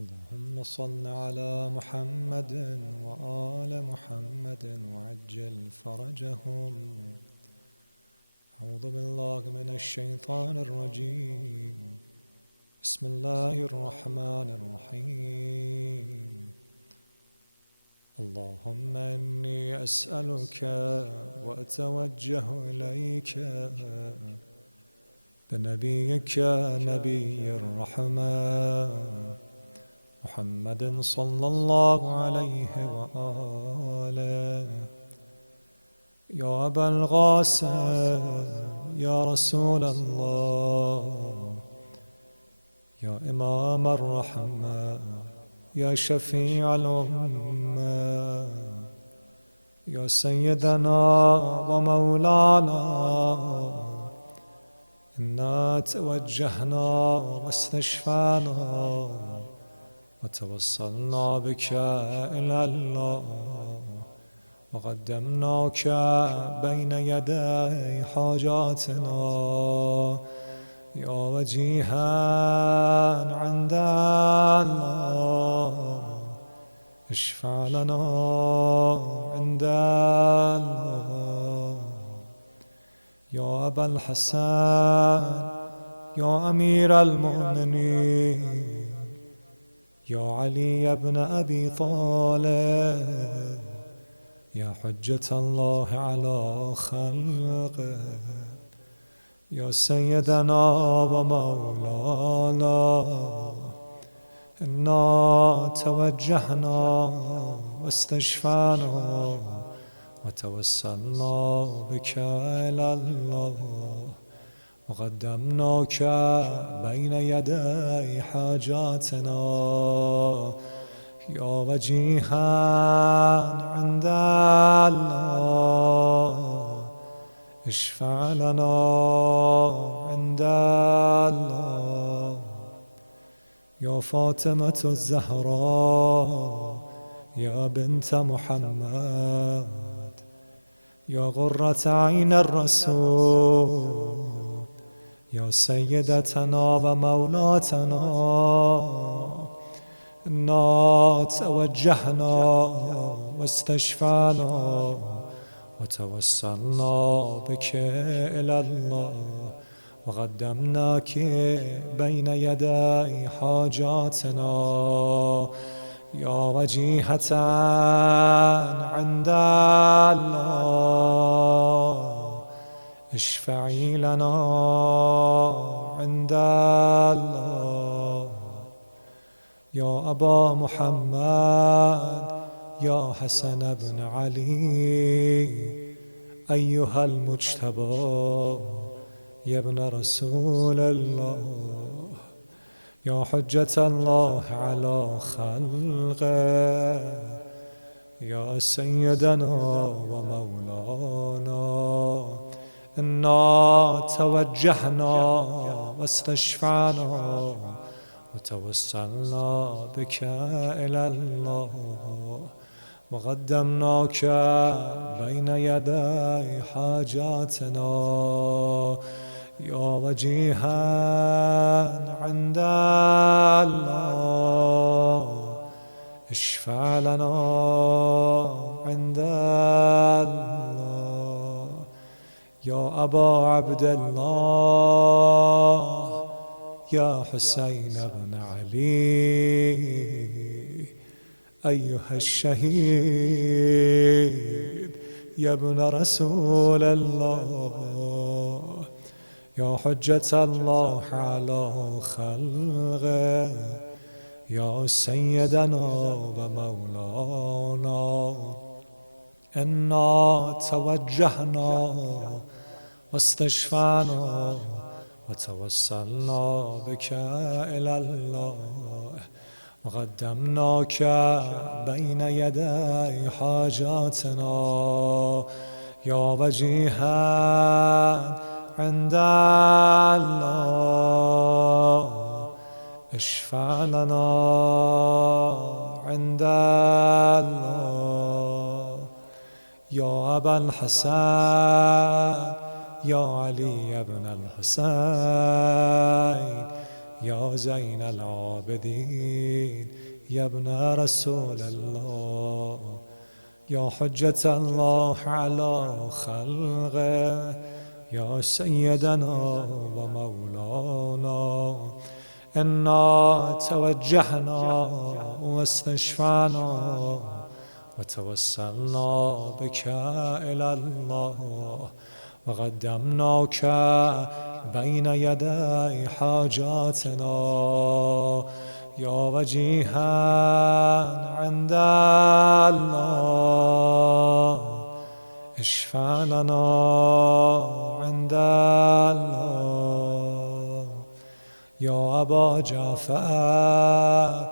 اللهم صل على محمد وآل محمد وعجل فرجهم. أعوذ بالله من الشيطان الرجيم. بسم الله الرحمن الرحيم. اللهم إني أسألك وأتوجه إليك بنبيك نبي الرحمة محمد صلى الله عليه وآله. يا أبا القاسم يا رسول الله، يا إمام الرحمة، يا شفيع الأمة، يا سيدنا ومولانا، إنا توجهنا واستشفعنا وتوصلنا بك إلى الله، وقدمناك بين يدي حاجاتنا. يا وجيها عند الله، اشفع لنا عند الله. يا أبا الحسن يا أمير المؤمنين، يا علي بن أبي طالب، يا حجة الله على خلقه، يا سيدنا ومولانا، إنا توجهنا واستشفعنا وتوسلنا بك إلى الله، وقدمناك بين يدي حاجاتنا. يا وجيها عند الله، اشفع لنا عند الله. يا فاطمة الزهراء يا بنت محمد، يا غرة عين الرسول، يا سيدتنا ومولاتنا، إنا توجهنا واستشفعنا وتوسلنا بك إلى الله، وقدمناك بين يدي حاجاتنا. يا وجيهة عند الله، اشفعي لنا عند الله. يا أبا محمد يا حسن بن علي، أيها المجتبى يا ابن رسول الله، يا حجة الله على خلقه، يا سيدنا ومولانا، إنا توجهنا واستشفعنا وتوسلنا بك إلى الله، وقدمناك بين يدي حاجاتنا. يا وجيها عند الله، اشفع لنا عند الله. يا أبا عبد الله يا حسين بن علي، أيها الشهيد يا ابن رسول الله، يا حجة الله على خلقه، يا سيدنا ومولانا، إنا توجهنا واستشفعنا وتوسلنا بك إلى الله، وقدمناك بين يدي حاجاتنا. يا وجيها عند الله، اشفع لنا عند الله. يا أبا الحسن يا علي بن الحسين، يا زين العابدين يا ابن رسول الله يا حجة الله على خلقه يا سيدنا ومولانا إنا توجهنا واستشفعنا وتوسلنا بك إلى الله وقدمناك بين يدي حاجاتنا يا وجيها عند الله اشفع لنا عند الله يا أبا جعفر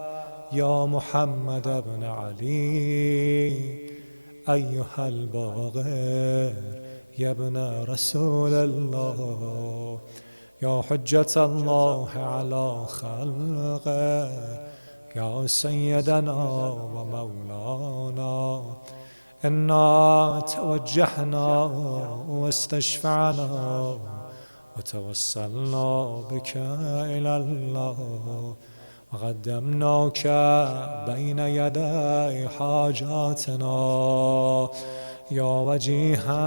يا محمد بن علي أيها الباغر يا ابن رسول الله يا حجة الله على خلقه يا سيدنا ومولانا إنا توجهنا واستشفعنا وتوسلنا بك إلى الله وقدمناك بين يدي حاجاتنا يا وجيها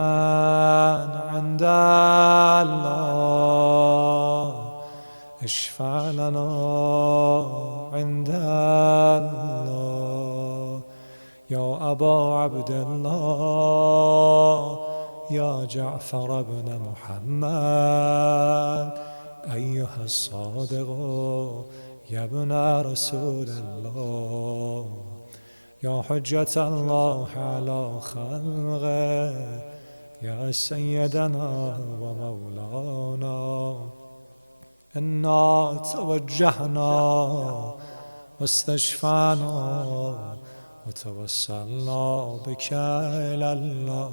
عند الله اشفع لنا عند الله يا أبا عبد الله يا جعفر بن محمد أيها الصادق يا ابن رسول الله يا حجة الله على خلقه يا سيدنا ومولانا إنا توجهنا واستشفعنا وتوسلنا بك إلى الله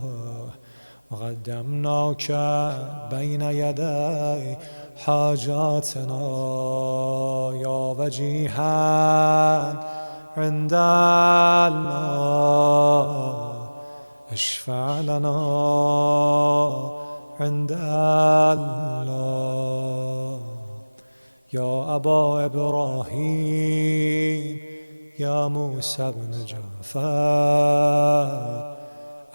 وقدمناك بين يدي حاجاتنا يا وجيها عند الله اشفع لنا عند الله يا أبا إبراهيم يا موسى بن جعفر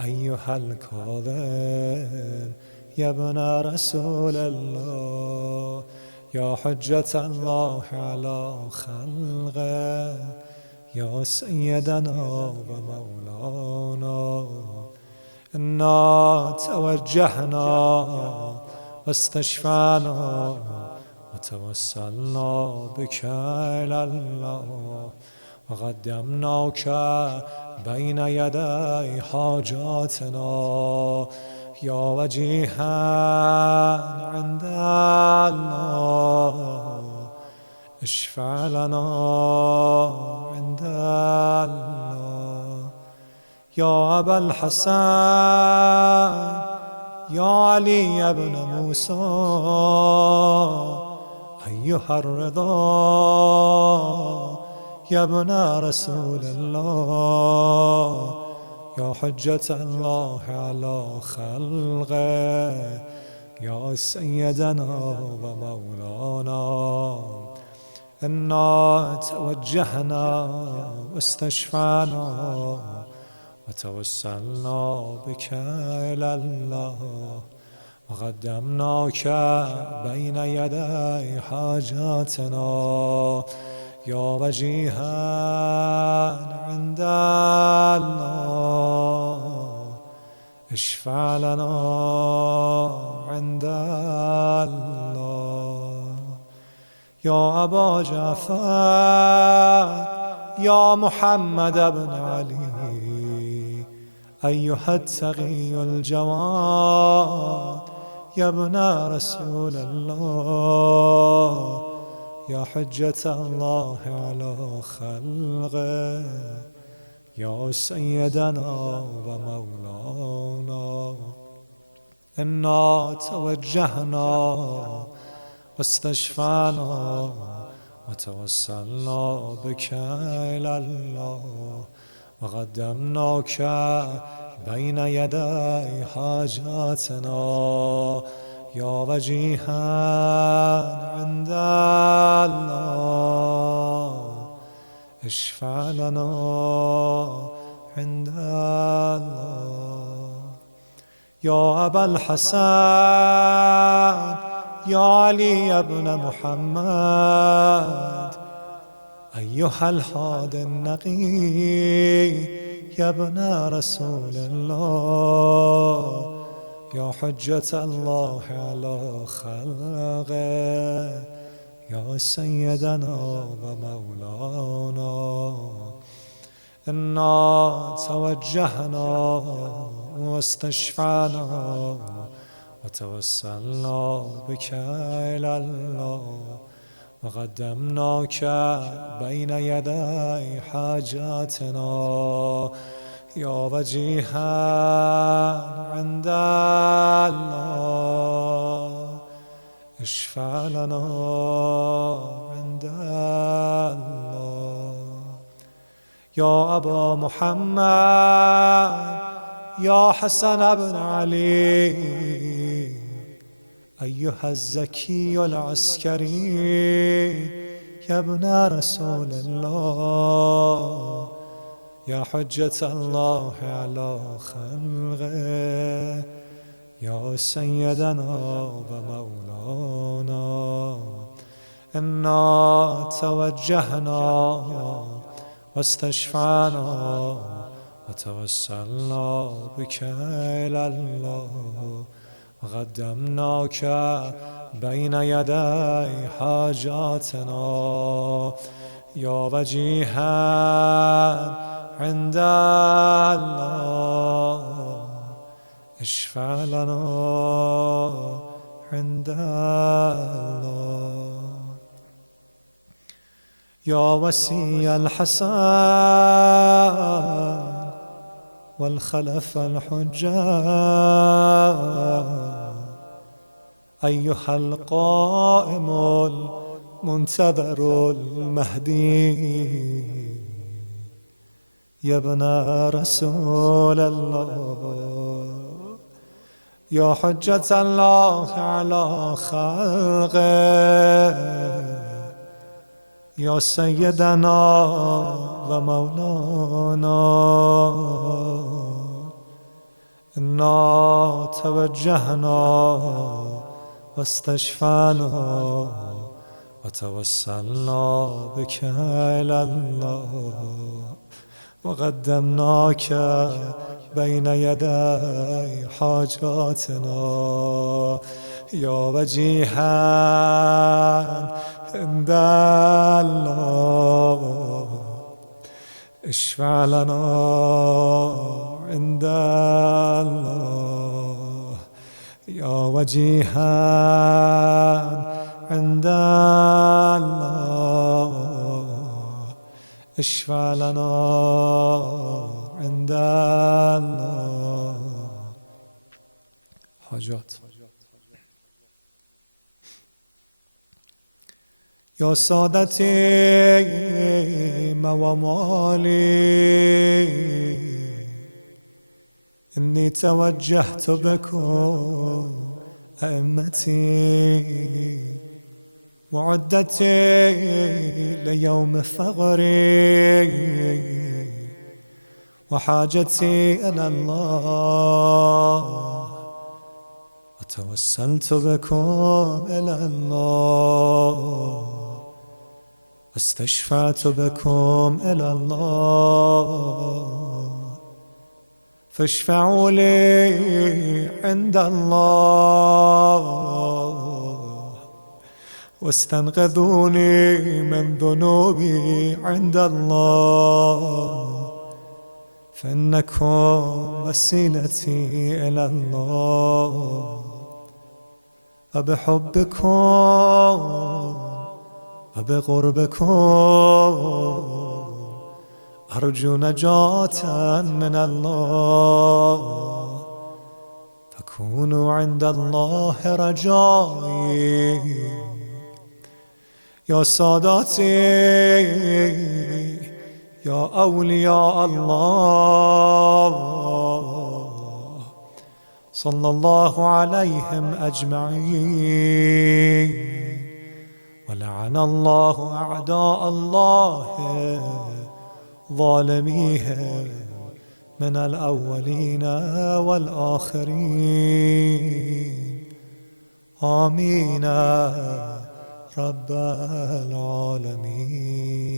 أيها الكاظم يا ابن رسول الله يا حجة الله على خلقه يا سيدنا ومولانا إنا توجهنا واستشفعنا وتوسلنا بك إلى الله وقدمناك بين يدي حاجاتنا يا وجيها عند الله اشفع لنا عند الله يا أبا الحسن يا علي بن موسى أيها الرضا يا ابن رسول الله يا حجة الله على خلقه يا سيدنا ومولانا إنا توجهنا واستشفعنا وتوسلنا بك إلى الله وقدمناك بين يدي حاجاتنا يا وجيها عند الله اشفع لنا عند الله يا أبا جعفر يا محمد بن علي أيها التقي الجواد يا ابن رسول الله يا حجة الله على خلقه يا سيدنا ومولانا إنا توجهنا واستشفعنا وتوسلنا بك إلى الله وقدمناك بين يدي حاجاتنا يا وجيها عند الله اشفع لنا عند الله يا أبا الحسن يا علي بن محمد أيها الهادي النقي يا ابن رسول الله يا حجة الله على خلقه يا سيدنا ومولانا إنا توجهنا واستشفعنا وتوسلنا بك إلى الله وقدمناك بين يدي حاجاتنا يا وجيها عند الله اشفع لنا عند الله يا أبا محمد يا حسن بن علي أيها الزكي العسكري يا ابن رسول الله يا حجة الله على خلقه يا سيدنا ومولانا إنا توجهنا واستشفعنا وتوسلنا بك إلى الله وقدمناك بين يدي حاجاتنا يا وجيها عند الله اشفع لنا عند الله يا وسي الحسن والخلف الحجاج أيها القائم المنتظر المهدي يا ابن رسول الله يا حجة الله على خلقه يا سيدنا ومولانا إنا توجهنا واستشفعنا وتوسلنا بك إلى الله وقدمناك بين يدي حاجاتنا يا وجيها عند الله اشفع لنا عند الله يا وجيها عند الله اشفع لنا عند الله حاجات يا سادتي وموالي إني توجهت بكم أئمتي وعدتي ليوم فغري وحاجتي إلى الله وتوسلت بكم إلى الله واستشفعت بكم إلى الله فاشفعوا لي عند الله واستنقذوني من ذنوبي عند الله فإنكم وسيلتي إلى الله وبحبكم وبقربكم أرجو نجاة من الله فكونوا عند الله رجائي يا ساداتي يا أولياء الله صلى الله عليهم أجمعين. ولعن الله أعداء الله ظالميه من الأولين والآخرين. آمين رب العالمين.